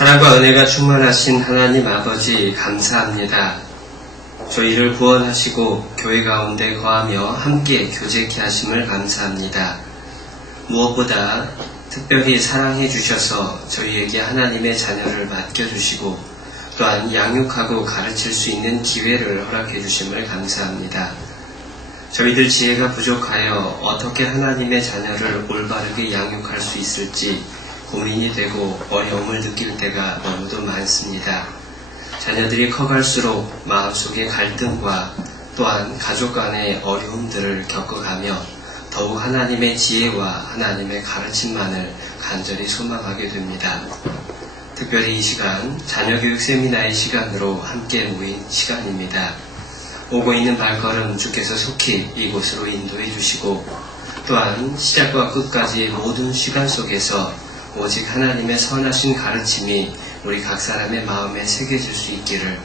사랑과 은혜가 충만하신 하나님 아버지 감사합니다. 저희를 구원하시고 교회 가운데 거하며 함께 교제케 하심을 감사합니다. 무엇보다 특별히 사랑해 주셔서 저희에게 하나님의 자녀를 맡겨주시고 또한 양육하고 가르칠 수 있는 기회를 허락해 주심을 감사합니다. 저희들 지혜가 부족하여 어떻게 하나님의 자녀를 올바르게 양육할 수 있을지 고민이 되고 어려움을 느낄 때가 너무도 많습니다. 자녀들이 커갈수록 마음속의 갈등과 또한 가족 간의 어려움들을 겪어가며 더욱 하나님의 지혜와 하나님의 가르침만을 간절히 소망하게 됩니다. 특별히 이 시간 자녀교육 세미나의 시간으로 함께 모인 시간입니다. 오고 있는 발걸음 주께서 속히 이곳으로 인도해 주시고 또한 시작과 끝까지 모든 시간 속에서 오직 하나님의 선하신 가르침이 우리 각 사람의 마음에 새겨질 수 있기를,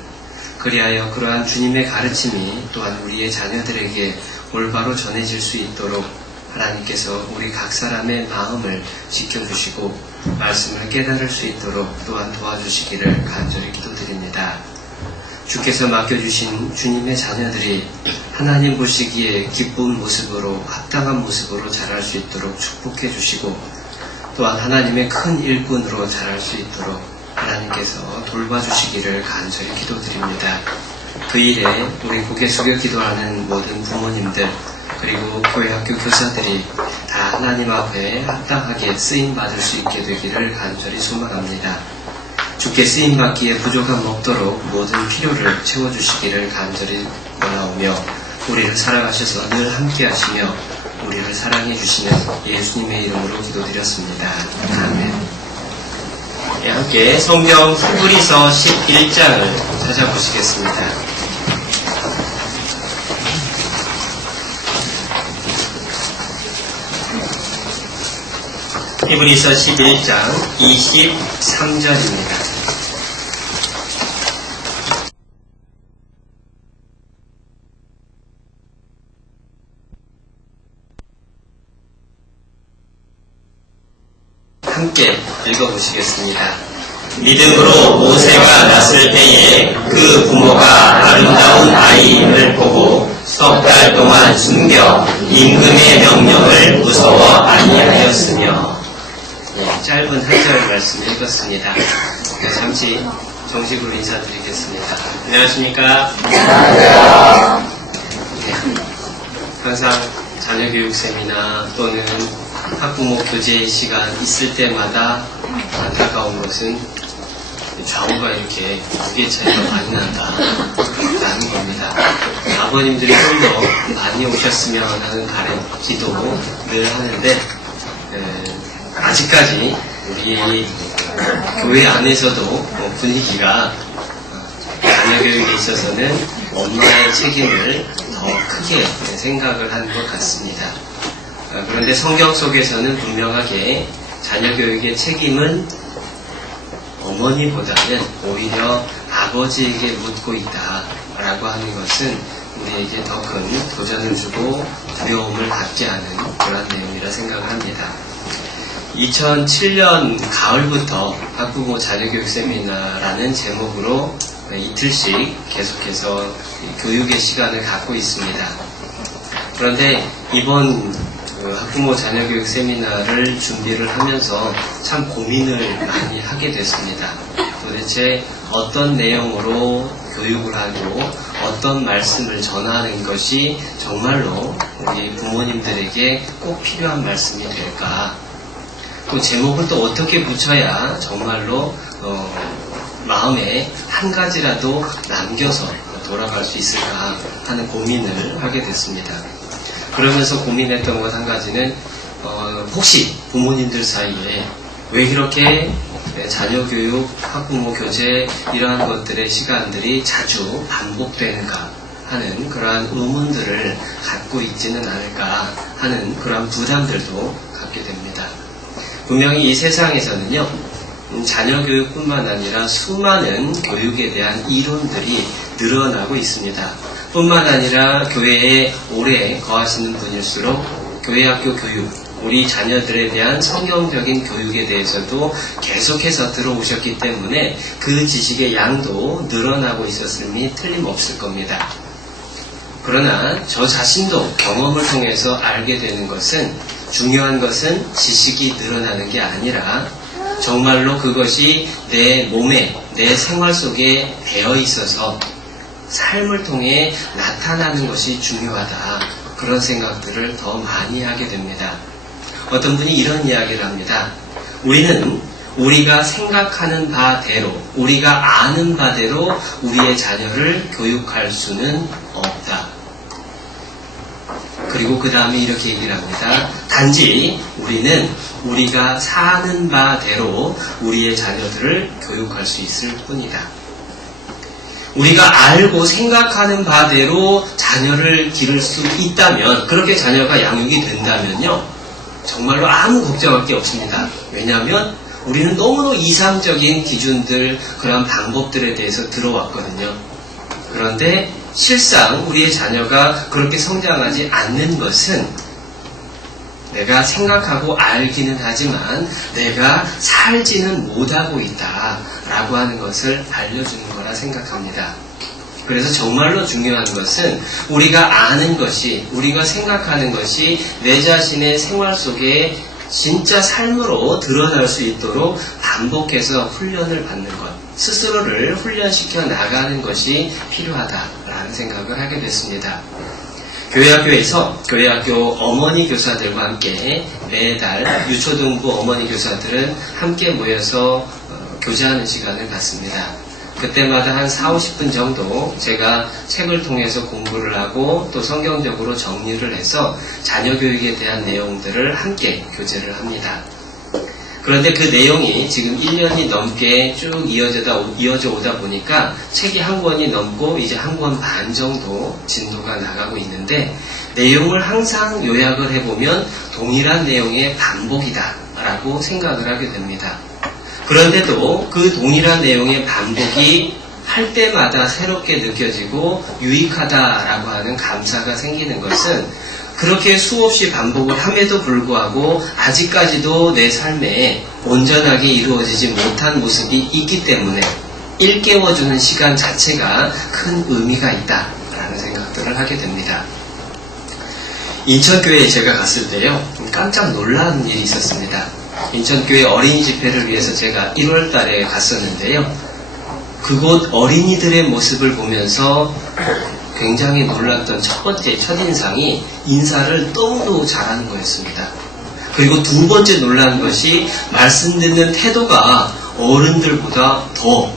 그리하여 그러한 주님의 가르침이 또한 우리의 자녀들에게 올바로 전해질 수 있도록 하나님께서 우리 각 사람의 마음을 지켜주시고 말씀을 깨달을 수 있도록 또한 도와주시기를 간절히 기도드립니다. 주께서 맡겨주신 주님의 자녀들이 하나님 보시기에 기쁜 모습으로 합당한 모습으로 자랄 수 있도록 축복해 주시고 또한 하나님의 큰 일꾼으로 자랄 수 있도록 하나님께서 돌봐주시기를 간절히 기도드립니다. 그 일에 우리 고개 숙여 기도하는 모든 부모님들 그리고 교회 학교 교사들이 다 하나님 앞에 합당하게 쓰임받을 수 있게 되기를 간절히 소망합니다. 주께 쓰임받기에 부족함 없도록 모든 필요를 채워주시기를 간절히 원하오며 우리를 살아가셔서 늘 함께 하시며 우리를 사랑해 주시는 예수님의 이름으로 기도드렸습니다. 아멘. 네, 함께 성경 히브리서 11장을 찾아보시겠습니다. 히브리서 11장 23절입니다. 함께 읽어보시겠습니다. 믿음으로 모세가 났을 때에 그 부모가 아름다운 아이임을 보고 석 달 동안 숨겨 임금의 명령을 무서워 아니하였으며. 네, 짧은 한 절 말씀 읽었습니다. 잠시 정식으로 인사드리겠습니다. 안녕하십니까? 안녕하세요. 네, 항상 자녀교육 세미나 또는 학부모 교제 시간 있을 때마다 안타까운 것은 좌우가 이렇게 무게 차이가 많이 난다라는 겁니다. 아버님들이 좀 더 많이 오셨으면 하는 기도 늘 하는데 아직까지 우리 교회 안에서도 분위기가 자녀교육에 있어서는 엄마의 책임을 더 크게 생각을 하는 것 같습니다. 그런데 성경 속에서는 분명하게 자녀교육의 책임은 어머니보다는 오히려 아버지에게 묻고 있다라고 하는 것은 우리에게 더 큰 도전을 주고 두려움을 갖게 하는 그런 내용이라 생각을 합니다. 2007년 가을부터 학부모 자녀교육 세미나라는 제목으로 이틀씩 계속해서 교육의 시간을 갖고 있습니다. 그런데 이번 학부모 자녀교육 세미나를 준비를 하면서 참 고민을 많이 하게 됐습니다. 도대체 어떤 내용으로 교육을 하고 어떤 말씀을 전하는 것이 정말로 우리 부모님들에게 꼭 필요한 말씀이 될까? 또 제목을 또 어떻게 붙여야 정말로 마음에 한 가지라도 남겨서 돌아갈 수 있을까 하는 고민을 하게 됐습니다. 그러면서 고민했던 것 한 가지는 혹시 부모님들 사이에 왜 이렇게 자녀교육, 학부모 교제 이러한 것들의 시간들이 자주 반복되는가 하는 그러한 의문들을 갖고 있지는 않을까 하는 그러한 부담들도 갖게 됩니다. 분명히 이 세상에서는요, 자녀교육뿐만 아니라 수많은 교육에 대한 이론들이 늘어나고 있습니다. 뿐만 아니라 교회에 오래 거하시는 분일수록 교회 학교 교육, 우리 자녀들에 대한 성경적인 교육에 대해서도 계속해서 들어오셨기 때문에 그 지식의 양도 늘어나고 있었음이 틀림없을 겁니다. 그러나 저 자신도 경험을 통해서 알게 되는 것은, 중요한 것은 지식이 늘어나는 게 아니라 정말로 그것이 내 몸에, 내 생활 속에 배어 있어서 삶을 통해 나타나는 것이 중요하다. 그런 생각들을 더 많이 하게 됩니다. 어떤 분이 이런 이야기를 합니다. 우리는 우리가 생각하는 바대로, 우리가 아는 바대로 우리의 자녀를 교육할 수는 없다. 그리고 그 다음에 이렇게 얘기를 합니다. 단지 우리는 우리가 사는 바대로 우리의 자녀들을 교육할 수 있을 뿐이다. 우리가 알고 생각하는 바대로 자녀를 기를 수 있다면, 그렇게 자녀가 양육이 된다면요, 정말로 아무 걱정할 게 없습니다. 왜냐하면 우리는 너무나 이상적인 기준들, 그런 방법들에 대해서 들어왔거든요. 그런데 실상 우리의 자녀가 그렇게 성장하지 않는 것은 내가 생각하고 알기는 하지만 내가 살지는 못하고 있다라고 하는 것을 알려주는 거라 생각합니다. 그래서 정말로 중요한 것은 우리가 아는 것이, 우리가 생각하는 것이 내 자신의 생활 속에 진짜 삶으로 드러날 수 있도록 반복해서 훈련을 받는 것, 스스로를 훈련시켜 나가는 것이 필요하다라는 생각을 하게 됐습니다. 교회학교에서 교회학교 어머니 교사들과 함께 매달 유초등부 어머니 교사들은 함께 모여서 교제하는 시간을 갖습니다. 그때마다 한 40, 50분 정도 제가 책을 통해서 공부를 하고 또 성경적으로 정리를 해서 자녀 교육에 대한 내용들을 함께 교제를 합니다. 그런데 그 내용이 지금 1년이 넘게 쭉 이어져 오다 보니까 책이 한 권이 넘고 이제 한 권 반 정도 진도가 나가고 있는데, 내용을 항상 요약을 해보면 동일한 내용의 반복이다라고 생각을 하게 됩니다. 그런데도 그 동일한 내용의 반복이 할 때마다 새롭게 느껴지고 유익하다라고 하는 감사가 생기는 것은, 그렇게 수없이 반복을 함에도 불구하고 아직까지도 내 삶에 온전하게 이루어지지 못한 모습이 있기 때문에 일깨워주는 시간 자체가 큰 의미가 있다라는 생각들을 하게 됩니다. 인천교회에 제가 갔을 때요, 깜짝 놀란 일이 있었습니다. 인천교회 어린이 집회를 위해서 제가 1월 달에 갔었는데요. 그곳 어린이들의 모습을 보면서 굉장히 놀랐던 첫 번째 첫인상이 인사를 너무도 잘하는 거였습니다. 그리고 두 번째 놀란 것이 말씀 듣는 태도가 어른들보다 더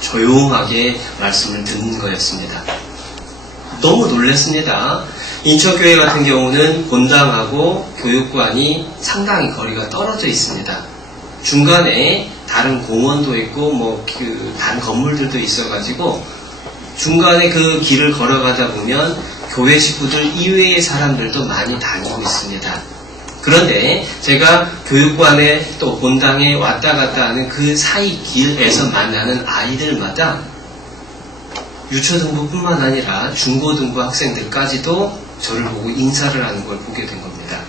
조용하게 말씀을 듣는 거였습니다. 너무 놀랐습니다. 인천교회 같은 경우는 본당하고 교육관이 상당히 거리가 떨어져 있습니다. 중간에 다른 공원도 있고 다른 건물들도 있어가지고 중간에 그 길을 걸어가다 보면 교회 식구들 이외의 사람들도 많이 다니고 있습니다. 그런데 제가 교육관에 또 본당에 왔다 갔다 하는 그 사이 길에서 만나는 아이들마다 유초등부뿐만 아니라 중고등부 학생들까지도 저를 보고 인사를 하는 걸 보게 된 겁니다.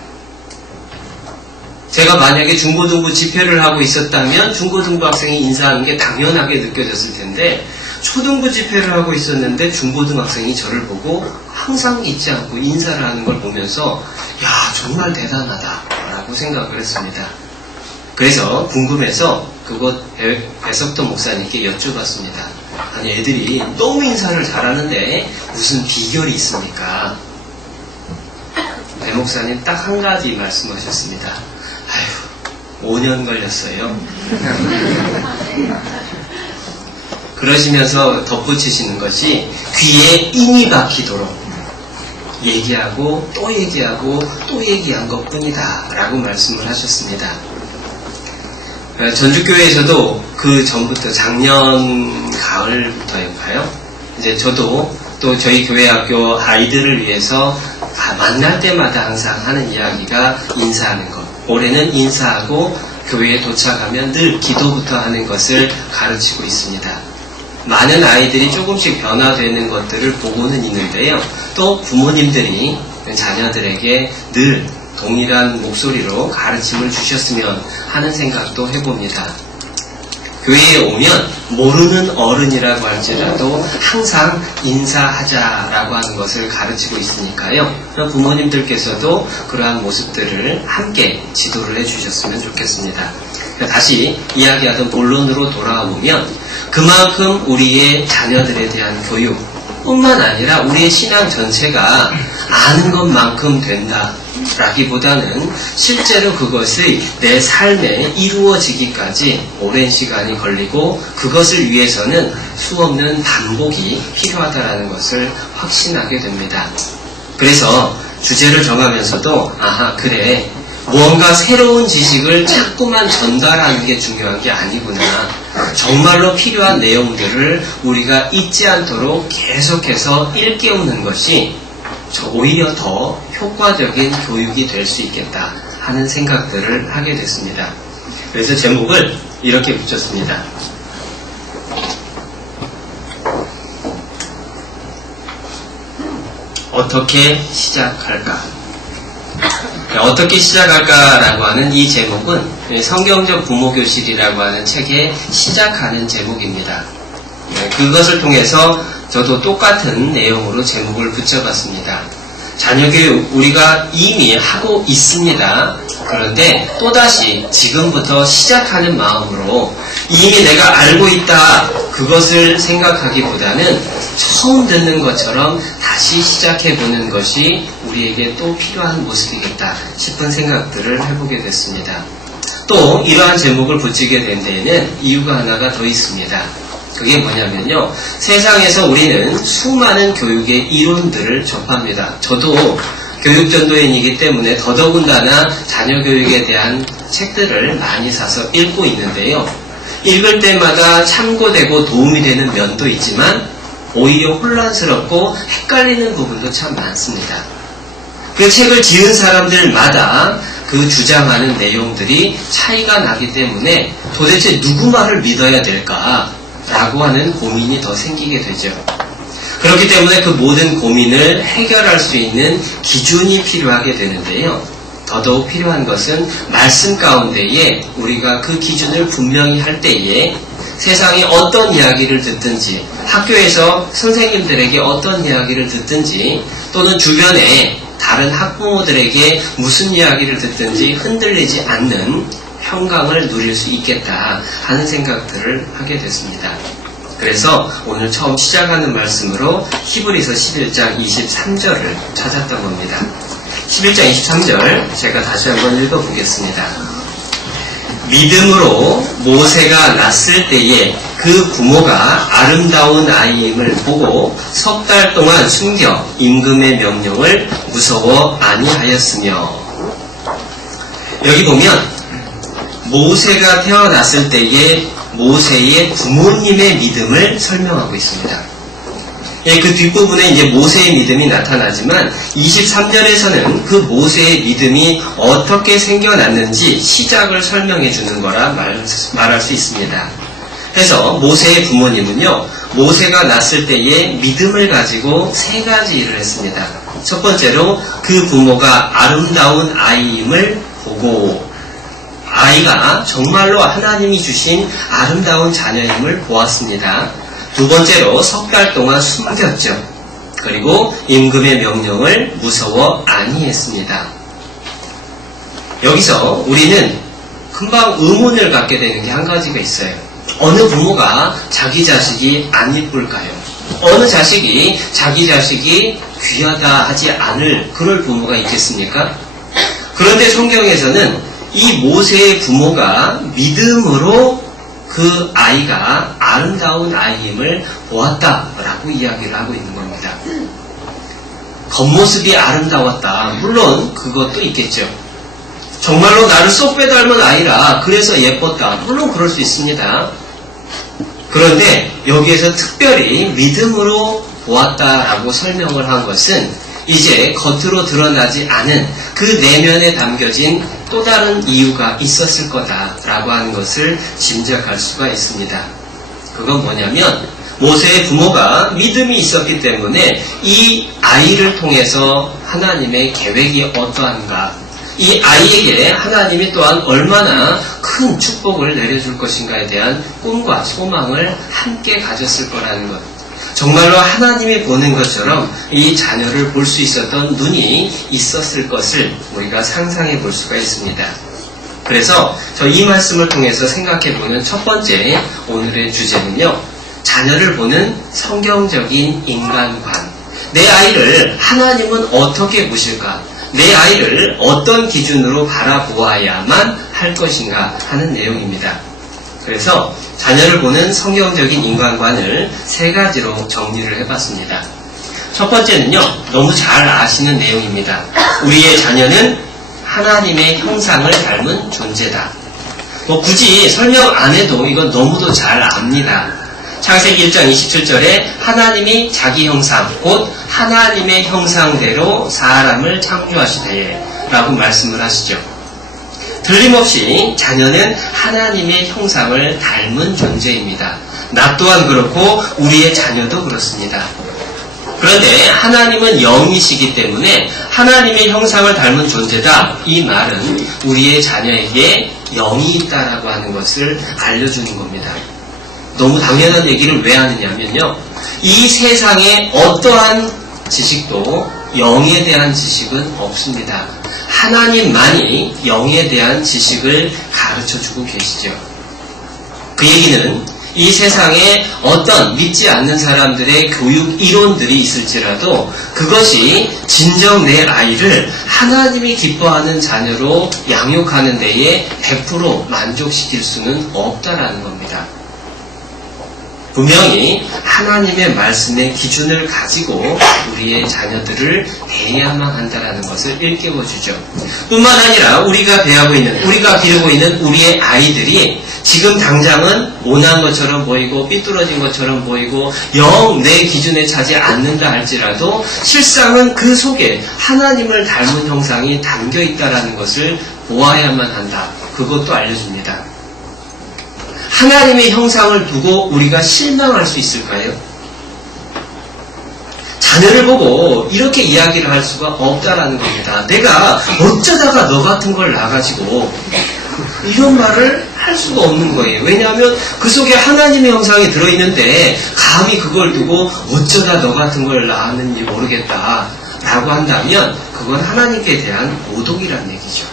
제가 만약에 중고등부 집회를 하고 있었다면 중고등부 학생이 인사하는 게 당연하게 느껴졌을 텐데, 초등부 집회를 하고 있었는데 중고등학생이 저를 보고 항상 잊지 않고 인사를 하는 걸 보면서 야, 정말 대단하다 라고 생각을 했습니다. 그래서 궁금해서 그곳 배석도 목사님께 여쭤봤습니다. 아니, 애들이 너무 인사를 잘하는데 무슨 비결이 있습니까? 배 목사님 딱 한 가지 말씀하셨습니다. 아휴, 5년 걸렸어요. 그러시면서 덧붙이시는 것이 귀에 인이 박히도록 얘기하고 또 얘기하고 또 얘기한 것뿐이다 라고 말씀을 하셨습니다. 전주교회에서도 그 전부터 작년 가을부터일까요? 이제 저도 또 저희 교회학교 아이들을 위해서 만날 때마다 항상 하는 이야기가 인사하는 것. 올해는 인사하고 교회에 도착하면 늘 기도부터 하는 것을 가르치고 있습니다. 많은 아이들이 조금씩 변화되는 것들을 보고는 있는데요. 또 부모님들이 자녀들에게 늘 동일한 목소리로 가르침을 주셨으면 하는 생각도 해봅니다. 교회에 오면 모르는 어른이라고 할지라도 항상 인사하자라고 하는 것을 가르치고 있으니까요. 부모님들께서도 그러한 모습들을 함께 지도를 해주셨으면 좋겠습니다. 다시 이야기하던 본론으로 돌아와 보면 그만큼 우리의 자녀들에 대한 교육 뿐만 아니라 우리의 신앙 전체가 아는 것만큼 된다 라기보다는 실제로 그것이 내 삶에 이루어지기까지 오랜 시간이 걸리고 그것을 위해서는 수없는 반복이 필요하다는 것을 확신하게 됩니다. 그래서 주제를 정하면서도 그래, 무언가 새로운 지식을 자꾸만 전달하는 게 중요한 게 아니구나. 정말로 필요한 내용들을 우리가 잊지 않도록 계속해서 일깨우는 것이 오히려 더 효과적인 교육이 될 수 있겠다 하는 생각들을 하게 됐습니다. 그래서 제목을 이렇게 붙였습니다. 어떻게 시작할까? 어떻게 시작할까라고 하는 이 제목은 성경적 부모교실이라고 하는 책에 시작하는 제목입니다. 그것을 통해서 저도 똑같은 내용으로 제목을 붙여봤습니다. 자녀교육 우리가 이미 하고 있습니다. 그런데 또다시 지금부터 시작하는 마음으로 이미 내가 알고 있다 그것을 생각하기보다는 처음 듣는 것처럼 다시 시작해보는 것이 우리에게 또 필요한 모습이겠다 싶은 생각들을 해보게 됐습니다. 또 이러한 제목을 붙이게 된 데에는 이유가 하나가 더 있습니다. 그게 뭐냐면요, 세상에서 우리는 수많은 교육의 이론들을 접합니다. 저도 교육전도인이기 때문에 더더군다나 자녀 교육에 대한 책들을 많이 사서 읽고 있는데요. 읽을 때마다 참고되고 도움이 되는 면도 있지만 오히려 혼란스럽고 헷갈리는 부분도 참 많습니다. 그 책을 지은 사람들마다 그 주장하는 내용들이 차이가 나기 때문에 도대체 누구 말을 믿어야 될까? 라고 하는 고민이 더 생기게 되죠. 그렇기 때문에 그 모든 고민을 해결할 수 있는 기준이 필요하게 되는데요. 더더욱 필요한 것은 말씀 가운데에 우리가 그 기준을 분명히 할 때에 세상에 어떤 이야기를 듣든지 학교에서 선생님들에게 어떤 이야기를 듣든지 또는 주변에 다른 학부모들에게 무슨 이야기를 듣든지 흔들리지 않는 평강을 누릴 수 있겠다 하는 생각들을 하게 됐습니다. 그래서 오늘 처음 시작하는 말씀으로 히브리서 11장 23절을 찾았던 겁니다. 11장 23절 제가 다시 한번 읽어보겠습니다. 믿음으로 모세가 낳았을 때에 그 부모가 아름다운 아이임을 보고 석 달 동안 숨겨 임금의 명령을 무서워 아니하였으며, 여기 보면 모세가 태어났을 때에 모세의 부모님의 믿음을 설명하고 있습니다. 그 뒷부분에 이제 모세의 믿음이 나타나지만 23절에서는 그 모세의 믿음이 어떻게 생겨났는지 시작을 설명해 주는 거라 말할 수 있습니다. 그래서 모세의 부모님은요, 모세가 낳았을 때에 믿음을 가지고 세 가지 일을 했습니다. 첫 번째로 그 부모가 아름다운 아이임을 보고, 아이가 정말로 하나님이 주신 아름다운 자녀임을 보았습니다. 두 번째로 석 달 동안 숨겼죠. 그리고 임금의 명령을 무서워 아니했습니다. 여기서 우리는 금방 의문을 갖게 되는 게 한 가지가 있어요. 어느 부모가 자기 자식이 안 이쁠까요? 어느 자식이 자기 자식이 귀하다 하지 않을 그럴 부모가 있겠습니까? 그런데 성경에서는 이 모세의 부모가 믿음으로 그 아이가 아름다운 아이임을 보았다라고 이야기를 하고 있는 겁니다. 겉모습이 아름다웠다. 물론 그것도 있겠죠. 정말로 나를 쏙 빼닮은 아이라 그래서 예뻤다. 물론 그럴 수 있습니다. 그런데 여기에서 특별히 믿음으로 보았다라고 설명을 한 것은 이제 겉으로 드러나지 않은 그 내면에 담겨진 또 다른 이유가 있었을 거다라고 하는 것을 짐작할 수가 있습니다. 그건 뭐냐면 모세의 부모가 믿음이 있었기 때문에 이 아이를 통해서 하나님의 계획이 어떠한가, 이 아이에게 하나님이 또한 얼마나 큰 축복을 내려줄 것인가에 대한 꿈과 소망을 함께 가졌을 거라는 것. 정말로 하나님이 보는 것처럼 이 자녀를 볼 수 있었던 눈이 있었을 것을 우리가 상상해 볼 수가 있습니다. 그래서 저 이 말씀을 통해서 생각해 보는 첫 번째 오늘의 주제는요. 자녀를 보는 성경적인 인간관. 내 아이를 하나님은 어떻게 보실까? 내 아이를 어떤 기준으로 바라보아야만 할 것인가 하는 내용입니다. 그래서 자녀를 보는 성경적인 인간관을 세 가지로 정리를 해봤습니다. 첫 번째는요, 너무 잘 아시는 내용입니다. 우리의 자녀는 하나님의 형상을 닮은 존재다. 굳이 설명 안 해도 이건 너무도 잘 압니다. 창세기 1장 27절에 하나님이 자기 형상, 곧 하나님의 형상대로 사람을 창조하시되 라고 말씀을 하시죠. 틀림없이 자녀는 하나님의 형상을 닮은 존재입니다. 나 또한 그렇고 우리의 자녀도 그렇습니다. 그런데 하나님은 영이시기 때문에 하나님의 형상을 닮은 존재다. 이 말은 우리의 자녀에게 영이 있다라고 하는 것을 알려주는 겁니다. 너무 당연한 얘기를 왜 하느냐면요. 이 세상에 어떠한 지식도 영에 대한 지식은 없습니다. 하나님만이 영에 대한 지식을 가르쳐주고 계시죠. 그 얘기는 이 세상에 어떤 믿지 않는 사람들의 교육 이론들이 있을지라도 그것이 진정 내 아이를 하나님이 기뻐하는 자녀로 양육하는 데에 100% 만족시킬 수는 없다라는 겁니다. 분명히 하나님의 말씀의 기준을 가지고 우리의 자녀들을 대해야만 한다는 것을 일깨워주죠. 뿐만 아니라 우리가 기르고 있는 우리의 아이들이 지금 당장은 모난 것처럼 보이고 삐뚤어진 것처럼 보이고 영 내 기준에 차지 않는다 할지라도 실상은 그 속에 하나님을 닮은 형상이 담겨 있다는 것을 보아야만 한다. 그것도 알려줍니다. 하나님의 형상을 두고 우리가 실망할 수 있을까요? 자녀를 보고 이렇게 이야기를 할 수가 없다라는 겁니다. 내가 어쩌다가 너 같은 걸 낳아가지고 이런 말을 할 수가 없는 거예요. 왜냐하면 그 속에 하나님의 형상이 들어있는데 감히 그걸 두고 어쩌다 너 같은 걸 낳았는지 모르겠다 라고 한다면 그건 하나님께 대한 모독이라는 얘기죠.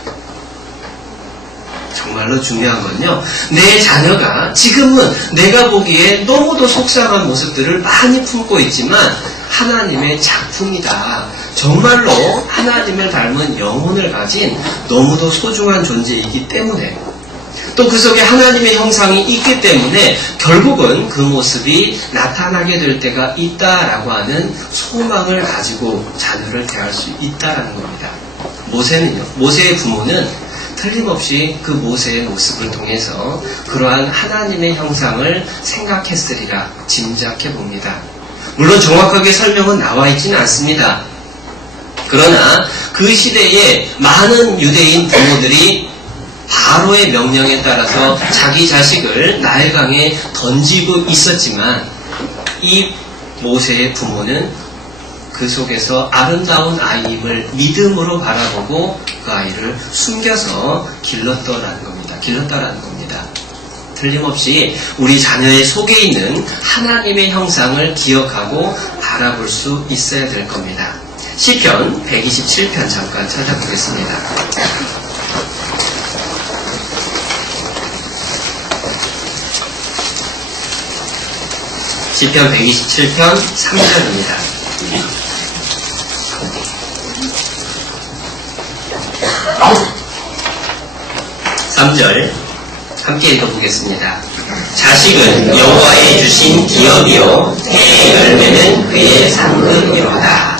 정말로 중요한 건요. 내 자녀가 지금은 내가 보기에 너무도 속상한 모습들을 많이 품고 있지만 하나님의 작품이다. 정말로 하나님을 닮은 영혼을 가진 너무도 소중한 존재이기 때문에 또 그 속에 하나님의 형상이 있기 때문에 결국은 그 모습이 나타나게 될 때가 있다라고 하는 소망을 가지고 자녀를 대할 수 있다라는 겁니다. 모세의 부모는 틀림없이 그 모세의 모습을 통해서 그러한 하나님의 형상을 생각했으리라 짐작해 봅니다. 물론 정확하게 설명은 나와 있지는 않습니다. 그러나 그 시대에 많은 유대인 부모들이 바로의 명령에 따라서 자기 자식을 나일강에 던지고 있었지만 이 모세의 부모는 그 속에서 아름다운 아이임을 믿음으로 바라보고 그 아이를 숨겨서 길렀다라는 겁니다. 틀림없이 우리 자녀의 속에 있는 하나님의 형상을 기억하고 바라볼 수 있어야 될 겁니다. 시편 127편 잠깐 찾아보겠습니다. 시편 127편 3절입니다. 3절 함께 읽어보겠습니다. 자식은 여호와의 주신 기업이요 해의 열매는 그의 상급이로다.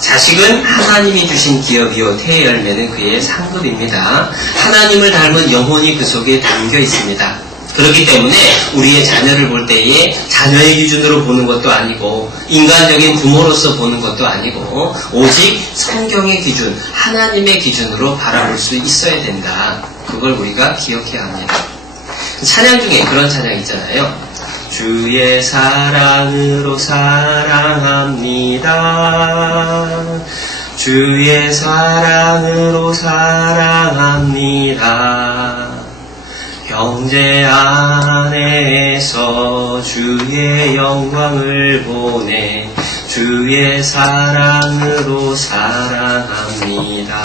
자식은 하나님이 주신 기업이요 태의 열매는 그의 상급입니다. 하나님을 닮은 영혼이 그 속에 담겨 있습니다. 그렇기 때문에 우리의 자녀를 볼 때에 자녀의 기준으로 보는 것도 아니고 인간적인 부모로서 보는 것도 아니고 오직 성경의 기준, 하나님의 기준으로 바라볼 수 있어야 된다. 그걸 우리가 기억해야 합니다. 찬양 중에 그런 찬양 있잖아요. 주의 사랑으로 사랑합니다. 주의 사랑으로 사랑합니다. 형제 안에서 주의 영광을 보내 주의 사랑으로 사랑합니다.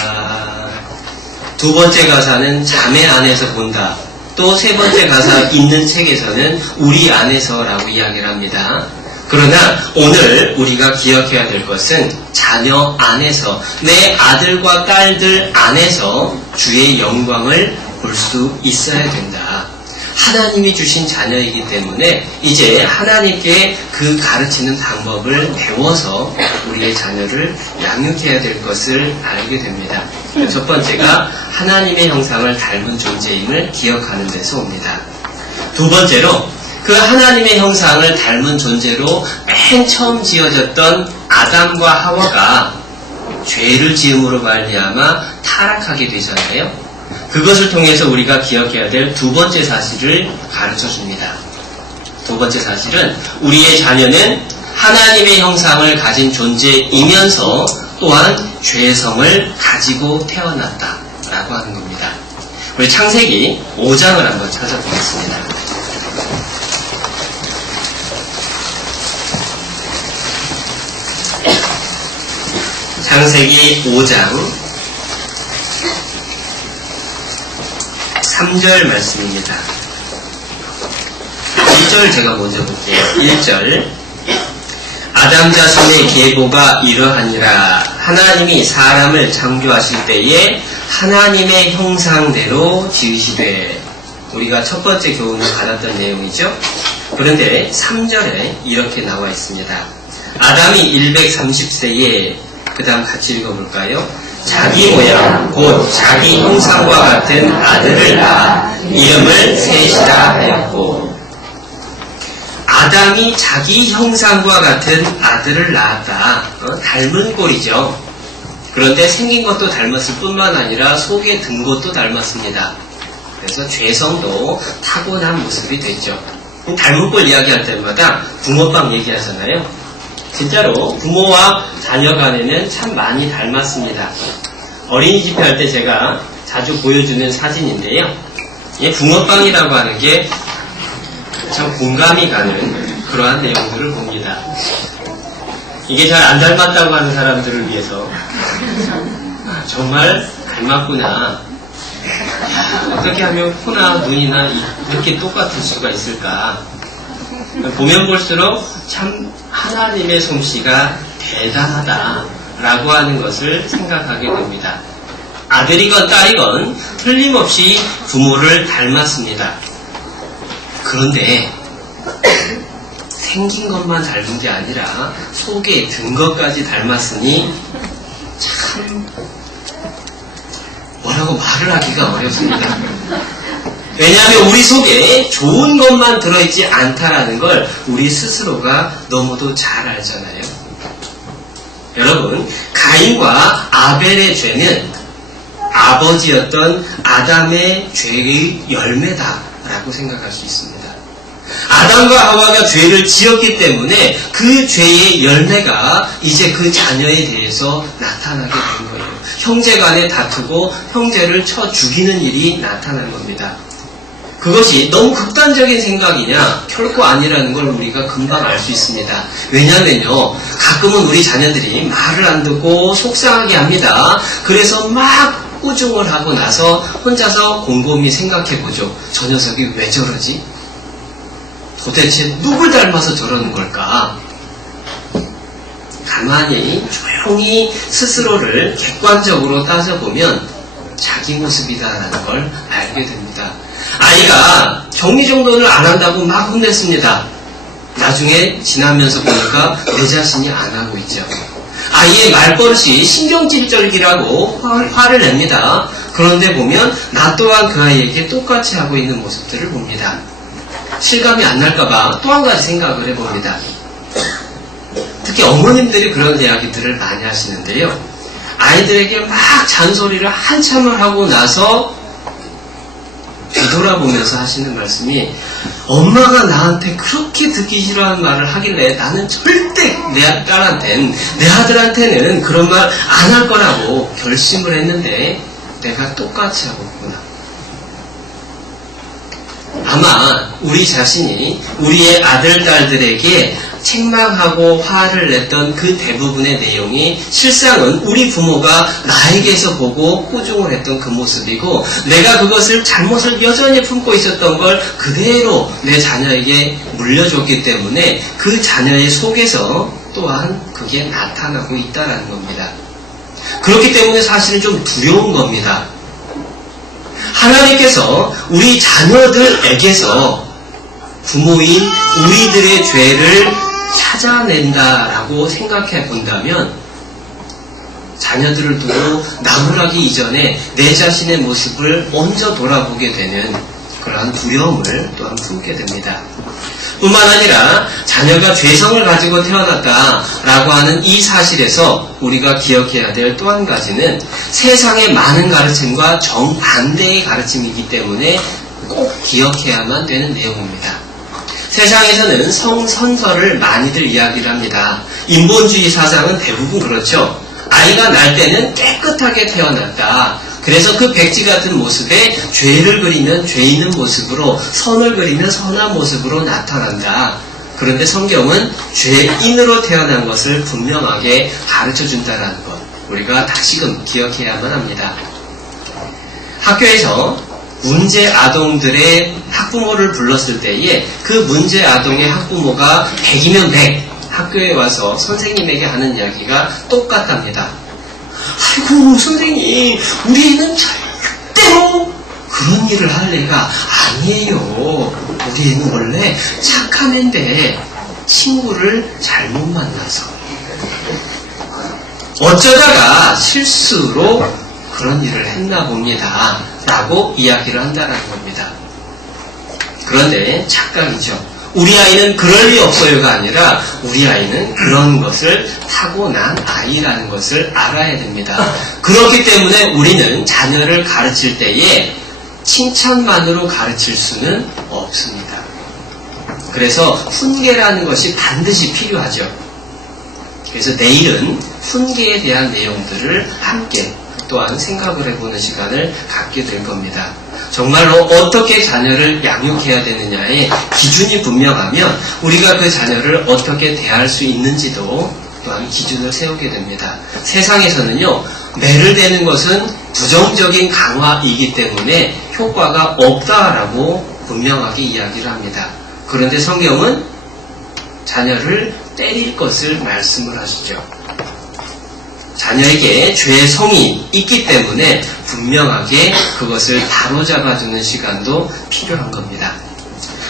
두 번째 가사는 자매 안에서 본다. 또 세 번째 가사 있는 책에서는 우리 안에서라고 이야기를 합니다. 그러나 오늘 우리가 기억해야 될 것은 자녀 안에서, 내 아들과 딸들 안에서 주의 영광을 볼 수 있어야 된다. 하나님이 주신 자녀이기 때문에 이제 하나님께 그 가르치는 방법을 배워서 우리의 자녀를 양육해야 될 것을 알게 됩니다. 첫 번째가 하나님의 형상을 닮은 존재임을 기억하는 데서 옵니다. 두 번째로 그 하나님의 형상을 닮은 존재로 맨 처음 지어졌던 아담과 하와가 죄를 지음으로 말미암아 타락하게 되잖아요. 그것을 통해서 우리가 기억해야 될 두 번째 사실을 가르쳐 줍니다. 두 번째 사실은 우리의 자녀는 하나님의 형상을 가진 존재이면서 또한 죄성을 가지고 태어났다라고 하는 겁니다. 우리 창세기 5장을 한번 찾아보겠습니다. 창세기 5장 3절 말씀입니다. 1절 제가 먼저 볼게요. 1절 아담 자손의 계보가 이러하니라. 하나님이 사람을 창조하실 때에 하나님의 형상대로 지으시되. 우리가 첫 번째 교훈을 받았던 내용이죠. 그런데 3절에 이렇게 나와 있습니다. 아담이 130세에 그 다음 같이 읽어볼까요? 자기 모양 곧 자기 형상과 같은 아들을 낳아 이름을 셋이라 하였고. 아담이 자기 형상과 같은 아들을 낳았다. 닮은 꼴이죠. 그런데 생긴 것도 닮았을 뿐만 아니라 속에 든 것도 닮았습니다. 그래서 죄성도 타고난 모습이 됐죠. 닮은 꼴 이야기할 때마다 붕어빵 얘기하잖아요. 진짜로 부모와 자녀 간에는 참 많이 닮았습니다. 어린이집 할 때 제가 자주 보여주는 사진인데요. 이 붕어빵이라고 하는 게 참 공감이 가는 그러한 내용들을 봅니다. 이게 잘 안 닮았다고 하는 사람들을 위해서 정말 닮았구나. 어떻게 하면 코나 눈이나 이렇게 똑같을 수가 있을까. 보면 볼수록 참 하나님의 솜씨가 대단하다라고 하는 것을 생각하게 됩니다. 아들이건 딸이건 틀림없이 부모를 닮았습니다. 그런데 생긴 것만 닮은 게 아니라 속에 든 것까지 닮았으니 참 뭐라고 말을 하기가 어렵습니다. 왜냐하면 우리 속에 좋은 것만 들어있지 않다라는 걸 우리 스스로가 너무도 잘 알잖아요. 여러분, 가인과 아벨의 죄는 아버지였던 아담의 죄의 열매다라고 생각할 수 있습니다. 아담과 하와가 죄를 지었기 때문에 그 죄의 열매가 이제 그 자녀에 대해서 나타나게 된 거예요. 형제 간에 다투고 형제를 쳐 죽이는 일이 나타난 겁니다. 그것이 너무 극단적인 생각이냐? 결코 아니라는 걸 우리가 금방 알 수 있습니다. 왜냐면요, 가끔은 우리 자녀들이 말을 안 듣고 속상하게 합니다. 그래서 막 꾸중을 하고 나서 혼자서 곰곰이 생각해보죠. 저 녀석이 왜 저러지? 도대체 누굴 닮아서 저러는 걸까? 가만히 조용히 스스로를 객관적으로 따져보면 자기 모습이다라는 걸 알게 됩니다. 아이가 정리정돈을 안 한다고 막 혼냈습니다. 나중에 지나면서 보니까 내 자신이 안 하고 있죠. 아이의 말버릇이 신경질적이라고 화를 냅니다. 그런데 보면 나 또한 그 아이에게 똑같이 하고 있는 모습들을 봅니다. 실감이 안 날까봐 또 한 가지 생각을 해봅니다. 특히 어머님들이 그런 이야기들을 많이 하시는데요. 아이들에게 막 잔소리를 한참을 하고 나서 되돌아보면서 하시는 말씀이 엄마가 나한테 그렇게 듣기 싫어하는 말을 하길래 나는 절대 내 아들한테는 그런 말 안 할 거라고 결심을 했는데 내가 똑같이 하고 있구나. 아마 우리 자신이 우리의 아들, 딸들에게 책망하고 화를 냈던 그 대부분의 내용이 실상은 우리 부모가 나에게서 보고 꾸중을 했던 그 모습이고 내가 그것을 잘못을 여전히 품고 있었던 걸 그대로 내 자녀에게 물려줬기 때문에 그 자녀의 속에서 또한 그게 나타나고 있다는 겁니다. 그렇기 때문에 사실은 좀 두려운 겁니다. 하나님께서 우리 자녀들에게서 부모인 우리들의 죄를 찾아낸다라고 생각해 본다면 자녀들을 두고 나무라기 이전에 내 자신의 모습을 먼저 돌아보게 되는 그러한 두려움을 또한 품게 됩니다. 뿐만 아니라 자녀가 죄성을 가지고 태어났다라고 하는 이 사실에서 우리가 기억해야 될 또 한 가지는 세상의 많은 가르침과 정반대의 가르침이기 때문에 꼭 기억해야만 되는 내용입니다. 세상에서는 성선설을 많이들 이야기를 합니다. 인본주의 사상은 대부분 그렇죠. 아이가 날 때는 깨끗하게 태어났다. 그래서 그 백지 같은 모습에 죄를 그리면 죄 있는 모습으로, 선을 그리면 선한 모습으로 나타난다. 그런데 성경은 죄인으로 태어난 것을 분명하게 가르쳐준다는 것, 우리가 다시금 기억해야만 합니다. 학교에서 문제 아동들의 학부모를 불렀을 때에 그 문제 아동의 학부모가 100이면 100 학교에 와서 선생님에게 하는 이야기가 똑같답니다. 아이고 선생님, 우리 애는 절대로 그런 일을 할 애가 아니에요. 우리 애는 원래 착한 애인데 친구를 잘못 만나서 어쩌다가 실수로 그런 일을 했나 봅니다 라고 이야기를 한다는 겁니다. 그런데 착각이죠. 우리 아이는 그럴 리 없어요가 아니라 우리 아이는 그런 것을 타고난 아이라는 것을 알아야 됩니다. 그렇기 때문에 우리는 자녀를 가르칠 때에 칭찬만으로 가르칠 수는 없습니다. 그래서 훈계라는 것이 반드시 필요하죠. 그래서 내일은 훈계에 대한 내용들을 함께 또한 생각을 해보는 시간을 갖게 될 겁니다. 정말로 어떻게 자녀를 양육해야 되느냐의 기준이 분명하면 우리가 그 자녀를 어떻게 대할 수 있는지도 또한 기준을 세우게 됩니다. 세상에서는요, 매를 대는 것은 부정적인 강화이기 때문에 효과가 없다라고 분명하게 이야기를 합니다. 그런데 성경은 자녀를 때릴 것을 말씀을 하시죠. 자녀에게 죄의 성이 있기 때문에 분명하게 그것을 바로잡아주는 시간도 필요한 겁니다.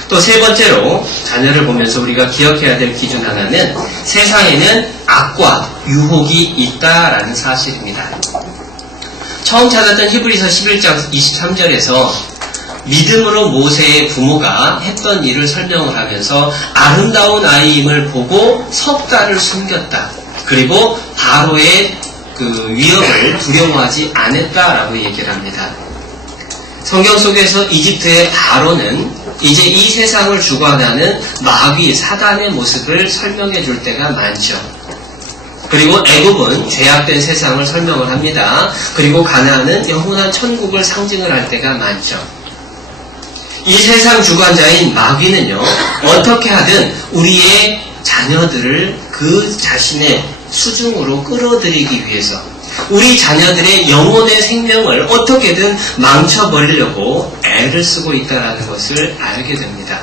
또 세 번째로 자녀를 보면서 우리가 기억해야 될 기준 하나는 세상에는 악과 유혹이 있다라는 사실입니다. 처음 찾았던 히브리서 11장 23절에서 믿음으로 모세의 부모가 했던 일을 설명을 하면서 아름다운 아이임을 보고 석 달을 숨겼다. 그리고 바로의 그 위협을 두려워하지 않았다라고 얘기를 합니다. 성경 속에서 이집트의 바로는 이제 이 세상을 주관하는 마귀, 사단의 모습을 설명해 줄 때가 많죠. 그리고 애굽은 죄악된 세상을 설명을 합니다. 그리고 가나안은 영원한 천국을 상징을 할 때가 많죠. 이 세상 주관자인 마귀는요, 어떻게 하든 우리의 자녀들을 그 자신의 수중으로 끌어들이기 위해서 우리 자녀들의 영혼의 생명을 어떻게든 망쳐버리려고 애를 쓰고 있다는 것을 알게 됩니다.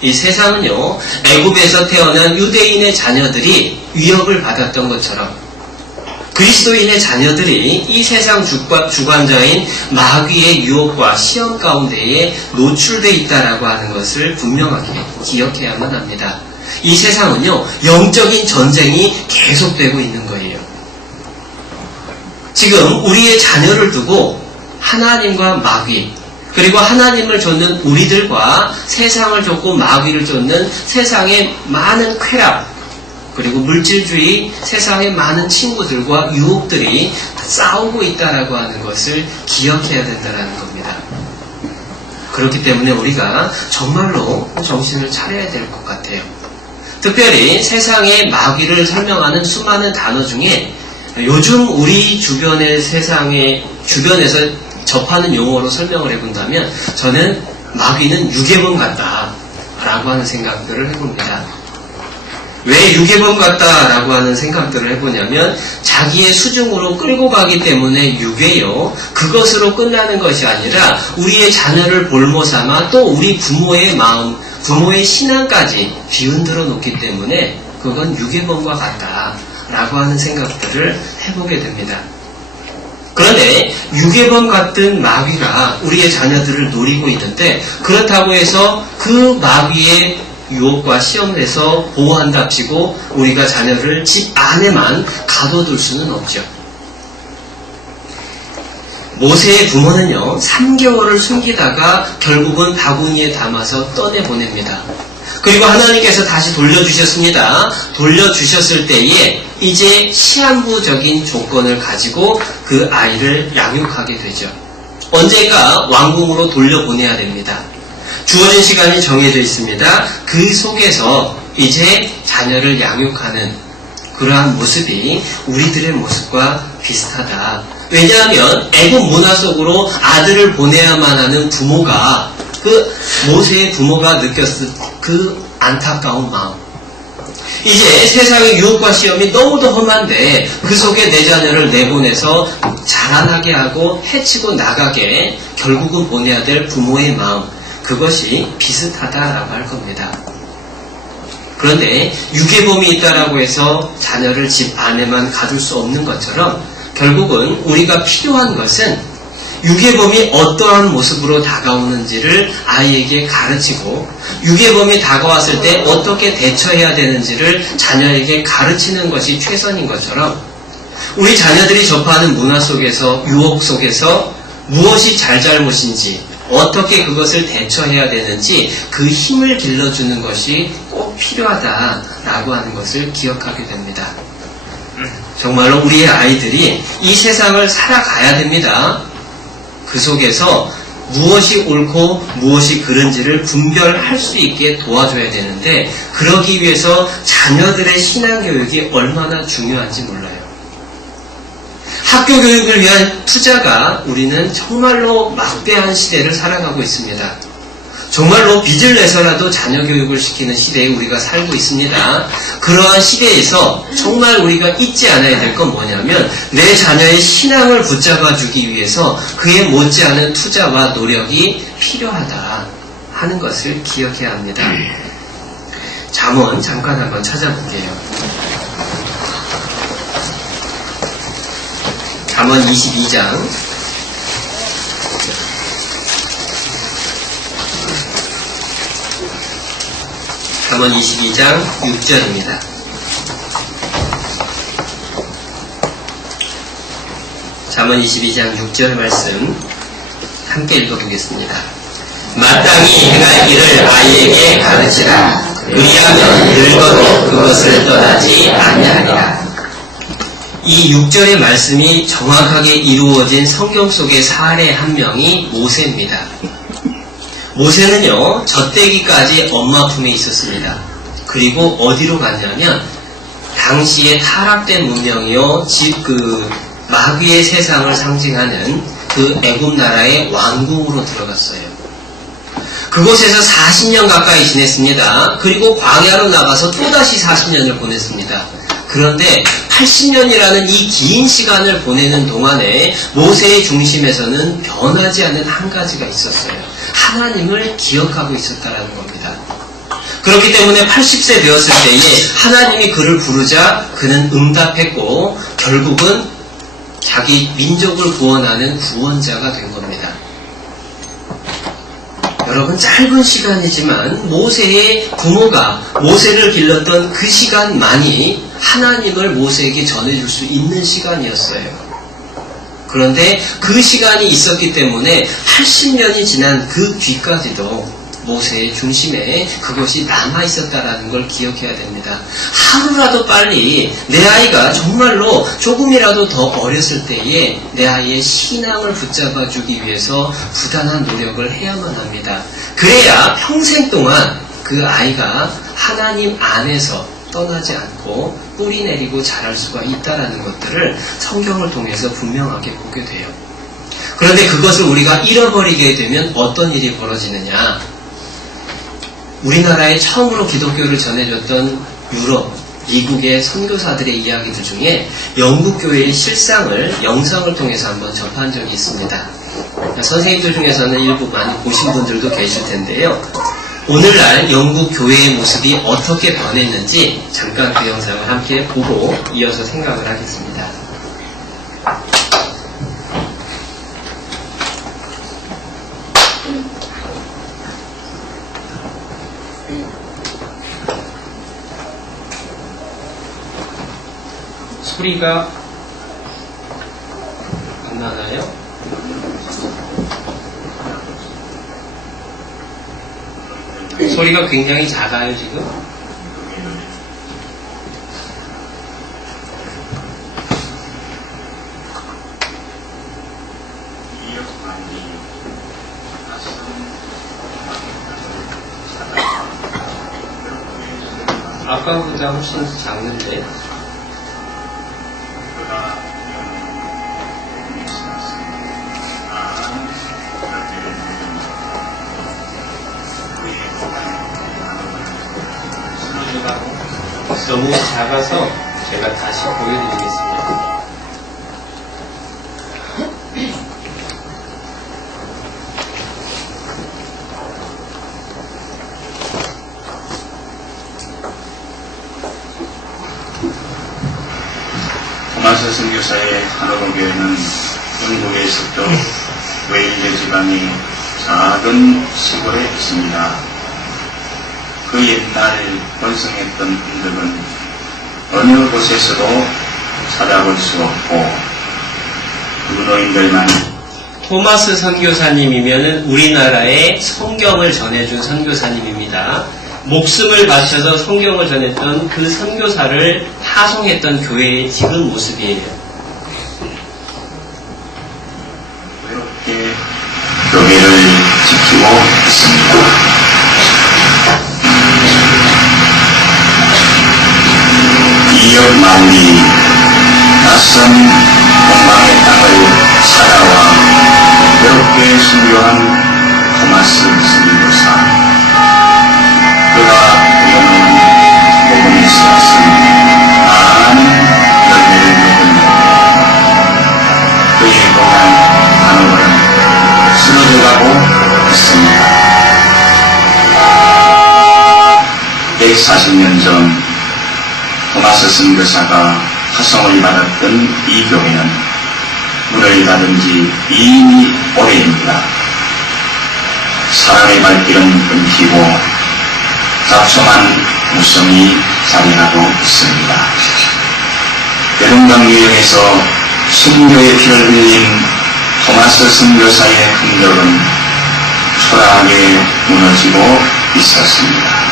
이 세상은요, 애굽에서 태어난 유대인의 자녀들이 위협을 받았던 것처럼 그리스도인의 자녀들이 이 세상 주관자인 마귀의 유혹과 시험 가운데에 노출되어 있다라고 하는 것을 분명하게 기억해야만 합니다. 이 세상은요, 영적인 전쟁이 계속되고 있는 거예요. 지금 우리의 자녀를 두고 하나님과 마귀, 그리고 하나님을 쫓는 우리들과 세상을 쫓고 마귀를 쫓는 세상의 많은 쾌락, 그리고 물질주의, 세상의 많은 친구들과 유혹들이 싸우고 있다라고 하는 것을 기억해야 된다는 겁니다. 그렇기 때문에 우리가 정말로 정신을 차려야 될 것 같아요. 특별히 세상의 마귀를 설명하는 수많은 단어 중에 요즘 우리 주변의 주변에서 접하는 용어로 설명을 해본다면 저는 마귀는 유괴범 같다라고 하는 생각들을 해봅니다. 왜 유괴범 같다라고 하는 생각들을 해보냐면 자기의 수중으로 끌고 가기 때문에 유괴요. 그것으로 끝나는 것이 아니라 우리의 자녀를 볼모 삼아 또 우리 부모의 마음, 부모의 신앙까지 뒤흔들어 놓기 때문에 그건 유괴범과 같다라고 하는 생각들을 해보게 됩니다. 그런데 유괴범 같은 마귀가 우리의 자녀들을 노리고 있는데 그렇다고 해서 그 마귀의 유혹과 시험에서 보호한답시고 우리가 자녀를 집 안에만 가둬둘 수는 없죠. 모세의 부모는요 3개월을 숨기다가 결국은 바구니에 담아서 떠내보냅니다. 그리고 하나님께서 다시 돌려주셨습니다. 돌려주셨을 때에 이제 시한부적인 조건을 가지고 그 아이를 양육하게 되죠. 언젠가 왕궁으로 돌려보내야 됩니다. 주어진 시간이 정해져 있습니다. 그 속에서 이제 자녀를 양육하는 그러한 모습이 우리들의 모습과 비슷하다. 왜냐하면 애국 문화 속으로 아들을 보내야만 하는 부모가 그 모세의 부모가 느꼈을 그 안타까운 마음. 이제 세상의 유혹과 시험이 너무도 험한데 그 속에 내 자녀를 내보내서 자라나게 하고 해치고 나가게 결국은 보내야 될 부모의 마음. 그것이 비슷하다라고 할 겁니다. 그런데 유괴범이 있다라고 해서 자녀를 집 안에만 가둘 수 없는 것처럼 결국은 우리가 필요한 것은 유괴범이 어떠한 모습으로 다가오는지를 아이에게 가르치고 유괴범이 다가왔을 때 어떻게 대처해야 되는지를 자녀에게 가르치는 것이 최선인 것처럼 우리 자녀들이 접하는 문화 속에서 유혹 속에서 무엇이 잘잘못인지 어떻게 그것을 대처해야 되는지 그 힘을 길러주는 것이 꼭 필요하다라고 하는 것을 기억하게 됩니다. 정말로 우리의 아이들이 이 세상을 살아가야 됩니다. 그 속에서 무엇이 옳고 무엇이 그른지를 분별할 수 있게 도와줘야 되는데 그러기 위해서 자녀들의 신앙교육이 얼마나 중요한지 몰라요. 학교 교육을 위한 투자가 우리는 정말로 막대한 시대를 살아가고 있습니다. 정말로 빚을 내서라도 자녀 교육을 시키는 시대에 우리가 살고 있습니다. 그러한 시대에서 정말 우리가 잊지 않아야 될 건 뭐냐면 내 자녀의 신앙을 붙잡아주기 위해서 그에 못지않은 투자와 노력이 필요하다 하는 것을 기억해야 합니다. 잠언 잠깐 한번 찾아볼게요. 잠언 22장 잠언 22장 6절입니다. 잠언 22장 6절 말씀 함께 읽어보겠습니다. 마땅히 행할 길을 아이에게 가르치라. 그리하면 늙어도 그것을 떠나지 아니하리라. 이 6절의 말씀이 정확하게 이루어진 성경 속의 사례 한 명이 모세입니다. 모세는요, 젖대기까지 엄마 품에 있었습니다. 그리고 어디로 갔냐면, 당시에 타락된 문명이요, 마귀의 세상을 상징하는 그 애굽 나라의 왕궁으로 들어갔어요. 그곳에서 40년 가까이 지냈습니다. 그리고 광야로 나가서 또다시 40년을 보냈습니다. 그런데 80년이라는 이 긴 시간을 보내는 동안에 모세의 중심에서는 변하지 않는 한 가지가 있었어요. 하나님을 기억하고 있었다라는 겁니다. 그렇기 때문에 80세 되었을 때에 하나님이 그를 부르자 그는 응답했고 결국은 자기 민족을 구원하는 구원자가 된 겁니다. 여러분, 짧은 시간이지만 모세의 부모가 모세를 길렀던 그 시간만이 하나님을 모세에게 전해줄 수 있는 시간이었어요. 그런데 그 시간이 있었기 때문에 80년이 지난 그 뒤까지도 모세의 중심에 그것이 남아있었다라는 걸 기억해야 됩니다. 하루라도 빨리 내 아이가 정말로 조금이라도 더 어렸을 때에 내 아이의 신앙을 붙잡아주기 위해서 부단한 노력을 해야만 합니다. 그래야 평생 동안 그 아이가 하나님 안에서 떠나지 않고 뿌리 내리고 자랄 수가 있다는 것들을 성경을 통해서 분명하게 보게 돼요. 그런데 그것을 우리가 잃어버리게 되면 어떤 일이 벌어지느냐? 우리나라에 처음으로 기독교를 전해줬던 유럽, 미국의 선교사들의 이야기들 중에 영국 교회의 실상을 영상을 통해서 한번 접한 적이 있습니다. 선생님들 중에서는 일부 많이 보신 분들도 계실 텐데요. 오늘날 영국 교회의 모습이 어떻게 변했는지 잠깐 그 영상을 함께 보고 이어서 생각을 하겠습니다. 소리가 안 나나요? 소리가 굉장히 작아요, 지금. 아까보다 훨씬 작는데. 너무 작아서 제가 다시 보여드리겠습니다. 토마스 선교사의 하노버 교회는 영국에 있었던 웨일즈 지방의 작은 시골에 있습니다. 그 옛날 번성했던 흔적은 어느 곳에서도 찾아볼 수 없고 그 노인들만 토마스 선교사님이면은 우리나라에 성경을 전해준 선교사님입니다. 목숨을 바쳐서 성경을 전했던 그 선교사를 파송했던 교회의 지금 모습이에요. 이렇게 교회를 지키고 있습니다. 이웃 마을이 낯선 동방의 땅을 찾아와 외롭게 순교한 토마스 선교사. 그가 그려놓은 복음의 씨앗은 많은 열매를 맺은 그의 동안 하늘은 쓰러져가고 있습니다. 140년 전 토마스 선교사가 파송을 받았던 이 교회는 문을 닫은 지 이미 오래입니다. 사람의 발길은 끊기고 잡초만 무성히 자리하고 있습니다. 대동강 유역에서 순교의 피를 흘린 토마스 선교사의 흔적은 초라하게 무너지고 있었습니다.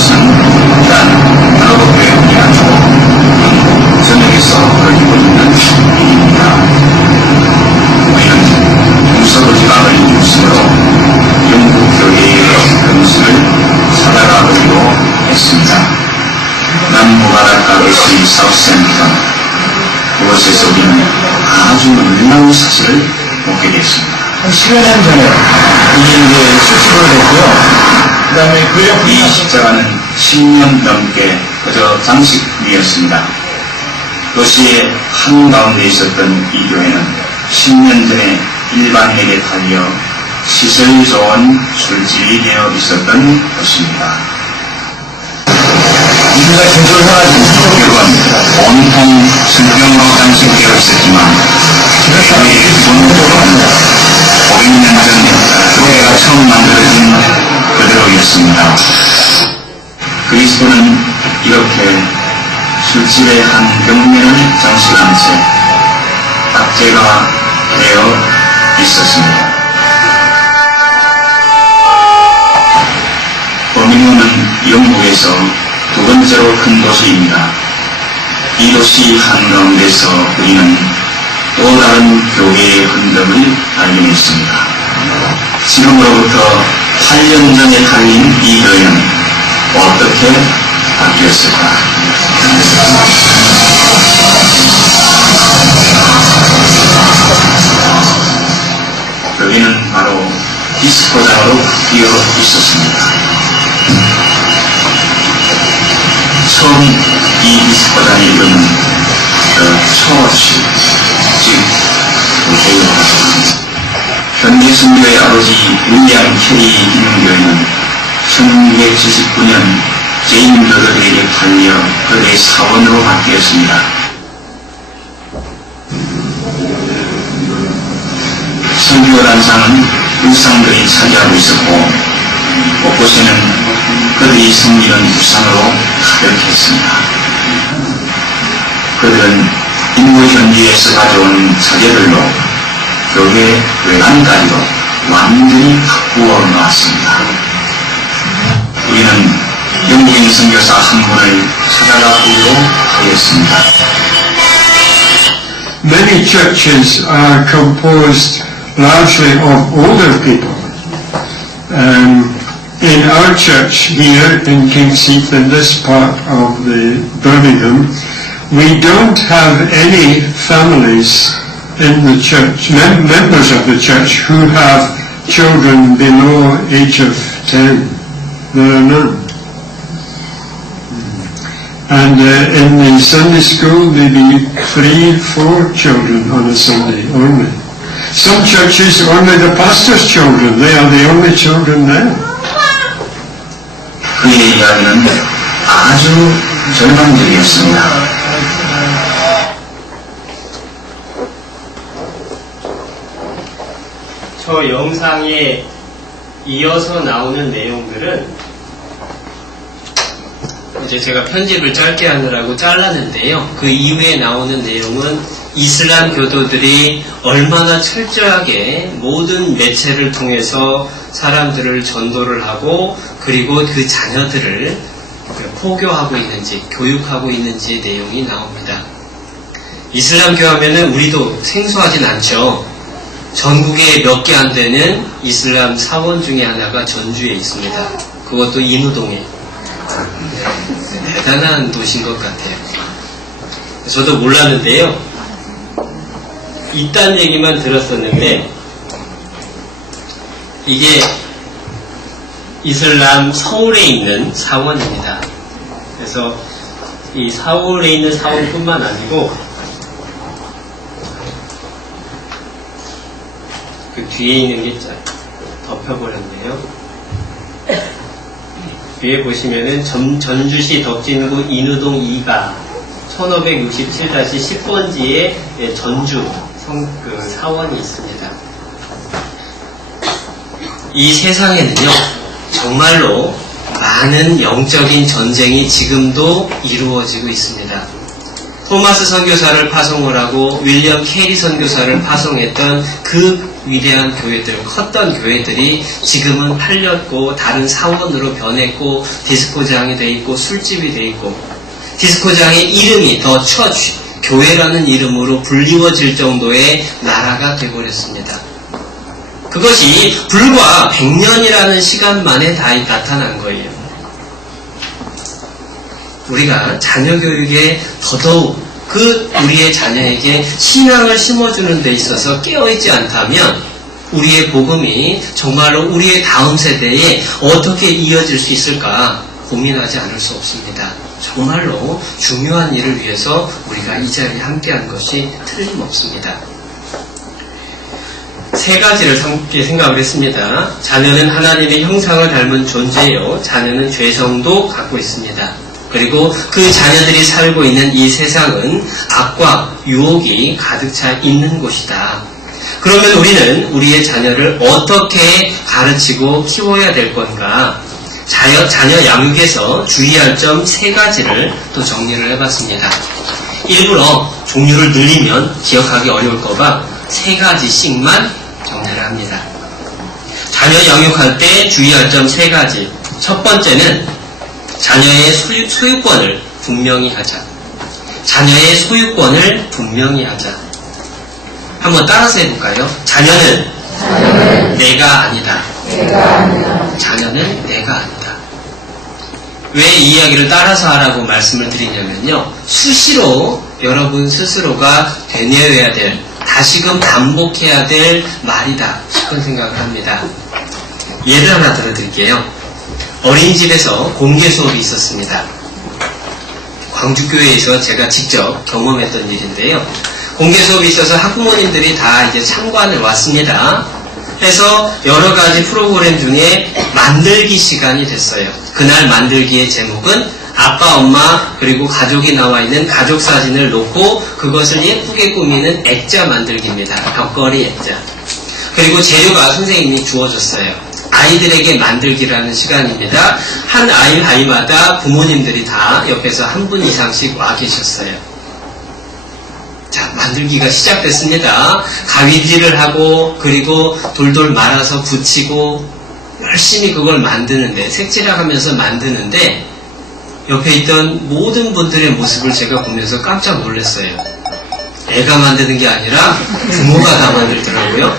것은 일단 하노버교회이 아니고 영국 전역에서 벌어지고 있는 일입니다. 우리는 동서부 지방을 중심으로 영국 교회의 금식을 찾아가보기로 했습니다. 남부바닷가의 사우스햄프턴, 그곳에서 우리는 아주 놀라운 사실을 보게 됐습니다. 한 10여 년 전에 이게 이제 수습을 했고요. 그 다음에 이 십자가는 10년 넘게 그저 장식이었습니다. 도시의 한가운데 있었던 이 교회는 10년 전에 일반에게 달려 시설 좋은 술집이 되어 있었던 곳입니다. 우리가 제대로 해가지고 여러분, 온통 성경으로 장식되어 있었지만 교회의 본토는 500년 전 교회가 처음 만들어진 그대로였습니다. 그리스도는 이렇게 술집의 한 벽면을 장식한 채 딱 때가 되어 있었습니다. 버밍엄은 영국에서 두 번째로 큰 도시입니다. 이 도시 한가운데서 우리는 또 다른 교회의 흔적을 발견했습니다. 지금으로부터 8년 전에 달린 이 교회는 어떻게 바뀌었을까? 여기는 바로 디스코장으로 바뀌어 있었습니다. 처음 이 디스코장에 이르는 처치, 즉 교회였습니다. 현대 선교의 아버지 윌리엄 캐리 기능교회는 1979년 제인 브러더들에게 팔려 그들의 사원으로 바뀌었습니다. 선교 단상은 불상들이 차지하고 있었고 곳곳에는 그들이 섬기는 우상으로 가득했습니다. 그들은 인구 현지에서 가져온 자재들로 교회 외관까지도 완전히 바꾸어 놓았습니다. 우리는 영국인 선교사 한 분을 찾아가 보기로 하였습니다. Many churches are composed largely of older people. In our church here in Kingsheath, in this part of the Birmingham, we don't have any families in the church, members of the church who have children below age of 10. There are none. And in the Sunday school, maybe 3-4 children on a Sunday only. Some churches, only the pastor's children, they are the only children there. 그의 이야기는 아주 절망적이었습니다. 저 영상에 이어서 나오는 내용들은 이제 제가 편집을 짧게 하느라고 잘랐는데요. 그 이후에 나오는 내용은 이슬람 교도들이 얼마나 철저하게 모든 매체를 통해서 사람들을 전도를 하고 그리고 그 자녀들을 포교하고 있는지 교육하고 있는지 내용이 나옵니다. 이슬람교 하면은 우리도 생소하진 않죠. 전국에 몇 개 안 되는 이슬람 사원 중에 하나가 전주에 있습니다. 그것도 인우동에. 대단한 도시인 것 같아요. 저도 몰랐는데요. 있다는 얘기만 들었었는데 이게 이슬람 서울에 있는 사원입니다. 그래서 이 서울에 있는 사원뿐만 아니고 그 뒤에 있는 게 덮여버렸네요. 뒤에 보시면은 전주시 덕진구 인우동 2가 1567-10번지에 전주 사원이 있습니다. 이 세상에는요, 정말로 많은 영적인 전쟁이 지금도 이루어지고 있습니다. 토마스 선교사를 파송을 하고 윌리엄 캐리 선교사를 파송했던 그 위대한 교회들, 컸던 교회들이 지금은 팔렸고 다른 사원으로 변했고 디스코장이 돼 있고 술집이 돼 있고 디스코장의 이름이 더 처치, 교회라는 이름으로 불리워질 정도의 나라가 되어버렸습니다. 그것이 불과 100년이라는 시간 만에 다 나타난 거예요. 우리가 자녀 교육에 더더욱 우리의 자녀에게 신앙을 심어주는 데 있어서 깨어있지 않다면 우리의 복음이 정말로 우리의 다음 세대에 어떻게 이어질 수 있을까 고민하지 않을 수 없습니다. 정말로 중요한 일을 위해서 우리가 이 자리에 함께한 것이 틀림없습니다. 세 가지를 함께 생각을 했습니다. 자녀는 하나님의 형상을 닮은 존재요. 자녀는 죄성도 갖고 있습니다. 그리고 그 자녀들이 살고 있는 이 세상은 악과 유혹이 가득 차 있는 곳이다. 그러면 우리는 우리의 자녀를 어떻게 가르치고 키워야 될 건가? 자녀 양육에서 주의할 점 세 가지를 또 정리를 해봤습니다. 일부러 종류를 늘리면 기억하기 어려울까봐 3가지씩만 정리를 합니다. 자녀 양육할 때 주의할 점 3가지. 첫 번째는 자녀의 소유권을 분명히 하자. 자녀의 소유권을 분명히 하자. 한번 따라서 해볼까요? 자녀는 내가 아니다. 자녀는 내가 아니다. 왜 이 이야기를 따라서 하라고 말씀을 드리냐면요. 수시로 여러분 스스로가 되뇌어야 될, 다시금 반복해야 될 말이다 싶은 생각을 합니다. 예를 하나 들어드릴게요. 어린이집에서 공개 수업이 있었습니다. 광주교회에서 제가 직접 경험했던 일인데요. 공개 수업이 있어서 학부모님들이 다 이제 참관을 왔습니다. 해서 여러 가지 프로그램 중에 만들기 시간이 됐어요. 그날 만들기의 제목은 아빠, 엄마, 그리고 가족이 나와 있는 가족 사진을 놓고 그것을 예쁘게 꾸미는 액자 만들기입니다. 벽걸이 액자. 그리고 재료가 선생님이 주어졌어요. 아이들에게 만들기라는 시간입니다. 한 아이마다 부모님들이 다 옆에서 한 분 이상씩 와 계셨어요. 자, 만들기가 시작됐습니다. 가위질을 하고 그리고 돌돌 말아서 붙이고 열심히 그걸 만드는데, 색칠하면서 만드는데 옆에 있던 모든 분들의 모습을 제가 보면서 깜짝 놀랐어요. 애가 만드는 게 아니라 부모가 다 만들더라고요.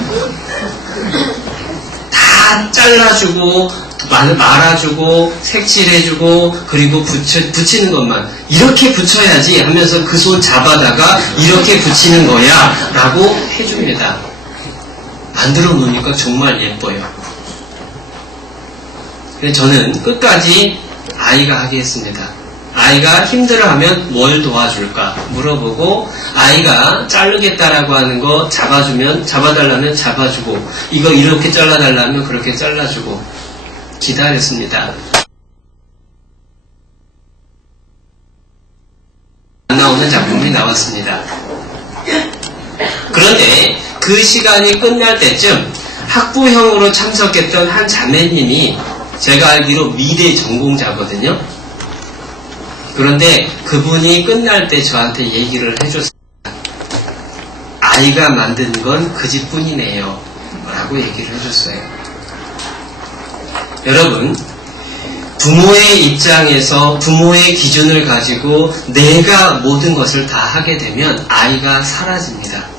다 잘라주고 말아주고 색칠해주고 그리고 붙이는 것만, 이렇게 붙여야지 하면서 그 손 잡아다가 이렇게 붙이는 거야 라고 해줍니다. 만들어 놓으니까 정말 예뻐요. 그래서 저는 끝까지 아이가 하게 했습니다. 아이가 힘들어하면 뭘 도와줄까 물어보고, 아이가 자르겠다라고 하는 거 잡아달라면 잡아주고, 이거 이렇게 잘라달라면 그렇게 잘라주고 기다렸습니다. 안 나오는 작품이 나왔습니다. 그런데 그 시간이 끝날 때쯤 학부형으로 참석했던 한 자매님이, 제가 알기로 미대 전공자거든요. 그런데 그분이 끝날 때 저한테 얘기를 해줬습니다. 아이가 만든 건 그 집뿐이네요 라고 얘기를 해줬어요. 여러분, 부모의 입장에서 부모의 기준을 가지고 내가 모든 것을 다 하게 되면 아이가 사라집니다.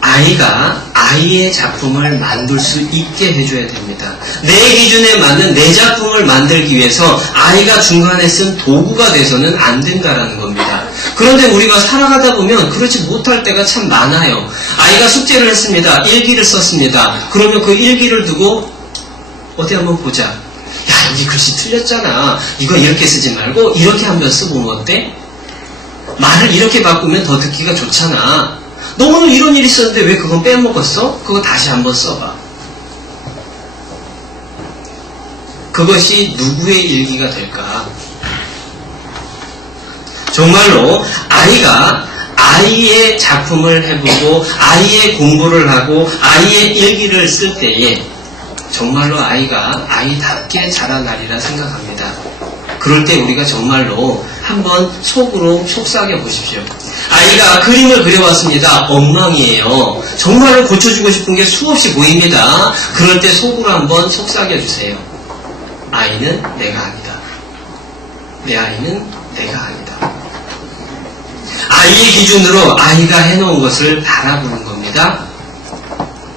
아이가 아이의 작품을 만들 수 있게 해줘야 됩니다. 내 기준에 맞는 내 작품을 만들기 위해서 아이가 중간에 쓴 도구가 돼서는 안 된다라는 겁니다. 그런데 우리가 살아가다 보면 그렇지 못할 때가 참 많아요. 아이가 숙제를 했습니다. 일기를 썼습니다. 그러면 그 일기를 두고 어디 한번 보자. 야, 여기 글씨 틀렸잖아. 이거 이렇게 쓰지 말고 이렇게 한번 써보면 어때? 말을 이렇게 바꾸면 더 듣기가 좋잖아. 너 오늘 이런 일이 있었는데 왜 그건 빼먹었어? 그거 다시 한번 써봐. 그것이 누구의 일기가 될까? 정말로 아이가 아이의 작품을 해보고 아이의 공부를 하고 아이의 일기를 쓸 때에 정말로 아이가 아이답게 자라나리라 생각합니다. 그럴 때 우리가 정말로 한번 속으로 속삭여 보십시오. 아이가 그림을 그려왔습니다. 엉망이에요. 정말로 고쳐주고 싶은 게 수없이 보입니다. 그럴 때 속으로 한번 속삭여 주세요. 아이는 내가 아니다. 내 아이는 내가 아니다. 아이의 기준으로 아이가 해놓은 것을 바라보는 겁니다.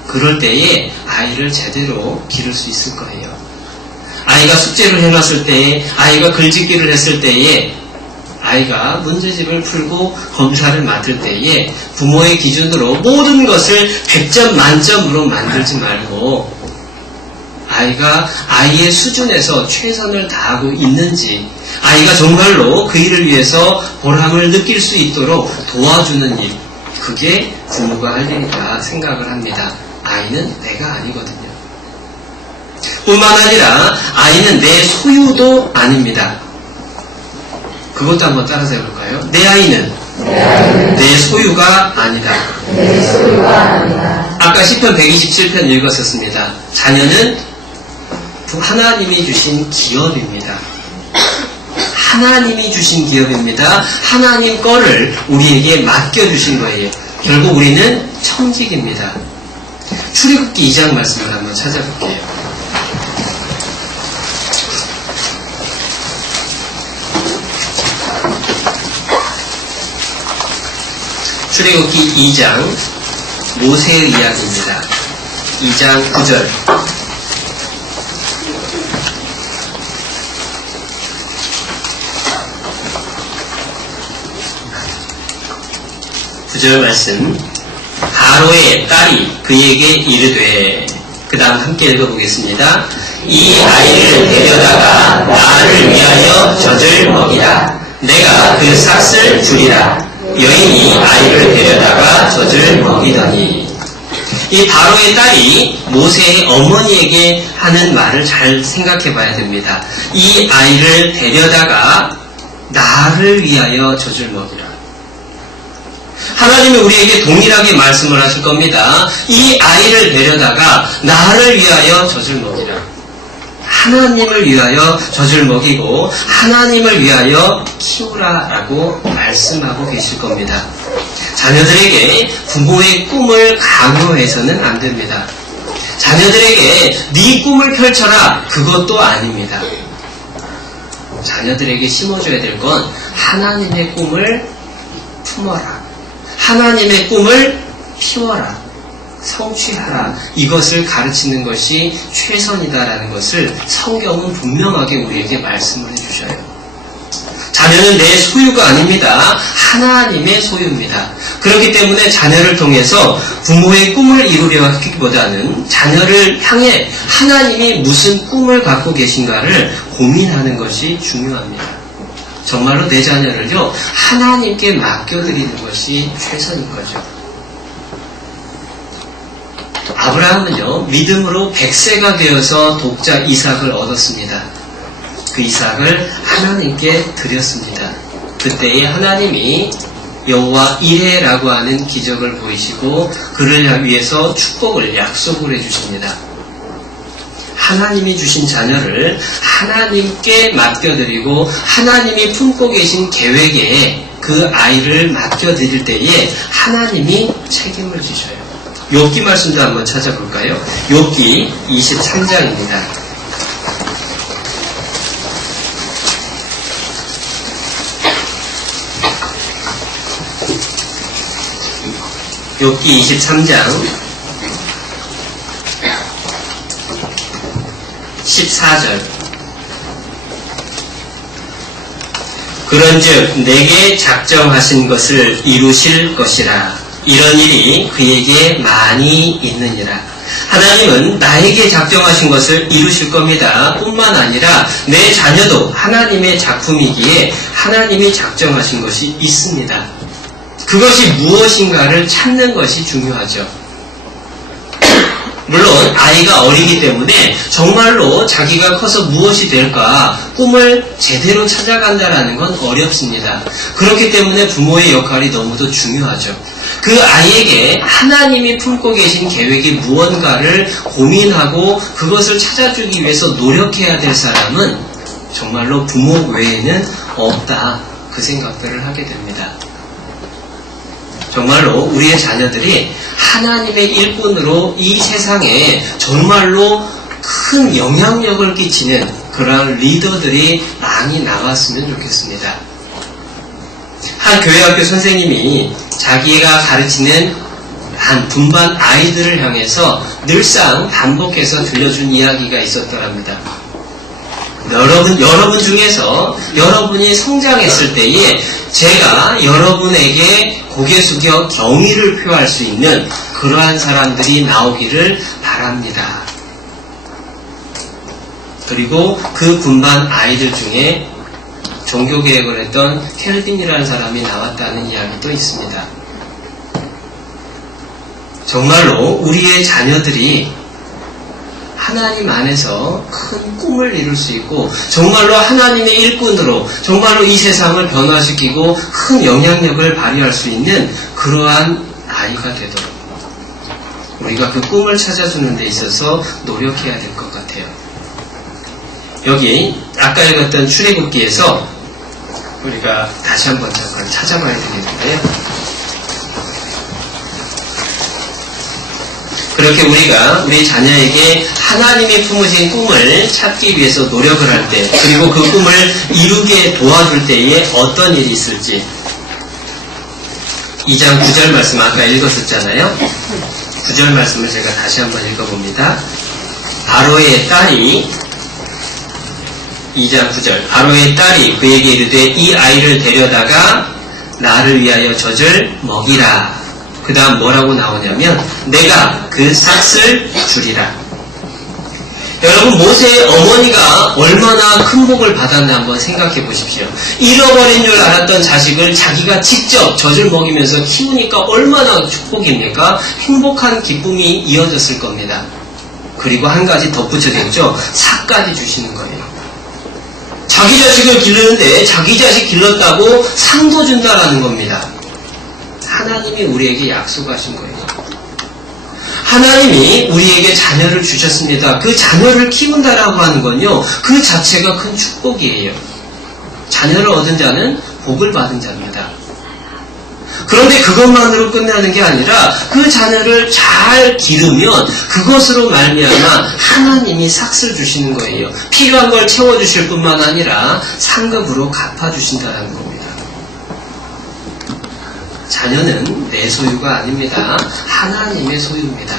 그럴 때에 아이를 제대로 기를 수 있을 거예요. 아이가 숙제를 해놨을 때에, 아이가 글짓기를 했을 때에, 아이가 문제집을 풀고 검사를 맡을 때에 부모의 기준으로 모든 것을 100점 만점으로 만들지 말고 아이가 아이의 수준에서 최선을 다하고 있는지, 아이가 정말로 그 일을 위해서 보람을 느낄 수 있도록 도와주는 일, 그게 부모가 할 일이다 생각을 합니다. 아이는 내가 아니거든요. 뿐만 아니라 아이는 내 소유도 아닙니다. 그것도 한번 따라서 해볼까요? 내 아이는 내 소유가 아니다. 아까 시편 127편 읽었었습니다. 자녀는 하나님이 주신 기업입니다. 하나님이 주신 기업입니다. 하나님 거를 우리에게 맡겨주신 거예요. 결국 우리는 청직입니다. 출애굽기 2장 말씀을 한번 찾아볼게요. 출애굽기 2장 모세의 이야기입니다. 2장 9절. 구절 말씀. 바로의 딸이 그에게 이르되, 그 다음 함께 읽어보겠습니다. 이 아이를 데려다가 나를 위하여 젖을 먹이라. 내가 그 삭을 주리라. 여인이 아이를 데려다가 젖을 먹이더니. 이 바로의 딸이 모세의 어머니에게 하는 말을 잘 생각해 봐야 됩니다. 이 아이를 데려다가 나를 위하여 젖을 먹이라. 하나님이 우리에게 동일하게 말씀을 하실 겁니다. 이 아이를 데려다가 나를 위하여 젖을 먹이라. 하나님을 위하여 젖을 먹이고 하나님을 위하여 키우라라고 말씀하고 계실 겁니다. 자녀들에게 부모의 꿈을 강요해서는 안 됩니다. 자녀들에게 네 꿈을 펼쳐라, 그것도 아닙니다. 자녀들에게 심어줘야 될 건 하나님의 꿈을 품어라. 하나님의 꿈을 피워라. 성취하라. 이것을 가르치는 것이 최선이다라는 것을 성경은 분명하게 우리에게 말씀을 해주셔요. 자녀는 내 소유가 아닙니다. 하나님의 소유입니다. 그렇기 때문에 자녀를 통해서 부모의 꿈을 이루려 하기보다는 자녀를 향해 하나님이 무슨 꿈을 갖고 계신가를 고민하는 것이 중요합니다. 정말로 내 자녀를요, 하나님께 맡겨드리는 것이 최선인 거죠. 아브라함은요, 믿음으로 100세가 되어서 독자 이삭을 얻었습니다. 그 이삭을 하나님께 드렸습니다. 그때에 하나님이 여호와 이레라고 하는 기적을 보이시고 그를 위해서 축복을 약속을 해주십니다. 하나님이 주신 자녀를 하나님께 맡겨드리고 하나님이 품고 계신 계획에 그 아이를 맡겨드릴 때에 하나님이 책임을 지셔요. 욥기 말씀도 한번 찾아볼까요? 욥기 23장입니다. 욥기 23장 14절. 그런즉 내게 작정하신 것을 이루실 것이라. 이런 일이 그에게 많이 있느니라. 하나님은 나에게 작정하신 것을 이루실 겁니다. 뿐만 아니라 내 자녀도 하나님의 작품이기에 하나님이 작정하신 것이 있습니다. 그것이 무엇인가를 찾는 것이 중요하죠. 물론 아이가 어리기 때문에 정말로 자기가 커서 무엇이 될까 꿈을 제대로 찾아간다는 건 어렵습니다. 그렇기 때문에 부모의 역할이 너무도 중요하죠. 그 아이에게 하나님이 품고 계신 계획이 무언가를 고민하고 그것을 찾아주기 위해서 노력해야 될 사람은 정말로 부모 외에는 없다, 그 생각들을 하게 됩니다. 정말로 우리의 자녀들이 하나님의 일꾼으로 이 세상에 정말로 큰 영향력을 끼치는 그러한 리더들이 많이 나왔으면 좋겠습니다. 한 교회학교 선생님이 자기가 가르치는 한 분반 아이들을 향해서 늘상 반복해서 들려준 이야기가 있었더랍니다. 여러분 중에서 여러분이 성장했을 때에 제가 여러분에게 고개 숙여 경의를 표할 수 있는 그러한 사람들이 나오기를 바랍니다. 그리고 그 분반 아이들 중에 종교개혁을 했던 켈빈이라는 사람이 나왔다는 이야기도 있습니다. 정말로 우리의 자녀들이 하나님 안에서 큰 꿈을 이룰 수 있고 정말로 하나님의 일꾼으로 정말로 이 세상을 변화시키고 큰 영향력을 발휘할 수 있는 그러한 아이가 되도록 우리가 그 꿈을 찾아주는 데 있어서 노력해야 될 것 같아요. 여기 아까 읽었던 출애굽기에서 우리가 다시 한번 잠깐 찾아봐야 되겠는데요. 그렇게 우리가 우리 자녀에게 하나님이 품으신 꿈을 찾기 위해서 노력을 할 때, 그리고 그 꿈을 이루게 도와줄 때에 어떤 일이 있을지 2장 9절 말씀 아까 읽었었잖아요. 9절 말씀을 제가 다시 한번 읽어봅니다. 바로의 딸이 2장 9절 바로의 딸이 그에게 이르되 이 아이를 데려다가 나를 위하여 젖을 먹이라. 그 다음 뭐라고 나오냐면 내가 그 삭을 주리라. 여러분, 모세의 어머니가 얼마나 큰 복을 받았나 한번 생각해 보십시오. 잃어버린 줄 알았던 자식을 자기가 직접 젖을 먹이면서 키우니까 얼마나 축복입니까? 행복한 기쁨이 이어졌을 겁니다. 그리고 한 가지 덧붙여졌죠. 삭까지 주시는 거예요. 자기 자식을 기르는데 자기 자식 길렀다고 상도 준다라는 겁니다. 하나님이 우리에게 약속하신 거예요. 하나님이 우리에게 자녀를 주셨습니다. 그 자녀를 키운다라고 하는 건요, 그 자체가 큰 축복이에요. 자녀를 얻은 자는 복을 받은 자입니다. 그런데 그것만으로 끝나는 게 아니라 그 자녀를 잘 기르면 그것으로 말미암아 하나님이 삭을 주시는 거예요. 필요한 걸 채워주실 뿐만 아니라 상급으로 갚아주신다는 겁니다. 자녀는 내 소유가 아닙니다. 하나님의 소유입니다.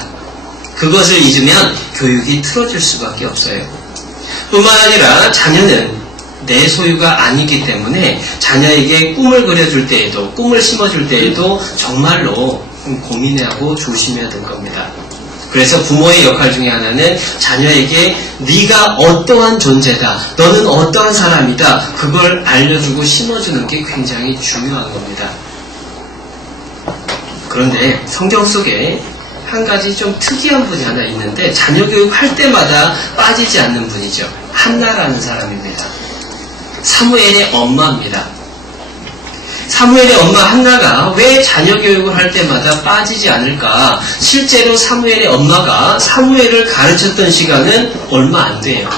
그것을 잊으면 교육이 틀어질 수밖에 없어요. 뿐만 아니라 자녀는 내 소유가 아니기 때문에 자녀에게 꿈을 그려줄 때에도, 꿈을 심어줄 때에도 정말로 고민하고 조심해야 될 겁니다. 그래서 부모의 역할 중에 하나는 자녀에게 네가 어떠한 존재다, 너는 어떠한 사람이다, 그걸 알려주고 심어주는 게 굉장히 중요한 겁니다. 그런데 성경 속에 한 가지 좀 특이한 분이 하나 있는데 자녀 교육할 때마다 빠지지 않는 분이죠. 한나라는 사람입니다. 사무엘의 엄마입니다. 사무엘의 엄마 한나가 왜 자녀 교육을 할 때마다 빠지지 않을까? 실제로 사무엘의 엄마가 사무엘을 가르쳤던 시간은 얼마 안 돼요.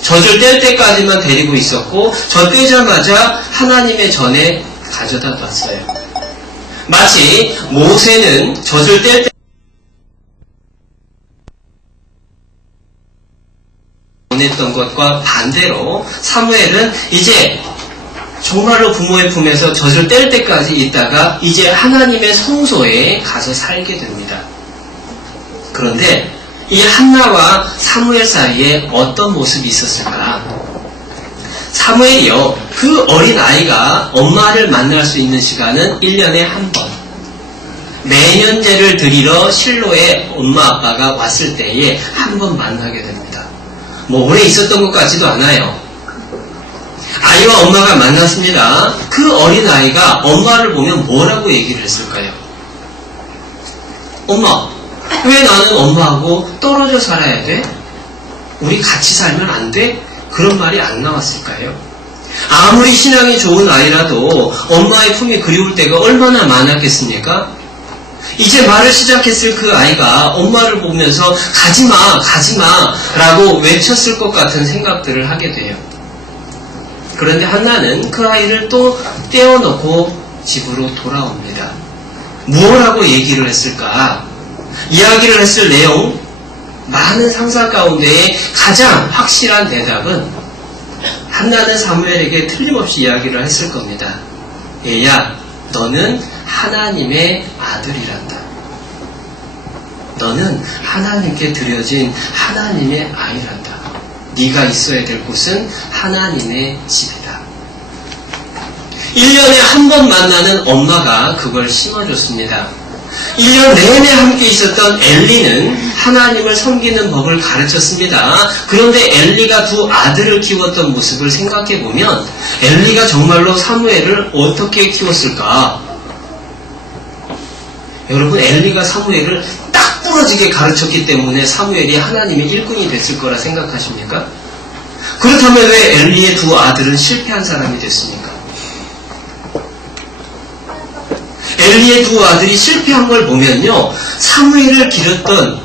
젖을 뗄 때까지만 데리고 있었고 젖 떼자마자 하나님의 전에 가져다 놨어요. 마치 모세는 젖을 뗄 때 보냈던 것과 반대로 사무엘은 이제 정말로 부모의 품에서 젖을 뗄 때까지 있다가 이제 하나님의 성소에 가서 살게 됩니다. 그런데 이 한나와 사무엘 사이에 어떤 모습이 있었을까? 사무엘이요, 그 어린 아이가 엄마를 만날 수 있는 시간은 1년에 한 번. 내년제를 드리러 실로에 엄마 아빠가 왔을 때에 한 번 만나게 됩니다. 뭐 오래 있었던 것 같지도 않아요. 아이와 엄마가 만났습니다. 그 어린 아이가 엄마를 보면 뭐라고 얘기를 했을까요? 엄마, 왜 나는 엄마하고 떨어져 살아야 돼? 우리 같이 살면 안 돼? 그런 말이 안 나왔을까요? 아무리 신앙이 좋은 아이라도 엄마의 품이 그리울 때가 얼마나 많았겠습니까? 이제 말을 시작했을 그 아이가 엄마를 보면서 가지마, 가지마 라고 외쳤을 것 같은 생각들을 하게 돼요. 그런데 한나는 그 아이를 또 떼어놓고 집으로 돌아옵니다. 무엇라고 얘기를 했을까? 이야기를 했을 내용, 많은 상상 가운데에 가장 확실한 대답은 한나는 사무엘에게 틀림없이 이야기를 했을 겁니다. 얘야, 너는 하나님의 아들이란다. 너는 하나님께 드려진 하나님의 아이란다. 네가 있어야 될 곳은 하나님의 집이다. 1년에 한 번 만나는 엄마가 그걸 심어줬습니다. 1년 내내 함께 있었던 엘리는 하나님을 섬기는 법을 가르쳤습니다. 그런데 엘리가 두 아들을 키웠던 모습을 생각해보면 엘리가 정말로 사무엘을 어떻게 키웠을까? 여러분, 엘리가 사무엘을 딱 부러지게 가르쳤기 때문에 사무엘이 하나님의 일꾼이 됐을 거라 생각하십니까? 그렇다면 왜 엘리의 두 아들은 실패한 사람이 됐습니까? 엘리의 두 아들이 실패한 걸 보면요, 사무엘을 기렸던,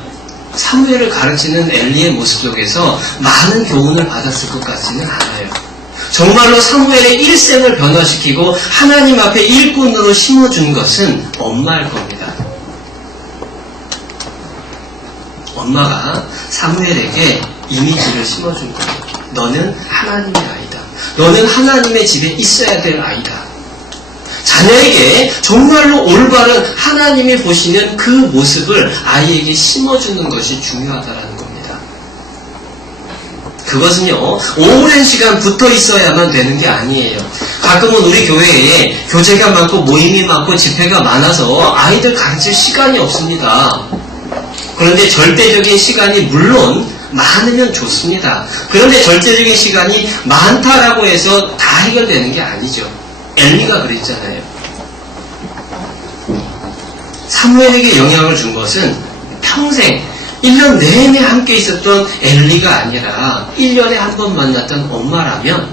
사무엘을 가르치는 엘리의 모습 속에서 많은 교훈을 받았을 것 같지는 않아요. 정말로 사무엘의 일생을 변화시키고 하나님 앞에 일꾼으로 심어준 것은 엄마일 겁니다. 엄마가 사무엘에게 이미지를 심어준 거예요. 너는 하나님의 아이다. 너는 하나님의 집에 있어야 될 아이다. 자녀에게 정말로 올바른 하나님이 보시는 그 모습을 아이에게 심어주는 것이 중요하다는 겁니다. 그것은요, 오랜 시간 붙어 있어야만 되는 게 아니에요. 가끔은 우리 교회에 교제가 많고 모임이 많고 집회가 많아서 아이들 가르칠 시간이 없습니다. 그런데 절대적인 시간이 물론 많으면 좋습니다. 그런데 절대적인 시간이 많다라고 해서 다 해결되는 게 아니죠. 엘리가 그랬잖아요. 사무엘에게 영향을 준 것은 평생 1년 내내 함께 있었던 엘리가 아니라 1년에 한 번 만났던 엄마라면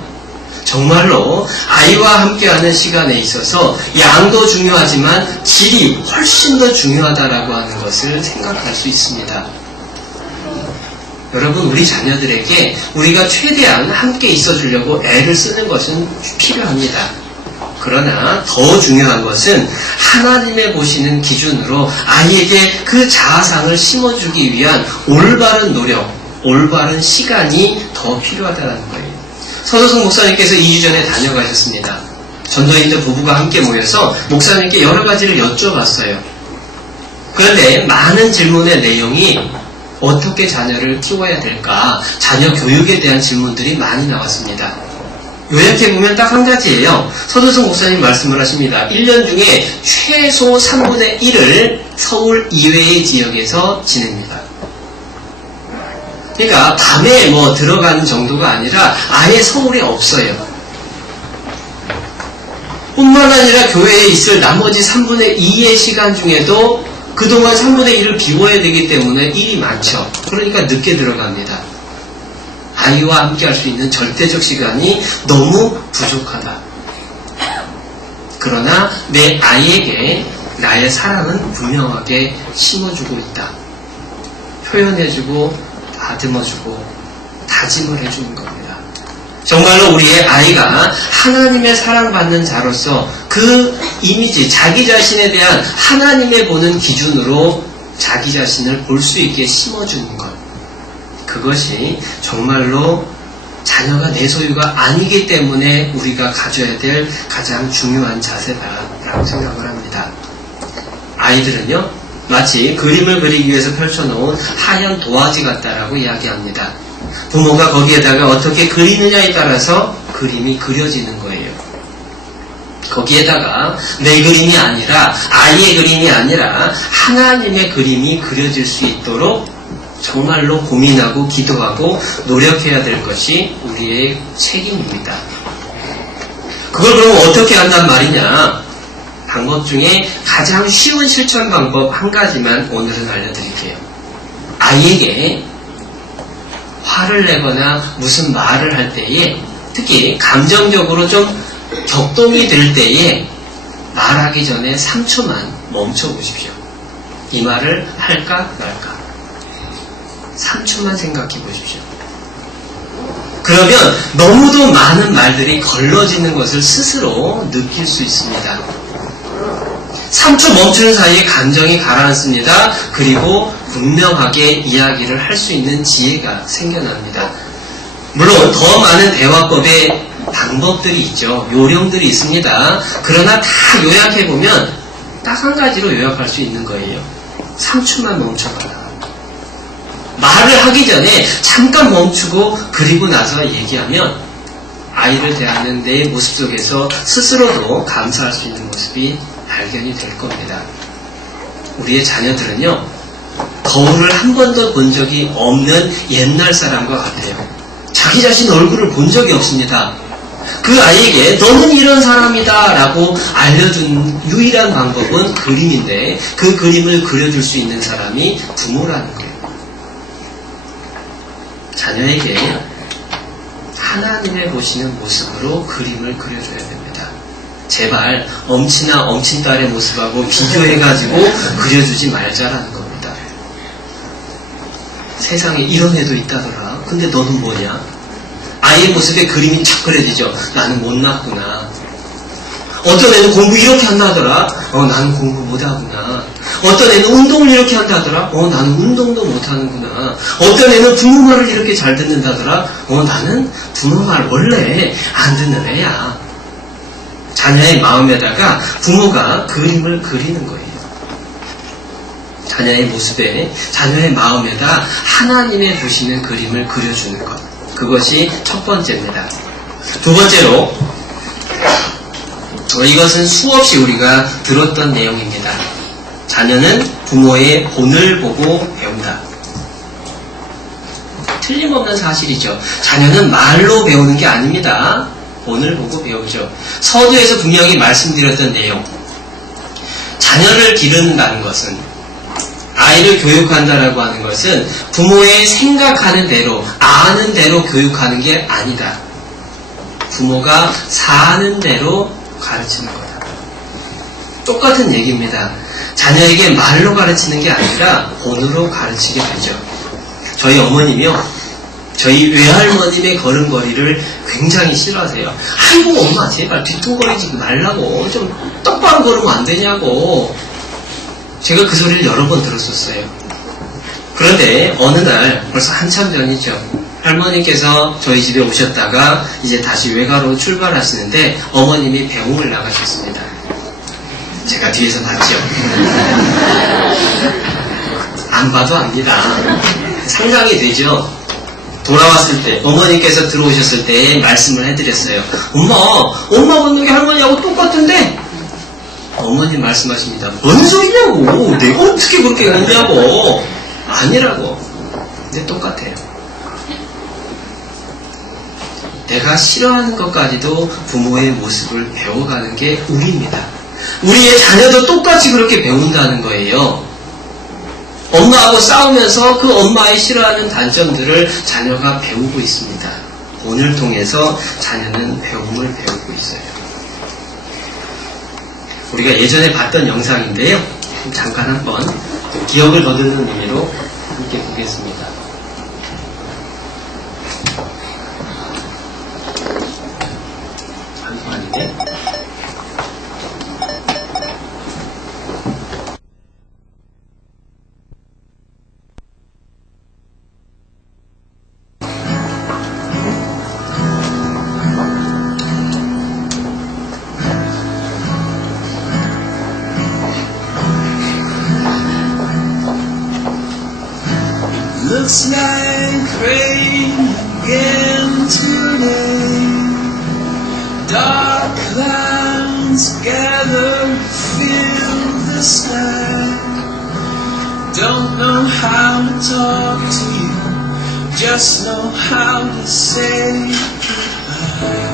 정말로 아이와 함께하는 시간에 있어서 양도 중요하지만 질이 훨씬 더 중요하다라고 하는 것을 생각할 수 있습니다. 여러분, 우리 자녀들에게 우리가 최대한 함께 있어주려고 애를 쓰는 것은 필요합니다. 그러나 더 중요한 것은 하나님의 보시는 기준으로 아이에게 그 자아상을 심어주기 위한 올바른 노력, 올바른 시간이 더 필요하다는 거예요. 서도성 목사님께서 2주 전에 다녀가셨습니다. 전도인들 부부가 함께 모여서 목사님께 여러 가지를 여쭤봤어요. 그런데 많은 질문의 내용이 어떻게 자녀를 키워야 될까? 자녀 교육에 대한 질문들이 많이 나왔습니다. 요약해보면 딱 한 가지예요. 서도성 목사님 말씀을 하십니다. 1년 중에 최소 3분의 1을 서울 이외의 지역에서 지냅니다. 그러니까 밤에 들어가는 정도가 아니라 아예 서울에 없어요. 뿐만 아니라 교회에 있을 나머지 3분의 2의 시간 중에도 그동안 3분의 1을 비워야 되기 때문에 일이 많죠. 그러니까 늦게 들어갑니다. 아이와 함께 할 수 있는 절대적 시간이 너무 부족하다. 그러나 내 아이에게 나의 사랑은 분명하게 심어주고 있다. 표현해주고 다듬어주고 다짐을 해주는 겁니다. 정말로 우리의 아이가 하나님의 사랑받는 자로서 그 이미지, 자기 자신에 대한 하나님의 보는 기준으로 자기 자신을 볼 수 있게 심어주는 것. 그것이 정말로 자녀가 내 소유가 아니기 때문에 우리가 가져야 될 가장 중요한 자세다라고 생각을 합니다. 아이들은요, 마치 그림을 그리기 위해서 펼쳐놓은 하얀 도화지 같다라고 이야기합니다. 부모가 거기에다가 어떻게 그리느냐에 따라서 그림이 그려지는 거예요. 거기에다가 내 그림이 아니라, 아이의 그림이 아니라 하나님의 그림이 그려질 수 있도록 정말로 고민하고 기도하고 노력해야 될 것이 우리의 책임입니다. 그걸 그럼 어떻게 한단 말이냐? 방법 중에 가장 쉬운 실천 방법 한 가지만 오늘은 알려드릴게요. 아이에게 화를 내거나 무슨 말을 할 때에, 특히 감정적으로 좀 격동이 될 때에 말하기 전에 3초만 멈춰보십시오. 이 말을 할까 말까. 3초만 생각해 보십시오. 그러면 너무도 많은 말들이 걸러지는 것을 스스로 느낄 수 있습니다. 3초 멈추는 사이에 감정이 가라앉습니다. 그리고 분명하게 이야기를 할 수 있는 지혜가 생겨납니다. 물론 더 많은 대화법의 방법들이 있죠. 요령들이 있습니다. 그러나 다 요약해보면 딱 한 가지로 요약할 수 있는 거예요. 3초만 멈춰봐라. 말을 하기 전에 잠깐 멈추고 그리고 나서 얘기하면 아이를 대하는 내 모습 속에서 스스로도 감사할 수 있는 모습이 발견이 될 겁니다. 우리의 자녀들은요, 거울을 한 번도 본 적이 없는 옛날 사람과 같아요. 자기 자신 얼굴을 본 적이 없습니다. 그 아이에게 너는 이런 사람이다 라고 알려준 유일한 방법은 그림인데, 그 그림을 그려줄 수 있는 사람이 부모라는 거예요. 자녀에게 하나님의 보시는 모습으로 그림을 그려줘야 됩니다. 제발 엄친아 엄친딸의 모습하고 비교해가지고 그려주지 말자라는 겁니다. 세상에 이런 애도 있다더라. 근데 너는 뭐냐? 아이의 모습에 그림이 착 그려지죠. 나는 못났구나. 어떤 애는 공부 이렇게 한다 하더라. 나는 공부 못하구나. 어떤 애는 운동을 이렇게 한다 하더라. 나는 운동도 못하는구나. 어떤 애는 부모 말을 이렇게 잘 듣는다더라. 나는 부모 말 원래 안 듣는 애야. 자녀의 마음에다가 부모가 그림을 그리는 거예요. 자녀의 모습에, 자녀의 마음에다 하나님의 보시는 그림을 그려주는 것. 그것이 첫 번째입니다. 두 번째로, 이것은 수없이 우리가 들었던 내용입니다. 자녀는 부모의 본을 보고 배운다. 틀림없는 사실이죠. 자녀는 말로 배우는 게 아닙니다. 본을 보고 배우죠. 서두에서 분명히 말씀드렸던 내용. 자녀를 기른다는 것은, 아이를 교육한다라고 하는 것은 부모의 생각하는 대로, 아는 대로 교육하는 게 아니다. 부모가 사는 대로 가르치는 거다. 똑같은 얘기입니다. 자녀에게 말로 가르치는 게 아니라 본으로 가르치게 되죠. 저희 어머님이요, 저희 외할머님의 걸음걸이를 굉장히 싫어하세요. 아이고 엄마 제발 뒤통거리지 말라고, 좀 똑바로 걸으면 안 되냐고. 제가 그 소리를 여러 번 들었었어요. 그런데 어느 날, 벌써 한참 전이죠, 할머니께서 저희 집에 오셨다가 이제 다시 외가로 출발하시는데 어머님이 배웅을 나가셨습니다. 제가 뒤에서 봤죠. 안 봐도 압니다. 상상이 되죠. 돌아왔을 때, 어머니께서 들어오셨을 때 말씀을 해드렸어요. 엄마 걷는 게 할머니하고 똑같은데? 어머님 말씀하십니다. 뭔 소리냐고. 내가 어떻게 그렇게 걷냐고. 아니라고. 근데 똑같아요. 내가 싫어하는 것까지도 부모의 모습을 배워가는 게 우리입니다. 우리의 자녀도 똑같이 그렇게 배운다는 거예요. 엄마하고 싸우면서 그 엄마의 싫어하는 단점들을 자녀가 배우고 있습니다. 본을 통해서 자녀는 배움을 배우고 있어요. 우리가 예전에 봤던 영상인데요. 잠깐 한번 기억을 거두는 의미로 함께 보겠습니다. 잠깐만요. Looks like rain again today. Dark clouds gather, fill the sky. Don't know how to talk to you, just know how to say goodbye.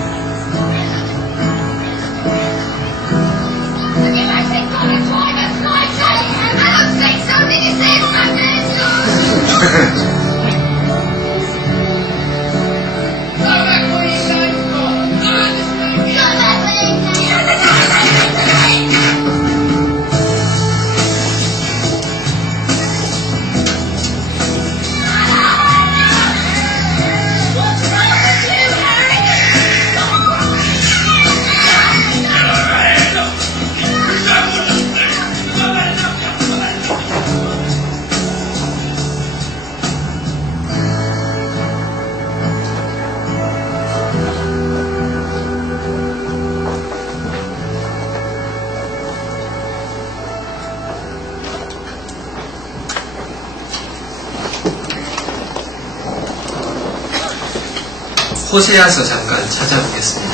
호세아서 잠깐 찾아보겠습니다.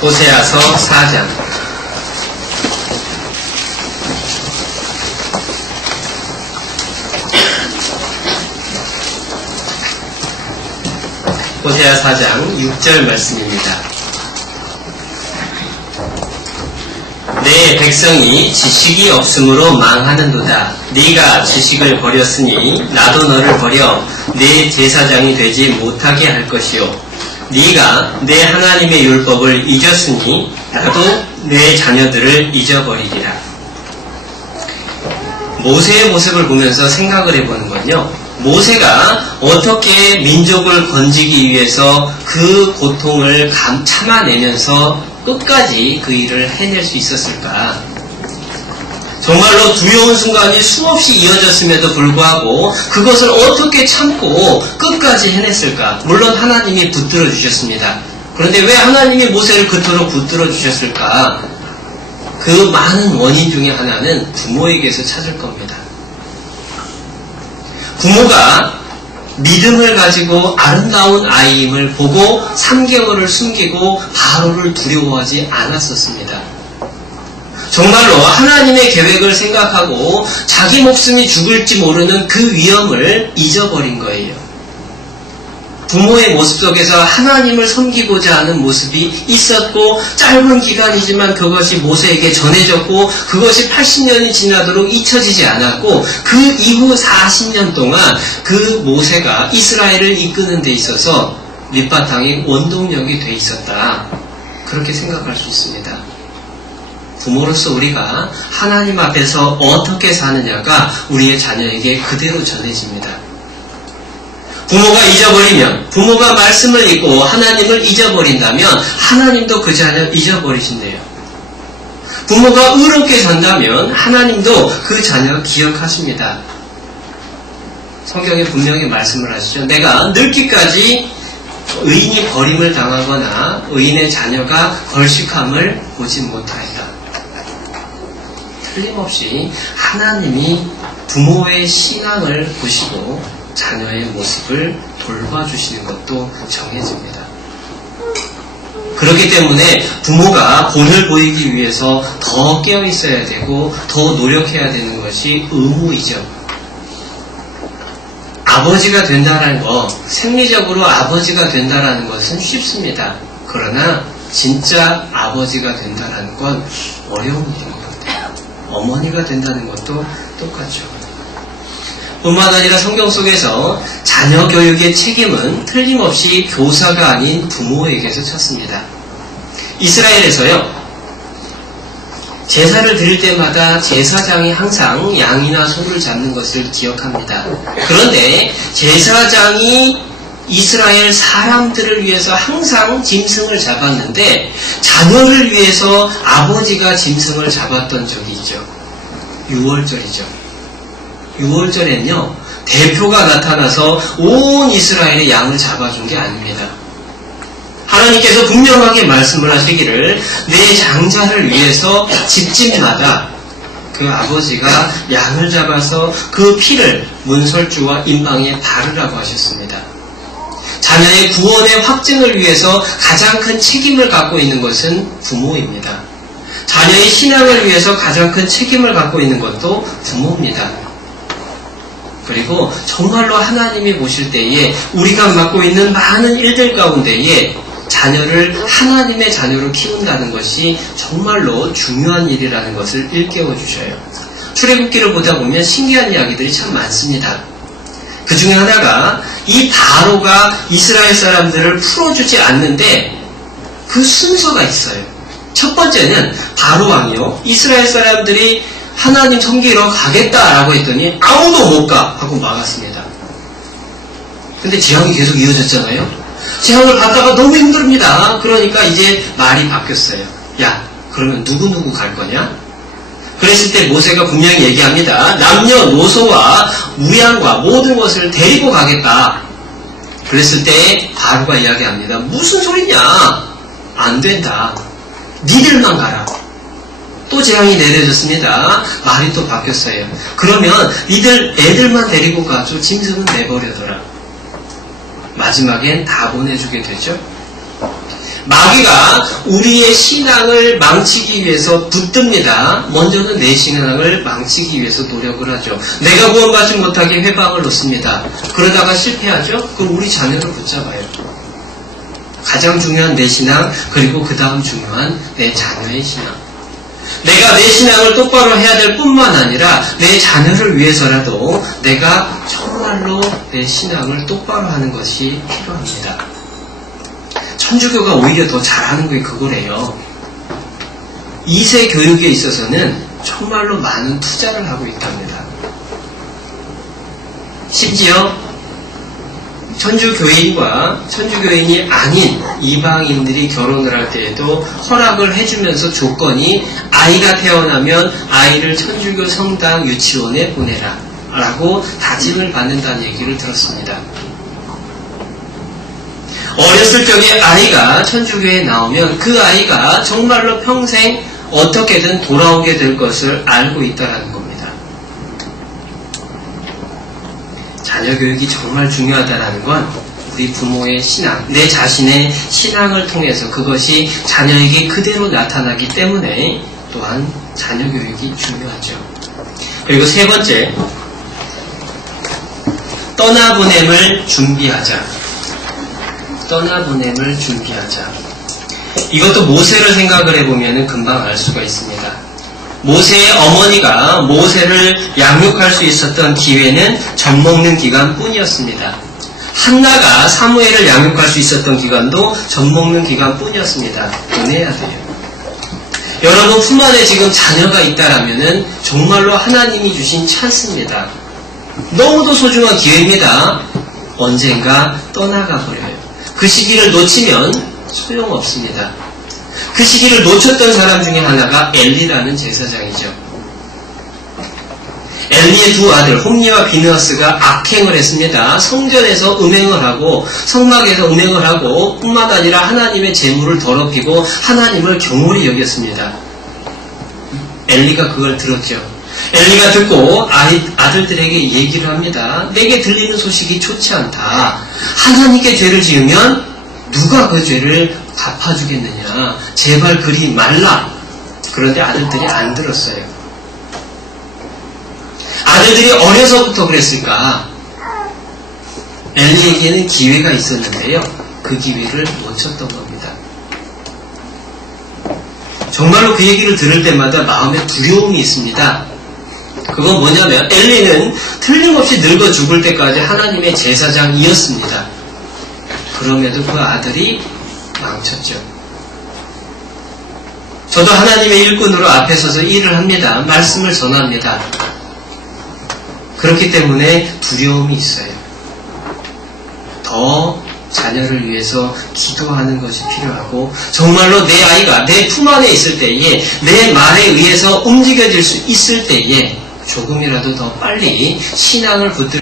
호세아서 4장. 호세아 4장 6절 말씀입니다. 내 백성이 지식이 없으므로 망하는도다. 네가 지식을 버렸으니 나도 너를 버려 내 제사장이 되지 못하게 할 것이요. 네가 내 하나님의 율법을 잊었으니 나도 내 자녀들을 잊어버리리라. 모세의 모습을 보면서 생각을 해보는 건요, 모세가 어떻게 민족을 건지기 위해서 그 고통을 참아내면서 끝까지 그 일을 해낼 수 있었을까? 정말로 두려운 순간이 수없이 이어졌음에도 불구하고 그것을 어떻게 참고 끝까지 해냈을까? 물론 하나님이 붙들어 주셨습니다. 그런데 왜 하나님이 모세를 그토록 붙들어 주셨을까? 그 많은 원인 중에 하나는 부모에게서 찾을 겁니다. 부모가 믿음을 가지고 아름다운 아이임을 보고 3개월을 숨기고 바로를 두려워하지 않았었습니다. 정말로 하나님의 계획을 생각하고 자기 목숨이 죽을지 모르는 그 위험을 잊어버린 거예요. 부모의 모습 속에서 하나님을 섬기고자 하는 모습이 있었고 짧은 기간이지만 그것이 모세에게 전해졌고 그것이 80년이 지나도록 잊혀지지 않았고 그 이후 40년 동안 그 모세가 이스라엘을 이끄는 데 있어서 밑바탕이 원동력이 돼 있었다. 그렇게 생각할 수 있습니다. 부모로서 우리가 하나님 앞에서 어떻게 사느냐가 우리의 자녀에게 그대로 전해집니다. 부모가 잊어버리면, 부모가 말씀을 잊고 하나님을 잊어버린다면 하나님도 그 자녀 잊어버리신대요. 부모가 의롭게 산다면 하나님도 그 자녀 기억하십니다. 성경에 분명히 말씀을 하시죠. 내가 늙기까지 의인이 버림을 당하거나 의인의 자녀가 걸식함을 보지 못하였다. 틀림없이 하나님이 부모의 신앙을 보시고 자녀의 모습을 돌봐주시는 것도 정해집니다. 그렇기 때문에 부모가 본을 보이기 위해서 더 깨어있어야 되고 더 노력해야 되는 것이 의무이죠. 아버지가 된다는 것, 생리적으로 아버지가 된다는 것은 쉽습니다. 그러나 진짜 아버지가 된다는 건 어려운 일인 것 같아요. 어머니가 된다는 것도 똑같죠. 뿐만 아니라 성경 속에서 자녀 교육의 책임은 틀림없이 교사가 아닌 부모에게서 쳤습니다. 이스라엘에서요, 제사를 드릴 때마다 제사장이 항상 양이나 소를 잡는 것을 기억합니다. 그런데 제사장이 이스라엘 사람들을 위해서 항상 짐승을 잡았는데 자녀를 위해서 아버지가 짐승을 잡았던 적이 있죠. 유월절이죠. 6월절에는요, 대표가 나타나서 온 이스라엘의 양을 잡아준 게 아닙니다. 하나님께서 분명하게 말씀을 하시기를 내 장자를 위해서 집집마다 그 아버지가 양을 잡아서 그 피를 문설주와 임방에 바르라고 하셨습니다. 자녀의 구원의 확증을 위해서 가장 큰 책임을 갖고 있는 것은 부모입니다. 자녀의 신앙을 위해서 가장 큰 책임을 갖고 있는 것도 부모입니다. 그리고 정말로 하나님이 보실 때에 우리가 맡고 있는 많은 일들 가운데에 자녀를 하나님의 자녀로 키운다는 것이 정말로 중요한 일이라는 것을 일깨워 주셔요. 출애굽기를 보다 보면 신기한 이야기들이 참 많습니다. 그 중에 하나가 이 바로가 이스라엘 사람들을 풀어주지 않는데 그 순서가 있어요. 첫 번째는 바로 왕이요, 이스라엘 사람들이 하나님 섬기러 가겠다라고 했더니 아무도 못 가 하고 막았습니다. 근데 재앙이 계속 이어졌잖아요. 재앙을 받다가 너무 힘듭니다. 그러니까 이제 말이 바뀌었어요. 야, 그러면 누구누구 갈 거냐? 그랬을 때 모세가 분명히 얘기합니다. 남녀노소와 우양과 모든 것을 데리고 가겠다. 그랬을 때 바로가 이야기합니다. 무슨 소리냐? 안 된다. 니들만 가라. 또 재앙이 내려졌습니다. 말이 또 바뀌었어요. 그러면 니들 애들만 데리고 가죠. 짐승은 내버려둬라. 마지막엔 다 보내주게 되죠. 마귀가 우리의 신앙을 망치기 위해서 붙듭니다. 먼저는 내 신앙을 망치기 위해서 노력을 하죠. 내가 구원받지 못하게 회방을 놓습니다. 그러다가 실패하죠. 그럼 우리 자녀를 붙잡아요. 가장 중요한 내 신앙, 그리고 그 다음 중요한 내 자녀의 신앙. 내가 내 신앙을 똑바로 해야 될 뿐만 아니라 내 자녀를 위해서라도 내가 정말로 내 신앙을 똑바로 하는 것이 필요합니다. 천주교가 오히려 더 잘하는 게 그거래요. 2세 교육에 있어서는 정말로 많은 투자를 하고 있답니다. 심지어 천주교인과 천주교인이 아닌 이방인들이 결혼을 할 때에도 허락을 해주면서 조건이 아이가 태어나면 아이를 천주교 성당 유치원에 보내라 라고 다짐을 받는다는 얘기를 들었습니다. 어렸을 적에 아이가 천주교에 나오면 그 아이가 정말로 평생 어떻게든 돌아오게 될 것을 알고 있다는 겁니다. 자녀 교육이 정말 중요하다는 건 우리 부모의 신앙, 내 자신의 신앙을 통해서 그것이 자녀에게 그대로 나타나기 때문에 또한 자녀 교육이 중요하죠. 그리고 세 번째, 떠나보냄을 준비하자. 떠나보냄을 준비하자. 이것도 모세를 생각을 해보면 금방 알 수가 있습니다. 모세의 어머니가 모세를 양육할 수 있었던 기회는 젖먹는 기간 뿐이었습니다. 한나가 사무엘을 양육할 수 있었던 기간도 젖먹는 기간 뿐이었습니다. 보내야 돼요. 여러분 품 안에 지금 자녀가 있다라면은 정말로 하나님이 주신 찬스입니다. 너무도 소중한 기회입니다. 언젠가 떠나가 버려요. 그 시기를 놓치면 소용없습니다. 그 시기를 놓쳤던 사람 중에 하나가 엘리라는 제사장이죠. 엘리의 두 아들 홈리와 비느하스가 악행을 했습니다. 성전에서 음행을 하고 성막에서 음행을 하고 뿐만 아니라 하나님의 제물을 더럽히고 하나님을 경홀히 여겼습니다. 엘리가 그걸 들었죠. 엘리가 듣고 아들들에게 얘기를 합니다. 내게 들리는 소식이 좋지 않다. 하나님께 죄를 지으면 누가 그 죄를 갚아주겠느냐. 제발 그리 말라. 그런데 아들들이 안 들었어요. 아들들이 어려서부터 그랬을까? 엘리에게는 기회가 있었는데요. 그 기회를 놓쳤던 겁니다. 정말로 그 얘기를 들을 때마다 마음에 두려움이 있습니다. 그건 뭐냐면 엘리는 틀림없이 늙어 죽을 때까지 하나님의 제사장이었습니다. 그럼에도 그 아들이 망쳤죠. 저도 하나님의 일꾼으로 앞에 서서 일을 합니다. 말씀을 전합니다. 그렇기 때문에 두려움이 있어요. 더 자녀를 위해서 기도하는 것이 필요하고 정말로 내 아이가 내 품 안에 있을 때에 내 말에 의해서 움직여질 수 있을 때에 조금이라도 더 빨리 신앙을 붙들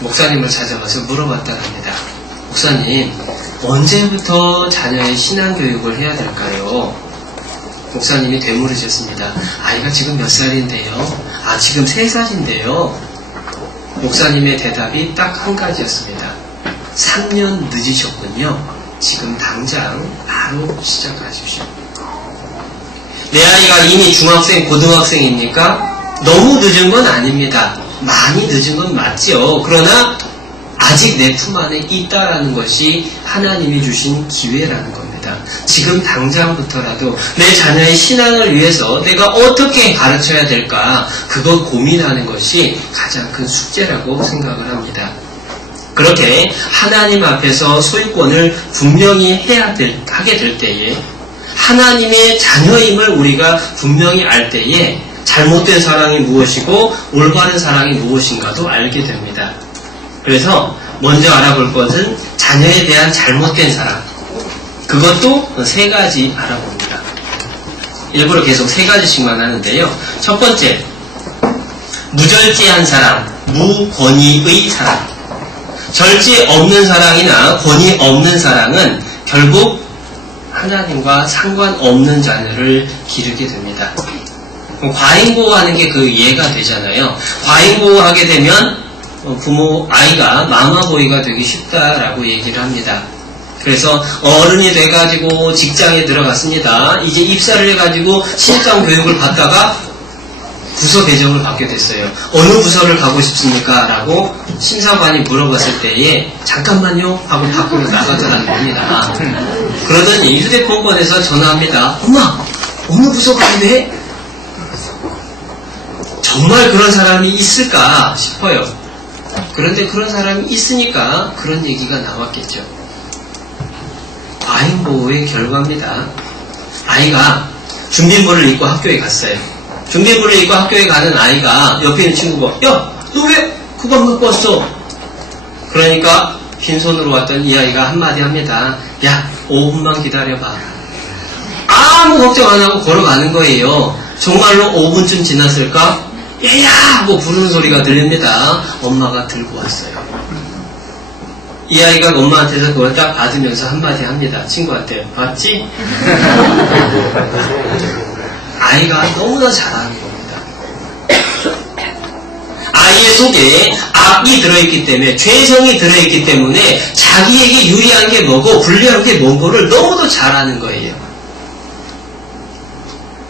목사님을 찾아가서 물어봤다고 합니다. 목사님, 언제부터 자녀의 신앙교육을 해야 될까요? 목사님이 되물으셨습니다. 아이가 지금 몇 살인데요? 지금 3살인데요. 목사님의 대답이 딱 한 가지였습니다. 3년 늦으셨군요. 지금 당장 바로 시작하십시오. 내 아이가 이미 중학생, 고등학생입니까? 너무 늦은 건 아닙니다. 많이 늦은 건 맞지요. 그러나 아직 내 품 안에 있다라는 것이 하나님이 주신 기회라는 겁니다. 지금 당장부터라도 내 자녀의 신앙을 위해서 내가 어떻게 가르쳐야 될까, 그거 고민하는 것이 가장 큰 숙제라고 생각을 합니다. 그렇게 하나님 앞에서 소유권을 분명히 하게 될 때에, 하나님의 자녀임을 우리가 분명히 알 때에 잘못된 사랑이 무엇이고 올바른 사랑이 무엇인가도 알게 됩니다. 그래서 먼저 알아볼 것은 자녀에 대한 잘못된 사랑. 그것도 3가지 알아봅니다. 일부러 계속 3가지씩만 하는데요. 첫 번째, 무절제한 사랑, 무권위의 사랑. 절제 없는 사랑이나 권위 없는 사랑은 결국 하나님과 상관없는 자녀를 기르게 됩니다. 과잉보호하는 게 그 예가 되잖아요. 과잉보호하게 되면 아이가 마마보이가 되기 쉽다라고 얘기를 합니다. 그래서 어른이 돼가지고 직장에 들어갔습니다. 이제 입사를 해가지고 신입사원 교육을 받다가 부서 배정을 받게 됐어요. 어느 부서를 가고 싶습니까? 라고 심사관이 물어봤을 때에 잠깐만요 하고 밖으로 나가더라는 겁니다. 그러더니 휴대폰 꺼내서 전화합니다. 엄마, 어느 부서 가야 돼? 정말 그런 사람이 있을까 싶어요. 그런데 그런 사람이 있으니까 그런 얘기가 나왔겠죠. 과잉보호의 결과입니다. 아이가 준비물을 입고 학교에 갔어요. 준비물을 입고 학교에 가는 아이가 옆에 있는 친구가 야, 너 왜 그거 안 갖고 왔어? 그러니까 빈손으로 왔던 이 아이가 한마디 합니다. 야, 5분만 기다려봐. 아무 걱정 안 하고 걸어가는 거예요. 정말로 5분쯤 지났을까? 얘야! 하고 부르는 소리가 들립니다. 엄마가 들고 왔어요. 이 아이가 엄마한테서 그걸 딱 받으면서 한마디 합니다. 친구한테. 봤지? 아이가 너무나 잘하는 겁니다. 아이의 속에 악이 들어있기 때문에, 죄성이 들어있기 때문에 자기에게 유리한 게 뭐고 불리한 게 뭔고를 너무도 잘 아는 거예요.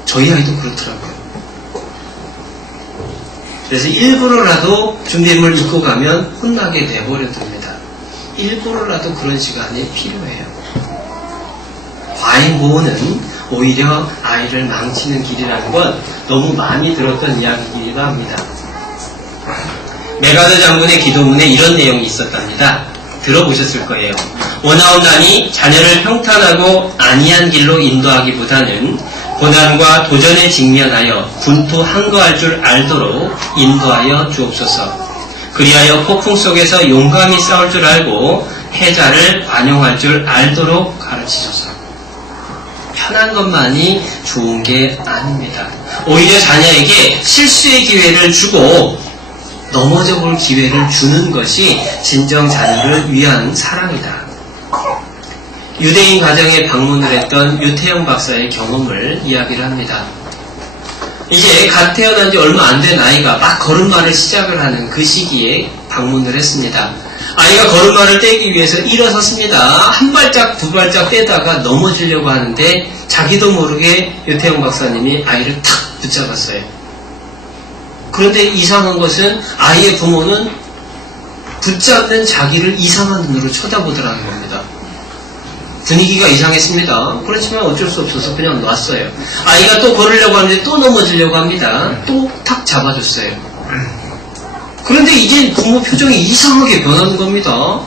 저희 아이도 그렇더라고요. 그래서 일부러라도 준비물 입고 가면 혼나게 내버려둡니다. 일부러라도 그런 시간이 필요해요. 과잉 보호는 오히려 아이를 망치는 길이라는 건 너무 많이 들었던 이야기이기도 합니다. 메가드 장군의 기도문에 이런 내용이 있었답니다. 들어보셨을 거예요. 원하옵나니 자녀를 평탄하고 안이한 길로 인도하기보다는 고난과 도전에 직면하여 분투 한거할 줄 알도록 인도하여 주옵소서. 그리하여 폭풍 속에서 용감히 싸울 줄 알고 해자를 관용할 줄 알도록 가르치소서. 편한 것만이 좋은 게 아닙니다. 오히려 자녀에게 실수의 기회를 주고 넘어져 볼 기회를 주는 것이 진정 자녀를 위한 사랑이다. 유대인 가정에 방문을 했던 유태영 박사의 경험을 이야기를 합니다. 이제 갓 태어난 지 얼마 안 된 아이가 막 걸음마를 시작을 하는 그 시기에 방문을 했습니다. 아이가 걸음마를 떼기 위해서 일어섰습니다. 한 발짝 두 발짝 떼다가 넘어지려고 하는데 자기도 모르게 유태영 박사님이 아이를 탁 붙잡았어요. 그런데 이상한 것은 아이의 부모는 붙잡는 자기를 이상한 눈으로 쳐다보더라는 겁니다. 분위기가 이상했습니다. 그렇지만 어쩔 수 없어서 그냥 놨어요. 아이가 또 걸으려고 하는데 또 넘어지려고 합니다. 또 탁 잡아줬어요. 그런데 이제 부모 표정이 이상하게 변하는 겁니다.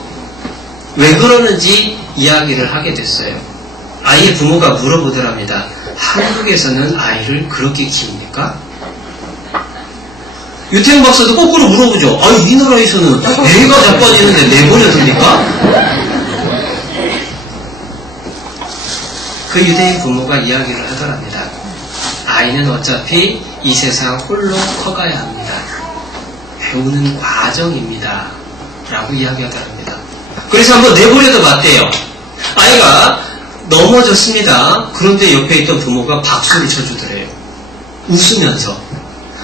왜 그러는지 이야기를 하게 됐어요. 아이의 부모가 물어보더랍니다. 한국에서는 아이를 그렇게 키웁니까? 유태영 박사도 거꾸로 물어보죠. 아니, 이 나라에서는 애가 자빠지는데 내버려둡니까? 그 유대인 부모가 이야기를 하더랍니다. 아이는 어차피 이 세상 홀로 커가야 합니다. 배우는 과정입니다. 라고 이야기하더랍니다. 그래서 한번 내버려둬 봤대요. 아이가 넘어졌습니다. 그런데 옆에 있던 부모가 박수를 쳐주더래요. 웃으면서.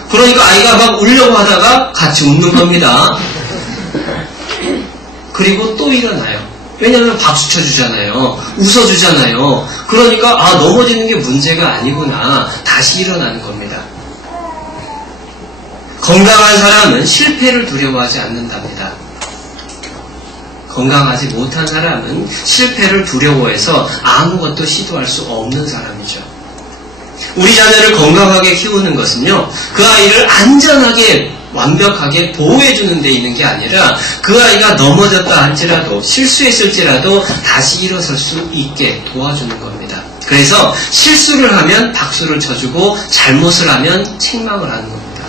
그러니까 아이가 막 울려고 하다가 같이 웃는 겁니다. 그리고 또 일어나요. 왜냐하면 박수 쳐주잖아요. 웃어주잖아요. 그러니까 넘어지는 게 문제가 아니구나. 다시 일어나는 겁니다. 건강한 사람은 실패를 두려워하지 않는답니다. 건강하지 못한 사람은 실패를 두려워해서 아무것도 시도할 수 없는 사람이죠. 우리 자녀를 건강하게 키우는 것은요, 그 아이를 안전하게 완벽하게 보호해주는 데 있는 게 아니라 그 아이가 넘어졌다 할지라도 실수했을지라도 다시 일어설 수 있게 도와주는 겁니다. 그래서 실수를 하면 박수를 쳐주고 잘못을 하면 책망을 하는 겁니다.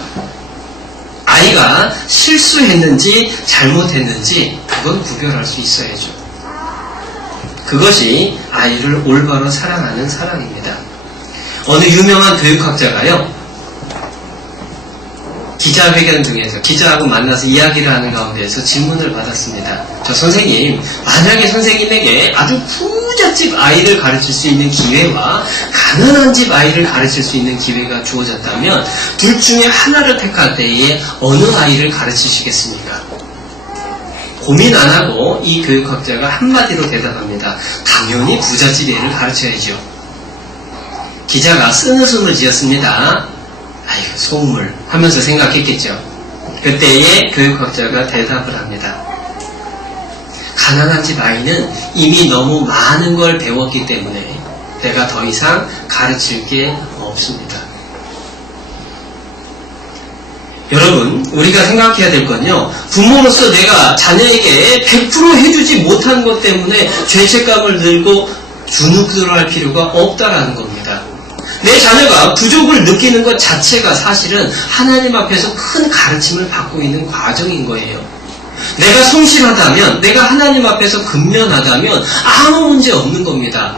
아이가 실수했는지 잘못했는지 그건 구별할 수 있어야죠. 그것이 아이를 올바로 사랑하는 사랑입니다. 어느 유명한 교육학자가요, 기자회견 중에서 기자하고 만나서 이야기를 하는 가운데에서 질문을 받았습니다. 저 선생님, 만약에 선생님에게 아주 부잣집 아이를 가르칠 수 있는 기회와 가난한 집 아이를 가르칠 수 있는 기회가 주어졌다면 둘 중에 하나를 택할 때에 어느 아이를 가르치시겠습니까? 고민 안 하고 이 교육학자가 한마디로 대답합니다. 당연히 부잣집 애를 가르쳐야죠. 기자가 쓴웃음을 지었습니다. 아이고, 속물 하면서 생각했겠죠. 그때에 교육학자가 대답을 합니다. 가난한 집 아이는 이미 너무 많은 걸 배웠기 때문에 내가 더 이상 가르칠 게 없습니다. 여러분, 우리가 생각해야 될 건요, 부모로서 내가 자녀에게 100% 해주지 못한 것 때문에 죄책감을 들고 주눅들어할 필요가 없다라는 겁니다. 내 자녀가 부족을 느끼는 것 자체가 사실은 하나님 앞에서 큰 가르침을 받고 있는 과정인 거예요. 내가 성실하다면, 내가 하나님 앞에서 근면하다면 아무 문제 없는 겁니다.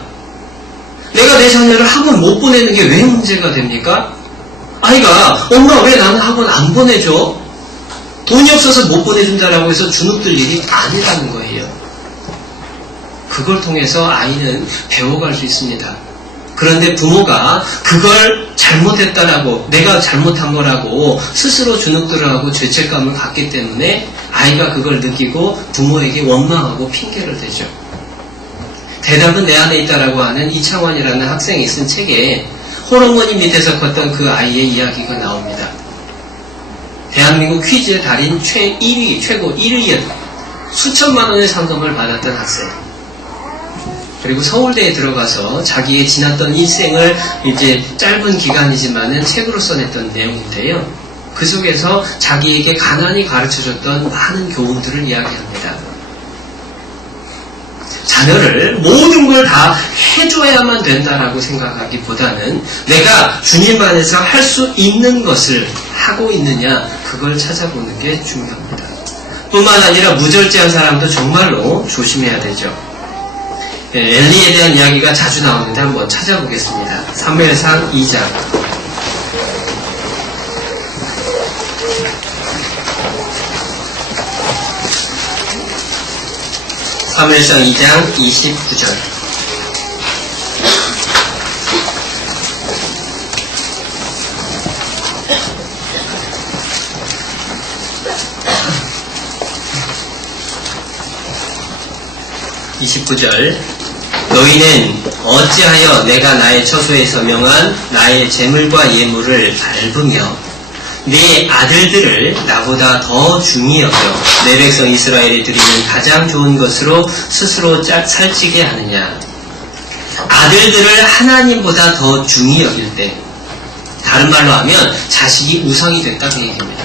내가 내 자녀를 학원 못 보내는 게 왜 문제가 됩니까? 아이가 엄마 왜 나는 학원 안 보내줘? 돈이 없어서 못 보내준다라고 해서 주눅들 일이 아니라는 거예요. 그걸 통해서 아이는 배워갈 수 있습니다. 그런데 부모가 그걸 잘못했다라고, 내가 잘못한 거라고 스스로 주눅들어하고 죄책감을 갖기 때문에 아이가 그걸 느끼고 부모에게 원망하고 핑계를 대죠. 대답은 내 안에 있다라고 하는 이창원이라는 학생이 쓴 책에 홀어머니 밑에서 컸던 그 아이의 이야기가 나옵니다. 대한민국 퀴즈의 달인 최고 1위에 수천만 원의 상금을 받았던 학생. 그리고 서울대에 들어가서 자기의 지났던 일생을 이제 짧은 기간이지만은 책으로 써냈던 내용인데요. 그 속에서 자기에게 가난이 가르쳐줬던 많은 교훈들을 이야기합니다. 자녀를 모든 걸 다 해줘야만 된다라고 생각하기보다는 내가 주님 안에서 할 수 있는 것을 하고 있느냐, 그걸 찾아보는 게 중요합니다. 뿐만 아니라 무절제한 사람도 정말로 조심해야 되죠. 엘리에 대한 이야기가 자주 나오는데 한번 찾아보겠습니다. 사무엘상 2장. 사무엘상 2장 29절. 너희는 어찌하여 내가 나의 처소에서 명한 나의 재물과 예물을 밟으며 네 아들들을 나보다 더 중히 여겨 내 백성 이스라엘이 드리는 가장 좋은 것으로 스스로 살찌게 하느냐. 아들들을 하나님보다 더 중히 여길 때, 다른 말로 하면 자식이 우상이 됐다는 얘기입니다.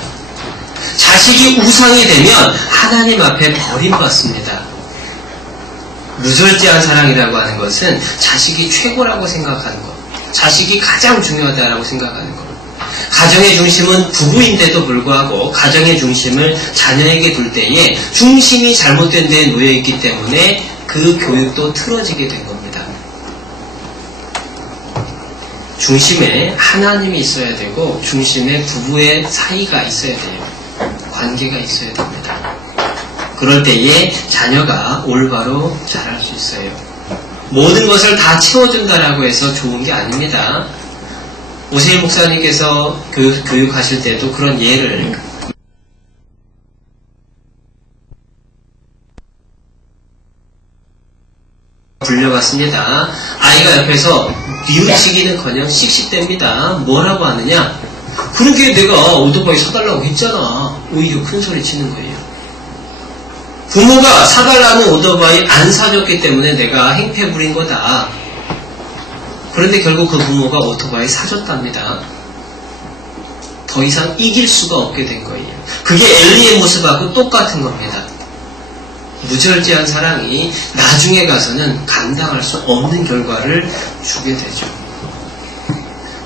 자식이 우상이 되면 하나님 앞에 버림받습니다. 무절제한 사랑이라고 하는 것은 자식이 최고라고 생각하는 것, 자식이 가장 중요하다라고 생각하는 것. 가정의 중심은 부부인데도 불구하고 가정의 중심을 자녀에게 둘 때에 중심이 잘못된 데에 놓여있기 때문에 그 교육도 틀어지게 된 겁니다. 중심에 하나님이 있어야 되고 중심에 부부의 사이가 있어야 돼요. 관계가 있어야 됩니다. 그럴 때에 자녀가 올바로 자랄 수 있어요. 모든 것을 다 채워준다라고 해서 좋은 게 아닙니다. 오세희 목사님께서 교육하실 때도 그런 예를 불려봤습니다. 아이가 옆에서 뉘우치기는커녕 씩씩댑니다. 뭐라고 하느냐? 그러게 내가 오토바이 사달라고 했잖아. 오히려 큰 소리 치는 거예요. 부모가 사달라는 오토바이 안 사줬기 때문에 내가 행패 부린 거다. 그런데 결국 그 부모가 오토바이 사줬답니다. 더 이상 이길 수가 없게 된 거예요. 그게 엘리의 모습하고 똑같은 겁니다. 무절제한 사랑이 나중에 가서는 감당할 수 없는 결과를 주게 되죠.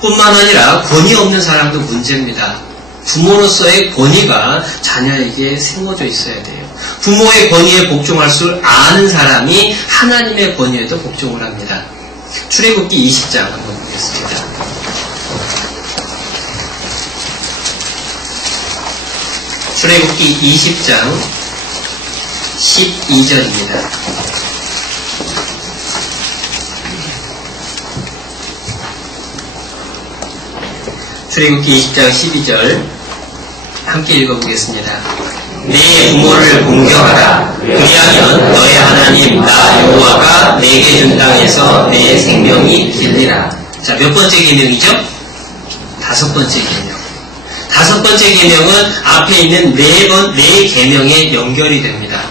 뿐만 아니라 권위 없는 사랑도 문제입니다. 부모로서의 권위가 자녀에게 세워져 있어야 돼요. 부모의 권위에 복종할 줄 아는 사람이 하나님의 권위에도 복종을 합니다. 출애굽기 20장 한번 보겠습니다. 출애굽기 20장 12절입니다. 출애굽기 20장 12절 함께 읽어보겠습니다. 내 부모를 공경하라. 그리하면 너의 하나님 나 여호와가 내게 준 땅에서 내 생명이 길리라. 자, 몇 번째 계명이죠? 5번째 계명. 5번째 계명은 앞에 있는 네 계명에 연결이 됩니다.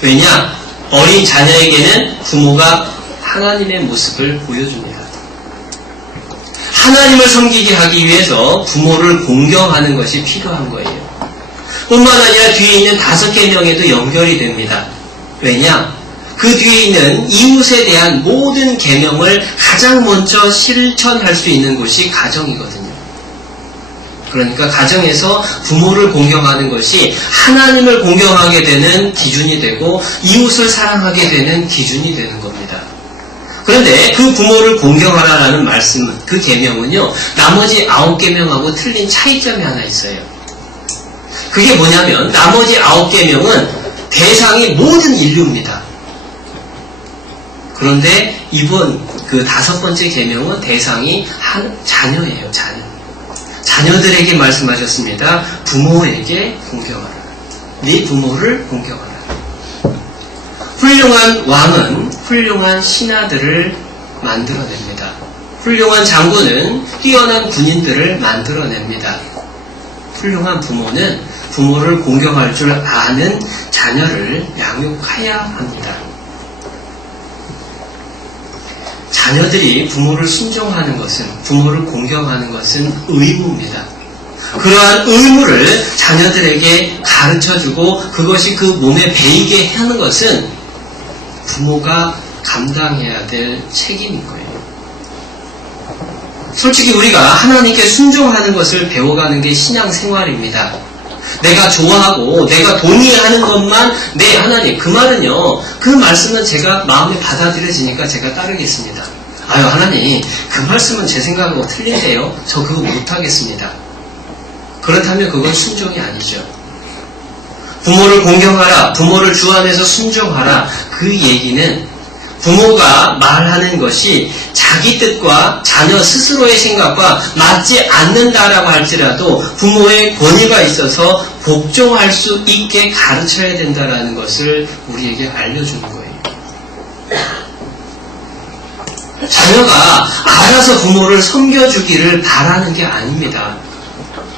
왜냐? 어린 자녀에게는 부모가 하나님의 모습을 보여줍니다. 하나님을 섬기게 하기 위해서 부모를 공경하는 것이 필요한 거예요. 뿐만 아니라 뒤에 있는 5계명에도 연결이 됩니다. 왜냐? 그 뒤에 있는 이웃에 대한 모든 계명을 가장 먼저 실천할 수 있는 곳이 가정이거든요. 그러니까 가정에서 부모를 공경하는 것이 하나님을 공경하게 되는 기준이 되고 이웃을 사랑하게 되는 기준이 되는 겁니다. 그런데 그 부모를 공경하라라는 말씀, 그 계명은요, 나머지 9계명하고 틀린 차이점이 하나 있어요. 그게 뭐냐면 나머지 9계명은 대상이 모든 인류입니다. 그런데 이번 그 5번째 계명은 대상이 자녀예요. 자녀들에게 말씀하셨습니다. 부모에게 공경하라. 네 부모를 공경하라. 훌륭한 왕은 훌륭한 신하들을 만들어냅니다. 훌륭한 장군은 뛰어난 군인들을 만들어냅니다. 훌륭한 부모는 부모를 공경할 줄 아는 자녀를 양육해야 합니다. 자녀들이 부모를 순종하는 것은, 부모를 공경하는 것은 의무입니다. 그러한 의무를 자녀들에게 가르쳐주고 그것이 그 몸에 배이게 하는 것은 부모가 감당해야 될 책임인 거예요. 솔직히 우리가 하나님께 순종하는 것을 배워가는 게 신앙생활입니다. 내가 좋아하고 내가 동의하는 것만 네 하나님, 그 말은요, 그 말씀은 제가 마음에 받아들여지니까 제가 따르겠습니다. 아유 하나님, 그 말씀은 제 생각하고 틀린데요, 저 그거 못하겠습니다. 그렇다면 그건 순종이 아니죠. 부모를 공경하라, 부모를 주 안에서 순종하라, 그 얘기는 부모가 말하는 것이 자기 뜻과 자녀 스스로의 생각과 맞지 않는다라고 할지라도 부모의 권위가 있어서 복종할 수 있게 가르쳐야 된다라는 것을 우리에게 알려주는 거예요. 자녀가 알아서 부모를 섬겨주기를 바라는 게 아닙니다.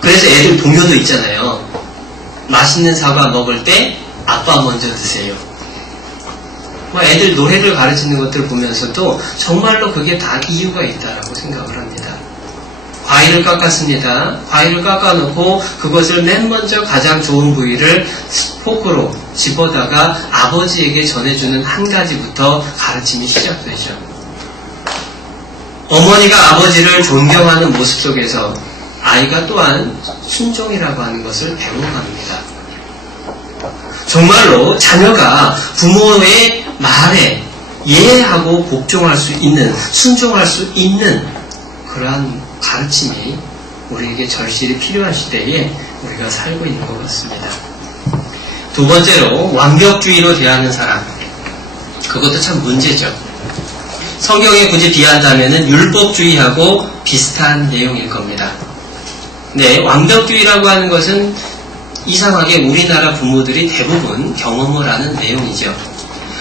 그래서 애들 동요도 있잖아요. 맛있는 사과 먹을 때 아빠 먼저 드세요. 애들 노래를 가르치는 것들을 보면서도 정말로 그게 다 이유가 있다라고 생각을 합니다. 과일을 깎았습니다. 과일을 깎아놓고 그것을 맨 먼저 가장 좋은 부위를 포크로 집어다가 아버지에게 전해주는 한 가지부터 가르침이 시작되죠. 어머니가 아버지를 존경하는 모습 속에서 아이가 또한 순종이라고 하는 것을 배워갑니다. 정말로 자녀가 부모의 말에 예하고 복종할 수 있는, 순종할 수 있는 그러한 가르침이 우리에게 절실히 필요한 시대에 우리가 살고 있는 것 같습니다. 두 번째로 완벽주의로 대하는 사람. 그것도 참 문제죠. 성경에 굳이 비한다면 율법주의하고 비슷한 내용일 겁니다. 네, 완벽주의라고 하는 것은 이상하게 우리나라 부모들이 대부분 경험을 하는 내용이죠.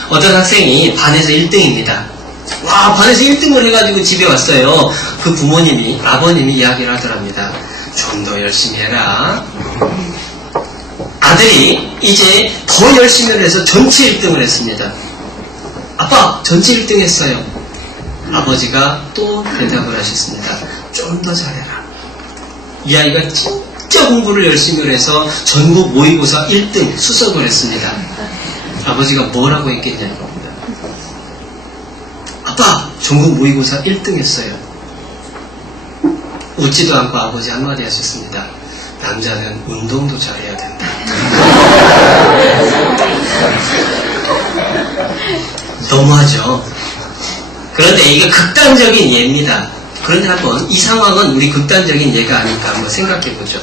어떤 학생이 반에서 1등입니다. 와, 반에서 1등을 해가지고 집에 왔어요. 그 부모님이, 아버님이 이야기를 하더랍니다. 좀 더 열심히 해라. 아들이 이제 더 열심히 해서 전체 1등을 했습니다. 아빠, 전체 1등 했어요. 아버지가 또 대답을 하셨습니다. 좀 더 잘해라. 이 아이가 진짜 공부를 열심히 해서 전국 모의고사 1등 수석을 했습니다. 아버지가 뭐라고 했겠냐는 겁니다. 아빠, 전국 모의고사 1등 했어요. 웃지도 않고 아버지 한마디 하셨습니다. 남자는 운동도 잘해야 된다. 너무하죠. 그런데 이게 극단적인 예입니다. 그런데 한번 이 상황은 우리 극단적인 예가 아닐까 한번 생각해보죠.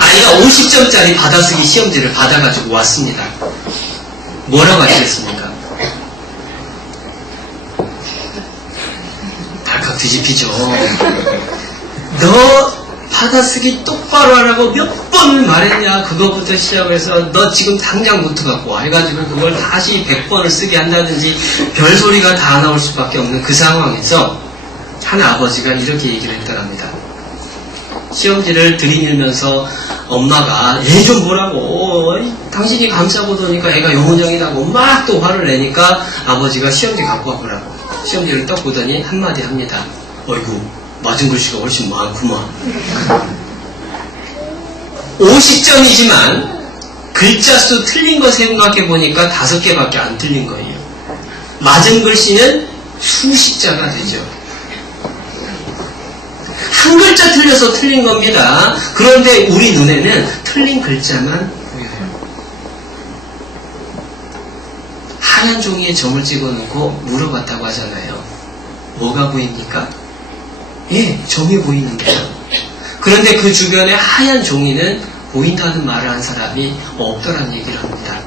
아이가 50점짜리 받아쓰기 시험지를 받아가지고 왔습니다. 뭐라고 하시겠습니까? 발칵 뒤집히죠. 너 받아쓰기 똑바로 하라고 몇 번을 말했냐. 그거부터 시작해서 너 지금 당장부터 갖고 와 해가지고 그걸 다시 100번을 쓰게 한다든지 별소리가 다 나올 수밖에 없는 그 상황에서 한 아버지가 이렇게 얘기를 했더랍니다. 시험지를 들이밀면서 엄마가 얘 좀 보라고, 당신이 감싸보더니까 애가 영혼정이라고 막 또 화를 내니까 아버지가 시험지 갖고 와보라고 시험지를 딱 보더니 한마디 합니다. 어이구, 맞은 글씨가 훨씬 많구만. 50점이지만 글자 수 틀린 거 생각해보니까 5개밖에 안 틀린 거예요. 맞은 글씨는 수십 자가 되죠. 한 글자 틀려서 틀린 겁니다. 그런데 우리 눈에는 틀린 글자만 보여요. 하얀 종이에 점을 찍어놓고 물어봤다고 하잖아요. 뭐가 보입니까? 예, 점이 보이는데요. 그런데 그 주변에 하얀 종이는 보인다는 말을 한 사람이 없더라는 얘기를 합니다.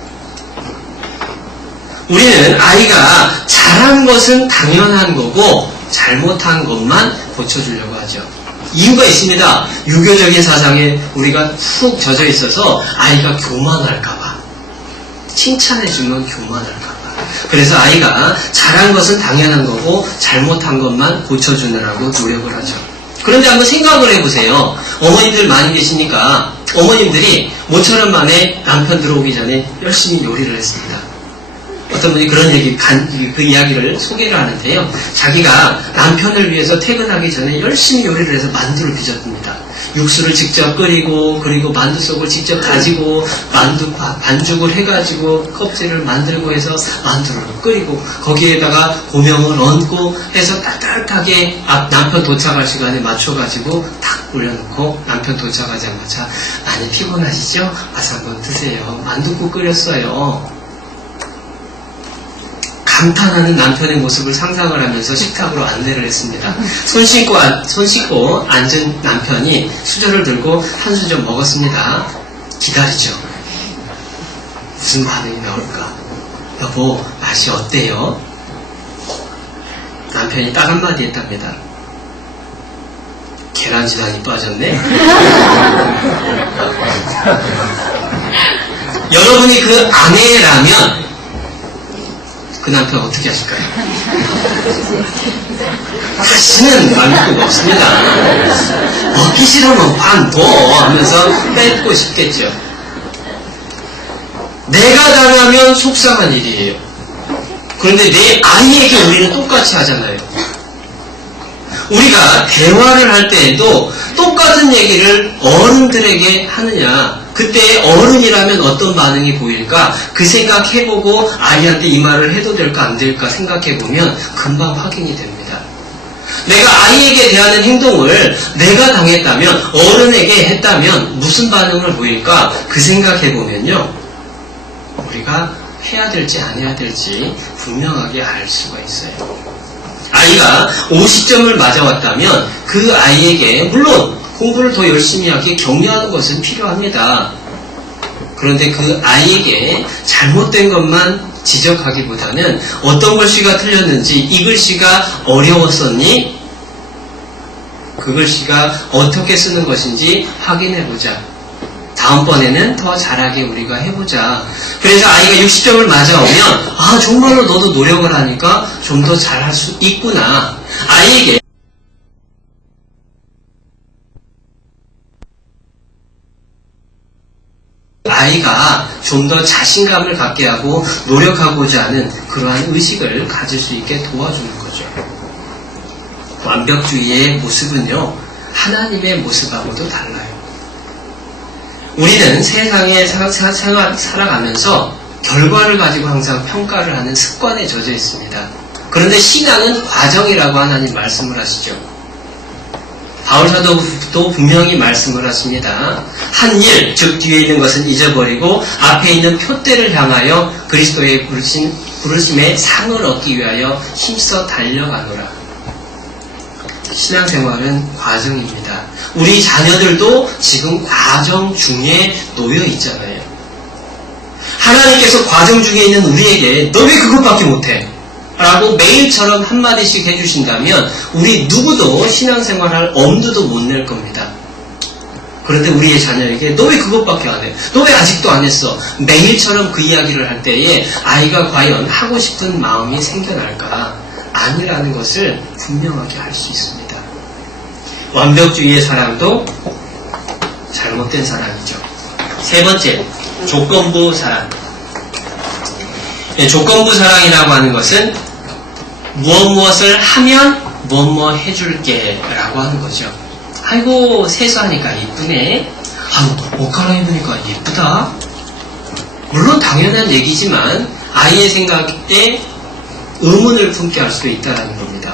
우리는 아이가 잘한 것은 당연한 거고 잘못한 것만 고쳐주려고 하죠. 이유가 있습니다. 유교적인 사상에 우리가 훅 젖어 있어서 아이가 교만할까봐, 칭찬해주면 교만할까봐. 그래서 아이가 잘한 것은 당연한 거고 잘못한 것만 고쳐주느라고 노력을 하죠. 그런데 한번 생각을 해보세요. 어머님들 많이 계시니까 어머님들이 모처럼 만에 남편 들어오기 전에 열심히 요리를 했습니다. 어떤 분이 그런 그 이야기를 소개를 하는데요. 자기가 남편을 위해서 퇴근하기 전에 열심히 요리를 해서 만두를 빚었습니다. 육수를 직접 끓이고, 그리고 만두 속을 직접 다지고, 만두 반죽을 해가지고, 껍질을 만들고 해서 만두를 끓이고, 거기에다가 고명을 얹고 해서 따뜻하게 남편 도착할 시간에 맞춰가지고 탁 올려놓고, 남편 도착하자마자 많이 피곤하시죠? 와서 한번 드세요. 만두국 끓였어요. 감탄하는 남편의 모습을 상상을 하면서 식탁으로 안내를 했습니다. 손 씻고 앉은 남편이 수저를 들고 한 수저 먹었습니다. 기다리죠. 무슨 반응이 나올까? 여보, 맛이 어때요? 남편이 딱 한마디 했답니다. 계란지단이 빠졌네? 여러분이 그 아내라면 그 남편 어떻게 하실까요? 다시는 만두국 없습니다. 먹기 싫으면 반둬 하면서 뺏고 싶겠죠. 내가 당하면 속상한 일이에요. 그런데 내 아이에게 우리는 똑같이 하잖아요. 우리가 대화를 할 때에도 똑같은 얘기를 어른들에게 하느냐, 그때 어른이라면 어떤 반응이 보일까? 그 생각해보고 아이한테 이 말을 해도 될까 안 될까 생각해보면 금방 확인이 됩니다. 내가 아이에게 대하는 행동을 내가 당했다면, 어른에게 했다면 무슨 반응을 보일까? 그 생각해보면요, 우리가 해야 될지 안 해야 될지 분명하게 알 수가 있어요. 아이가 50점을 맞아왔다면 그 아이에게 물론 공부를 더 열심히 하게 격려하는 것은 필요합니다. 그런데 그 아이에게 잘못된 것만 지적하기보다는 어떤 글씨가 틀렸는지, 이 글씨가 어려웠었니? 그 글씨가 어떻게 쓰는 것인지 확인해보자. 다음번에는 더 잘하게 우리가 해보자. 그래서 아이가 60점을 맞아오면 아, 정말로 너도 노력을 하니까 좀 더 잘할 수 있구나. 아이에게 아이가 좀 더 자신감을 갖게 하고 노력하고자 하는 그러한 의식을 가질 수 있게 도와주는 거죠. 완벽주의의 모습은요, 하나님의 모습하고도 달라요. 우리는 세상에 살아가면서 결과를 가지고 항상 평가를 하는 습관에 젖어 있습니다. 그런데 신앙은 과정이라고 하나님 말씀을 하시죠. 바울 사도도 분명히 말씀을 하십니다. 한 일, 즉 뒤에 있는 것은 잊어버리고 앞에 있는 표대를 향하여 그리스도의 부르심의 상을 얻기 위하여 힘써 달려가노라. 신앙생활은 과정입니다. 우리 자녀들도 지금 과정 중에 놓여 있잖아요. 하나님께서 과정 중에 있는 우리에게 너 왜 그것밖에 못해? 라고 매일처럼 한마디씩 해주신다면 우리 누구도 신앙생활할 엄두도 못 낼 겁니다. 그런데 우리의 자녀에게 너 왜 그것밖에 안 해? 너 왜 아직도 안 했어? 매일처럼 그 이야기를 할 때에 아이가 과연 하고 싶은 마음이 생겨날까? 아니라는 것을 분명하게 알 수 있습니다. 완벽주의의 사랑도 잘못된 사랑이죠. 세 번째, 조건부 사랑. 조건부 사랑이라고 하는 것은 무엇을 하면 무엇 해줄게 라고 하는 거죠. 아이고 세수하니까 예쁘네. 아이고 옷 갈아입으니까 예쁘다. 물론 당연한 얘기지만 아이의 생각에 의문을 품게 할 수도 있다는 겁니다.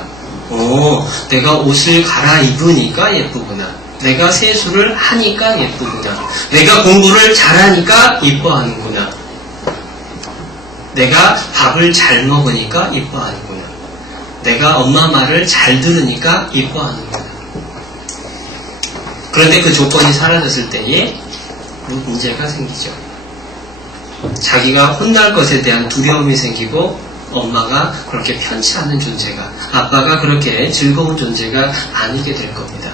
내가 옷을 갈아입으니까 예쁘구나. 내가 세수를 하니까 예쁘구나. 내가 공부를 잘하니까 이뻐하는구나. 내가 밥을 잘 먹으니까 이뻐하는구나. 내가 엄마 말을 잘 들으니까 이뻐하는구나. 그런데 그 조건이 사라졌을 때에 문제가 생기죠. 자기가 혼날 것에 대한 두려움이 생기고 엄마가 그렇게 편치 않은 존재가, 아빠가 그렇게 즐거운 존재가 아니게 될 겁니다.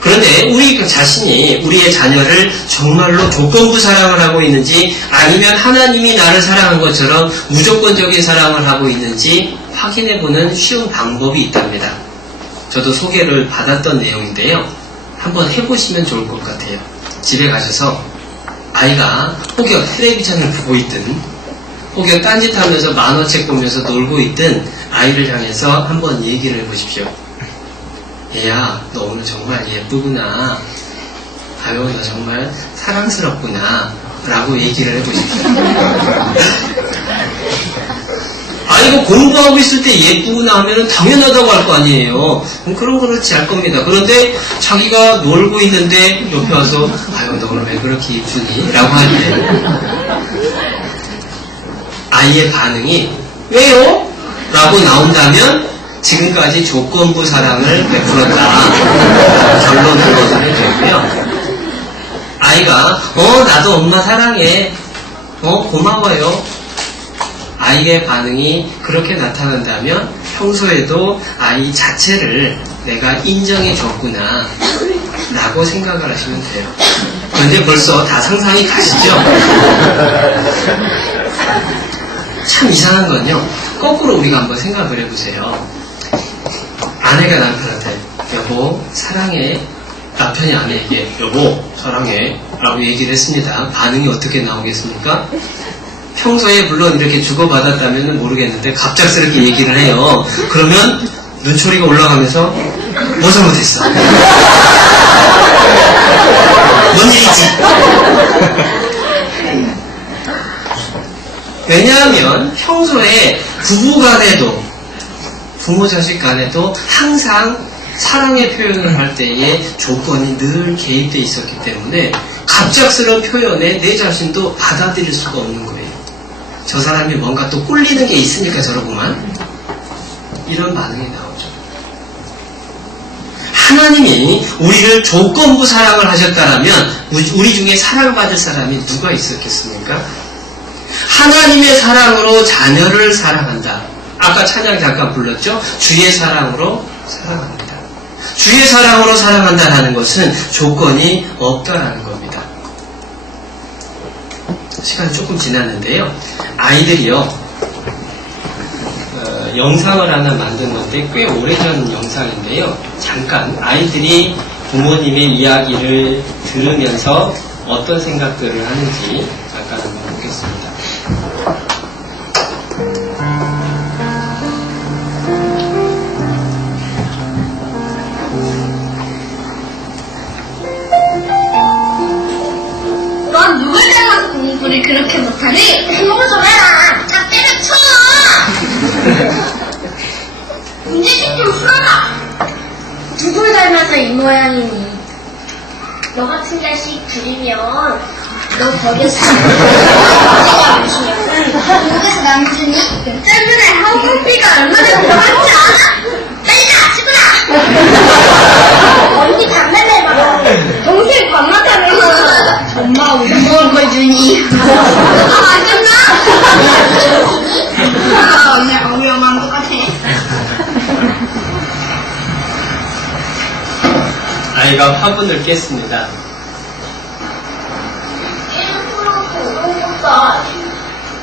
그런데 우리 자신이 우리의 자녀를 정말로 조건부 사랑을 하고 있는지 아니면 하나님이 나를 사랑한 것처럼 무조건적인 사랑을 하고 있는지 확인해보는 쉬운 방법이 있답니다. 저도 소개를 받았던 내용인데요. 한번 해보시면 좋을 것 같아요. 집에 가셔서 아이가 혹여 텔레비전을 보고 있든 혹여 딴짓하면서 만화책 보면서 놀고 있든 아이를 향해서 한번 얘기를 해보십시오. 얘야, 너 오늘 정말 예쁘구나. 아유, 너 정말 사랑스럽구나. 라고 얘기를 해보십시오. 아이가 공부하고 있을 때 예쁘구나 하면 당연하다고 할 거 아니에요. 그럼 그렇지 할 겁니다. 그런데 자기가 놀고 있는데 옆에 와서 아유, 너 오늘 왜 그렇게 예쁘니? 라고 할 때 아이의 반응이 왜요? 라고 나온다면 지금까지 조건부 사랑을 베풀었다. 결론을 얻으면 되고요. 아이가 나도 엄마 사랑해. 고마워요. 아이의 반응이 그렇게 나타난다면 평소에도 아이 자체를 내가 인정해 줬구나 라고 생각을 하시면 돼요. 그런데 벌써 다 상상이 가시죠? 참 이상한 건요, 거꾸로 우리가 한번 생각을 해보세요. 아내가 남편한테 여보 사랑해, 남편이 아내에게 여보 사랑해 라고 얘기를 했습니다. 반응이 어떻게 나오겠습니까? 평소에 물론 이렇게 주고받았다면 모르겠는데 갑작스럽게 얘기를 해요. 그러면 눈초리가 올라가면서 뭐 잘못했어? 뭔 일이지? 왜냐하면 평소에 부부 간에도 부모 자식 간에도 항상 사랑의 표현을 할 때에 조건이 늘 개입되어 있었기 때문에 갑작스러운 표현에 내 자신도 받아들일 수가 없는 거예요. 저 사람이 뭔가 또 꿀리는 게 있으니까 저러구만. 이런 반응이 나오죠. 하나님이 우리를 조건부 사랑을 하셨다면 우리 중에 사랑받을 사람이 누가 있었겠습니까? 하나님의 사랑으로 자녀를 사랑한다. 아까 찬양 잠깐 불렀죠? 주의 사랑으로 사랑합니다. 주의 사랑으로 사랑한다는 것은 조건이 없다라는 겁니다. 시간이 조금 지났는데요. 아이들이요, 영상을 하나 만든 꽤 오래전 영상인데요. 잠깐 아이들이 부모님의 이야기를 들으면서 어떤 생각들을 하는지 잠깐 한번 보겠습니다. 넌 누굴 닮아서 공부를 그렇게 못하니? 공부 좀 해라. 나 때려쳐. 문제집 좀 풀어라. 누굴 닮아서 이 모양이니? 너 같은 자식 들이면 너 버려서 한국에서 남준이 짧은 애 학원비가 얼마나 들어갔지 않아? 빨리 나 언니 담배 내봐라. 동생 밥만 타면 엄마 우유 먹을 걸 주니. 너가 맛있나? 언니가 우유 엄마랑 똑같아. 아이가 화분을 깼습니다.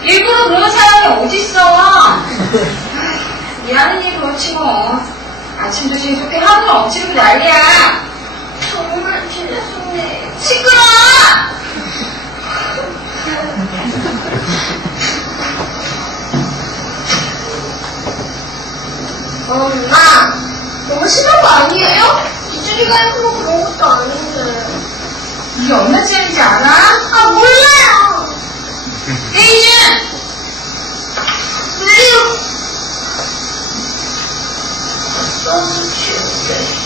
일부러 그런 사람이 어딨어. 미안해 그렇지 뭐. 아침도 신속해 하루는 억지로 난리야. 정말 죄송해. 시끄러워. 엄마 너무 심한 거 아니에요? 이준이가 해서 그런 것도 아닌데. 이게 얼마짜리인지 알아? 아 몰라요. 혜인은 왜요? 너무 쉬운데.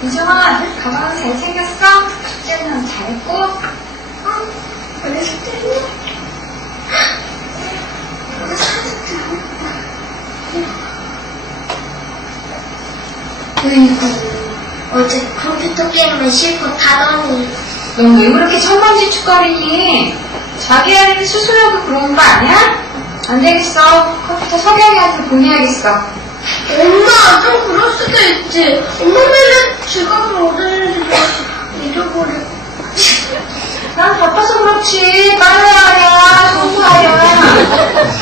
민정아, 가방 잘 챙겼어? 숙제는 잘했고? 응? 어렸을 때는 어제 컴퓨터 게임을 실컷 하더니 넌 왜 그렇게 천방지축거리니? 자기 할 일을 스스로 하고 그러는 거 아니야? 안 되겠어. 컴퓨터 석영이한테 보내야겠어. 엄마 좀 그럴 수도 있지. 엄마 맨날 지갑을 얻었는데 잊어버려. 난 바빠서 그렇지. 빨래하랴, 청소하랴.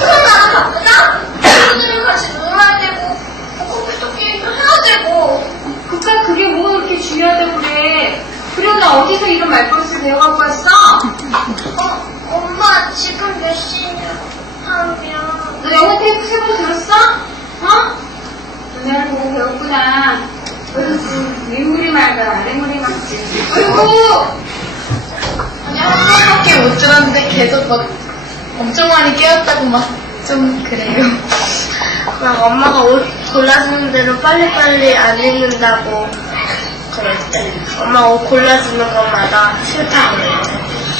그럼 나는 바쁘다? 친구들이랑 같이 놀아야 되고 컴퓨터 게임도 해야 되고. 그니까 그게 뭐가 그렇게 중요하다고 그래. 그럼 나 어디서 이런 말버릇을 배워갖고 왔어? 엄마 지금 몇 시냐 하면 너 영어 테이프 세 번 들었어? 어? 너네를 보고 배웠구나. 어이구, 윗물이 맑아, 아랫물이 맑지. 어이구! 아니 한 번밖에 못 들었는데 계속 막 엄청 많이 깨웠다고 막 좀 그래요. 막 엄마가 옷 골라주는 대로 빨리빨리 안 입는다고 그럴 때 엄마 옷 골라주는 것마다 싫다고 그럴 때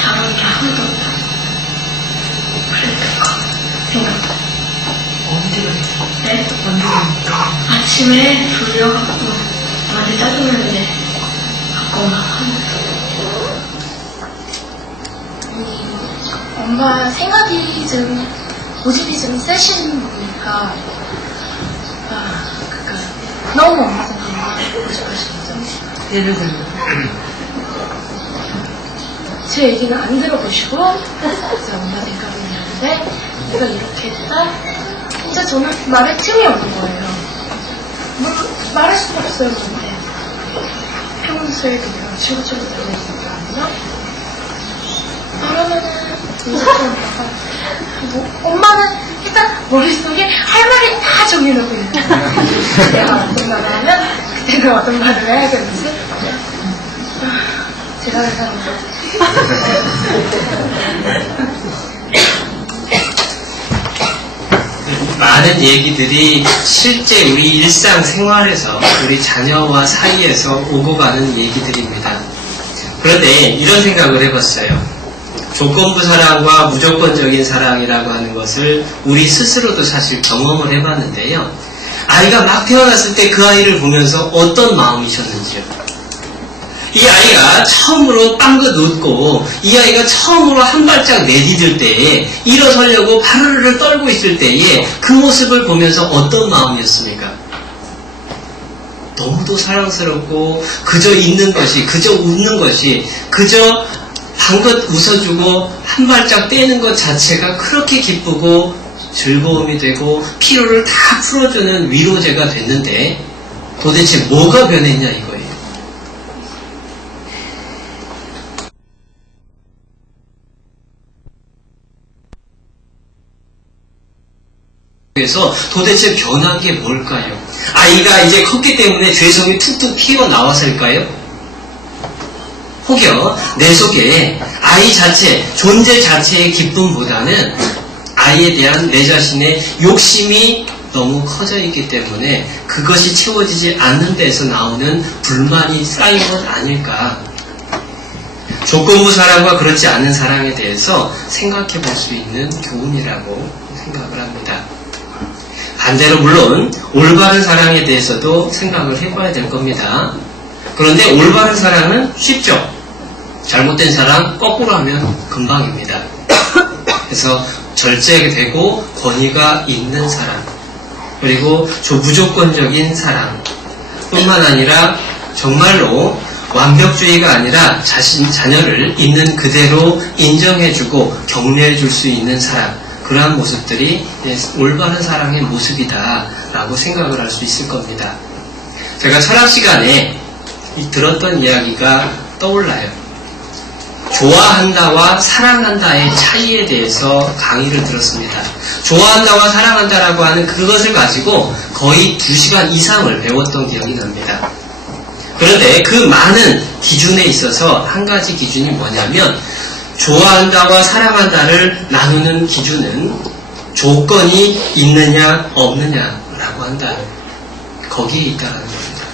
잘하는 게 하나도 없다. 그랬을까 생각. 언제 네? 언제 아침에 졸려갖고 나한테 짜증나는데 갖고 막 엄마 생각이 좀 고집이 좀 세신 분이니까 그니까 너무 엄마 생각만 고집하시죠. 예를 들면 제 얘기는 안 들어보시고 그래서 엄마 생각은 하는데 내가 이렇게 했다 진짜 저는 말에 틈이 없는 거예요. 말할 수가 없어요. 근데 평소에 그냥 치고치고 다니는 거 아니야? 그러면은 엄마가 엄마는 일단 머릿속에 할 말이 다 정해놓고 있는 거야. 내가 어떤 말을 하면 그때는 어떤 말을 해야 되는지 제가 그냥 많은 얘기들이 실제 우리 일상생활에서 우리 자녀와 사이에서 오고 가는 얘기들입니다. 그런데 이런 생각을 해봤어요. 조건부 사랑과 무조건적인 사랑이라고 하는 것을 우리 스스로도 사실 경험을 해봤는데요. 아이가 막 태어났을 때 그 아이를 보면서 어떤 마음이셨는지요. 이 아이가 처음으로 빵긋 웃고 이 아이가 처음으로 한 발짝 내디딜 때에 일어서려고 파르르 떨고 있을 때에 그 모습을 보면서 어떤 마음이었습니까? 너무도 사랑스럽고 그저 있는 것이, 그저 웃는 것이, 그저 방긋 웃어주고 한 발짝 떼는 것 자체가 그렇게 기쁘고 즐거움이 되고 피로를 다 풀어주는 위로제가 됐는데 도대체 뭐가 변했냐 이거예요. 그래서 도대체 변한 게 뭘까요? 아이가 이제 컸기 때문에 죄성이 툭툭 튀어나와서일까요? 혹여 내 속에 아이 자체, 존재 자체의 기쁨보다는 아이에 대한 내 자신의 욕심이 너무 커져 있기 때문에 그것이 채워지지 않는 데서 나오는 불만이 쌓인 것 아닐까. 조건부 사랑과 그렇지 않은 사랑에 대해서 생각해 볼 수 있는 교훈이라고 생각을 합니다. 반대로 물론 올바른 사랑에 대해서도 생각을 해봐야 될 겁니다. 그런데 올바른 사랑은 쉽죠. 잘못된 사랑 거꾸로 하면 금방입니다. 그래서 절제되고 권위가 있는 사랑, 그리고 무조건적인 사랑 뿐만 아니라 정말로 완벽주의가 아니라 자녀를 있는 그대로 인정해주고 격려해줄 수 있는 사랑, 그러한 모습들이 올바른 사랑의 모습이다라고 생각을 할 수 있을 겁니다. 제가 철학 시간에 들었던 이야기가 떠올라요. 좋아한다와 사랑한다의 차이에 대해서 강의를 들었습니다. 좋아한다와 사랑한다라고 하는 그것을 가지고 거의 2시간 이상을 배웠던 기억이 납니다. 그런데 그 많은 기준에 있어서 한 가지 기준이 뭐냐면 좋아한다와 사랑한다를 나누는 기준은 조건이 있느냐 없느냐라고 한다. 거기에 있다는 겁니다.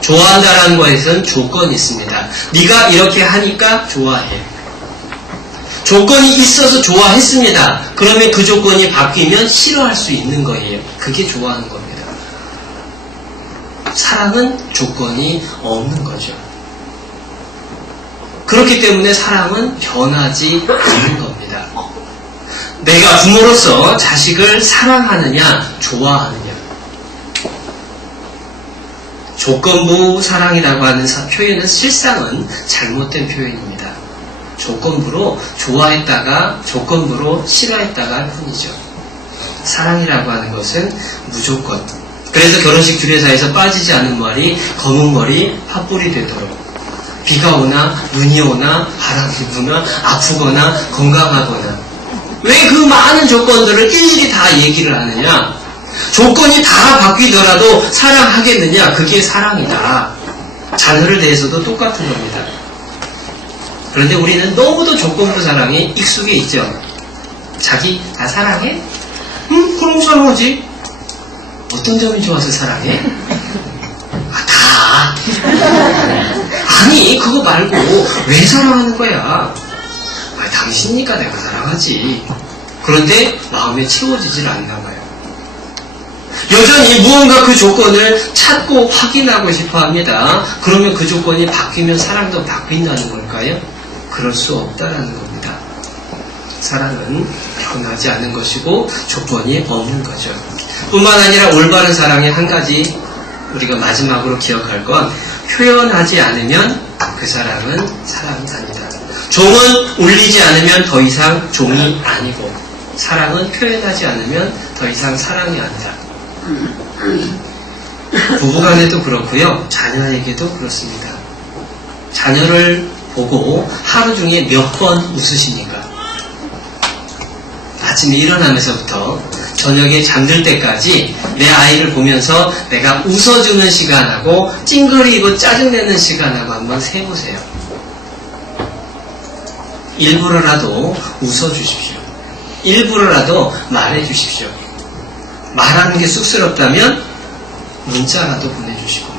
좋아한다라는 것에는 조건이 있습니다. 네가 이렇게 하니까 좋아해. 조건이 있어서 좋아했습니다. 그러면 그 조건이 바뀌면 싫어할 수 있는 거예요. 그게 좋아하는 겁니다. 사랑은 조건이 없는 거죠. 그렇기 때문에 사랑은 변하지 않는 겁니다. 내가 부모로서 자식을 사랑하느냐, 좋아하느냐. 조건부 사랑이라고 하는 표현은 실상은 잘못된 표현입니다. 조건부로 좋아했다가 조건부로 싫어했다가 할 뿐이죠. 사랑이라고 하는 것은 무조건. 그래서 결혼식 주례사에서 빠지지 않는 말이 검은 머리 팥불이 되도록 비가 오나 눈이 오나 바람이 부나 아프거나 건강하거나 왜 그 많은 조건들을 일일이 다 얘기를 하느냐. 조건이 다 바뀌더라도 사랑하겠느냐. 그게 사랑이다. 자녀를 대해서도 똑같은 겁니다. 그런데 우리는 너무도 조건부 사랑에 익숙해 있죠. 자기 다 사랑해? 응? 그럼 사랑하지. 어떤 점이 좋아서 사랑해? 다. 아니 그거 말고 왜 사랑하는 거야? 당신이니까 내가 사랑하지. 그런데 마음에 채워지질 않나 봐요. 여전히 무언가 그 조건을 찾고 확인하고 싶어 합니다. 그러면 그 조건이 바뀌면 사랑도 바뀐다는 걸까요? 그럴 수 없다라는 겁니다. 사랑은 변하지 않는 것이고 조건이 없는 거죠. 뿐만 아니라 올바른 사랑의 한 가지 우리가 마지막으로 기억할 건 표현하지 않으면 그 사랑은 사랑이 아니다. 종은 울리지 않으면 더 이상 종이 아니고 사랑은 표현하지 않으면 더 이상 사랑이 아니다. 부부간에도 그렇고요. 자녀에게도 그렇습니다. 자녀를 보고 하루 중에 몇 번 웃으십니까? 아침에 일어나면서부터 저녁에 잠들 때까지 내 아이를 보면서 내가 웃어주는 시간하고 찡그리고 짜증내는 시간하고 한번 세보세요. 일부러라도 웃어주십시오. 일부러라도 말해주십시오. 말하는 게 쑥스럽다면 문자라도 보내주시고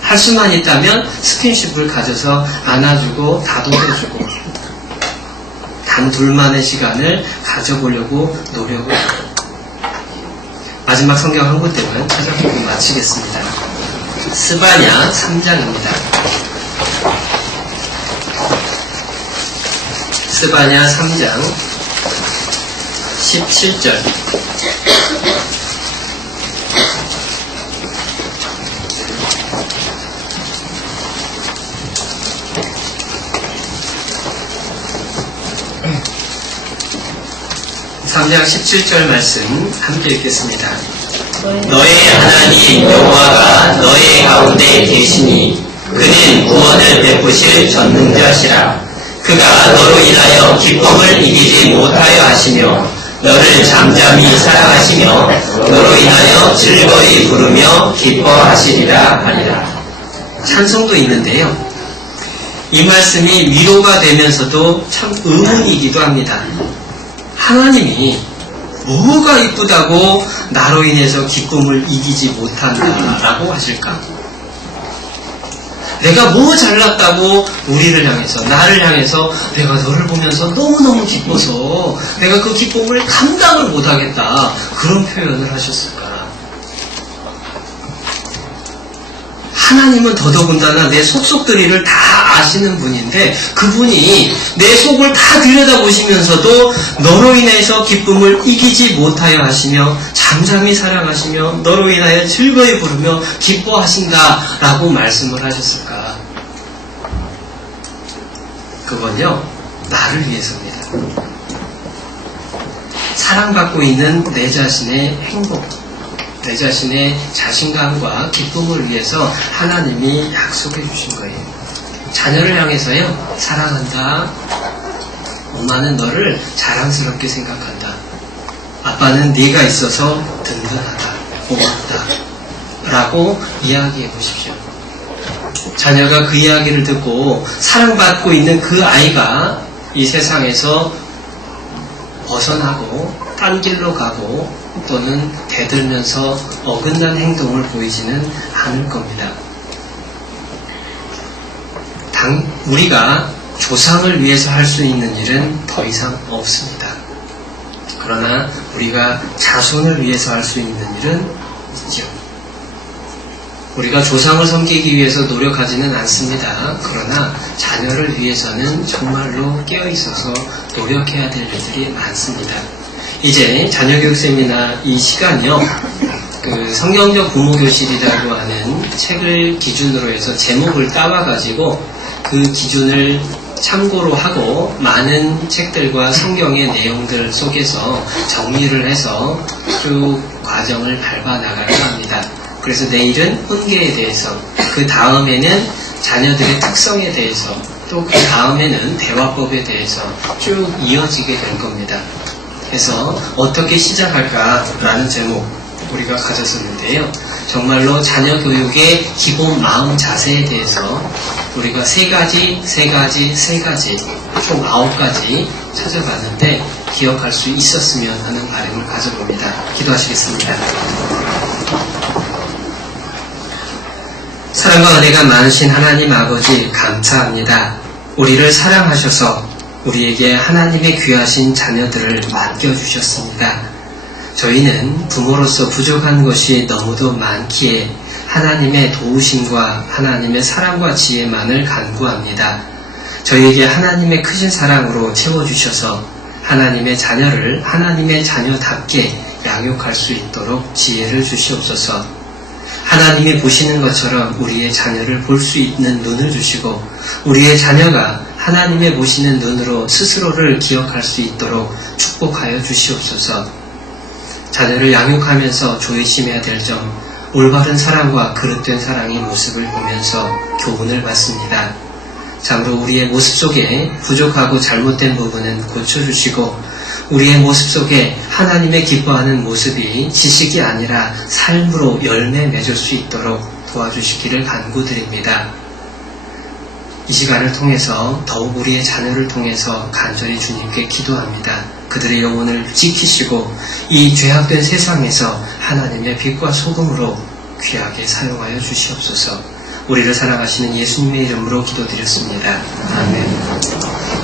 할 수만 있다면 스킨십을 가져서 안아주고 다독여주고 단 둘만의 시간을 가져보려고 노력을 하고 마지막 성경 한 군데만 찾아보고 마치겠습니다. 스바냐 3장입니다. 스바냐 3장 17절 (3장 17절) 말씀 함께 읽겠습니다. 너의 하나님 여호와가 너의 가운데 계시니 그는 구원을 베푸실 전능자시라. 그가 너로 인하여 기쁨을 이기지 못하여 하시며 너를 잠잠히 사랑하시며 너로 인하여 즐거이 부르며 기뻐하시리라 하리라. 찬송도 있는데요. 이 말씀이 위로가 되면서도 참 의문이기도 합니다. 하나님이 뭐가 이쁘다고 나로 인해서 기쁨을 이기지 못한다라고 하실까? 내가 뭐 잘났다고 우리를 향해서 나를 향해서 내가 너를 보면서 너무너무 기뻐서 내가 그 기쁨을 감당을 못하겠다 그런 표현을 하셨을까? 하나님은 더더군다나 내 속속들이를 다 아시는 분인데 그분이 내 속을 다 들여다보시면서도 너로 인해서 기쁨을 이기지 못하여 하시며 잠잠히 사랑하시며 너로 인하여 즐거이 부르며 기뻐하신다라고 말씀을 하셨을까? 그건요, 나를 위해서입니다. 사랑받고 있는 내 자신의 행복, 내 자신의 자신감과 기쁨을 위해서 하나님이 약속해 주신 거예요. 자녀를 향해서요, 사랑한다. 엄마는 너를 자랑스럽게 생각한다. 아빠는 네가 있어서 든든하다. 고맙다. 라고 이야기해 보십시오. 자녀가 그 이야기를 듣고 사랑받고 있는 그 아이가 이 세상에서 벗어나고 딴 길로 가고 또는 대들면서 어긋난 행동을 보이지는 않을 겁니다. 우리가 조상을 위해서 할 수 있는 일은 더 이상 없습니다. 그러나 우리가 자손을 위해서 할 수 있는 일은 있죠. 우리가 조상을 섬기기 위해서 노력하지는 않습니다. 그러나 자녀를 위해서는 정말로 깨어있어서 노력해야 될 일들이 많습니다. 이제 자녀교육 세미나 이 시간이요. 성경적 부모교실이라고 하는 책을 기준으로 해서 제목을 따와가지고 그 기준을 참고로 하고 많은 책들과 성경의 내용들 속에서 정리를 해서 쭉 과정을 밟아 나가려 합니다. 그래서 내일은 훈계에 대해서, 그 다음에는 자녀들의 특성에 대해서, 또 그 다음에는 대화법에 대해서 쭉 이어지게 될 겁니다. 그래서 어떻게 시작할까라는 제목 우리가 가졌었는데요. 정말로 자녀 교육의 기본 마음 자세에 대해서 우리가 세 가지, 총 9가지 찾아봤는데 기억할 수 있었으면 하는 바람을 가져봅니다. 기도하시겠습니다. 사랑과 은혜가 많으신 하나님 아버지 감사합니다. 우리를 사랑하셔서 우리에게 하나님의 귀하신 자녀들을 맡겨주셨습니다. 저희는 부모로서 부족한 것이 너무도 많기에 하나님의 도우심과 하나님의 사랑과 지혜만을 간구합니다. 저희에게 하나님의 크신 사랑으로 채워주셔서 하나님의 자녀를 하나님의 자녀답게 양육할 수 있도록 지혜를 주시옵소서. 하나님이 보시는 것처럼 우리의 자녀를 볼 수 있는 눈을 주시고 우리의 자녀가 하나님의 보시는 눈으로 스스로를 기억할 수 있도록 축복하여 주시옵소서. 자녀를 양육하면서 조심해야 될 점, 올바른 사랑과 그릇된 사랑의 모습을 보면서 교훈을 받습니다. 참으로 우리의 모습 속에 부족하고 잘못된 부분은 고쳐주시고 우리의 모습 속에 하나님의 기뻐하는 모습이 지식이 아니라 삶으로 열매 맺을 수 있도록 도와주시기를 간구드립니다. 이 시간을 통해서 더욱 우리의 자녀를 통해서 간절히 주님께 기도합니다. 그들의 영혼을 지키시고 이 죄악된 세상에서 하나님의 빛과 소금으로 귀하게 사용하여 주시옵소서. 우리를 사랑하시는 예수님의 이름으로 기도드렸습니다. 아멘.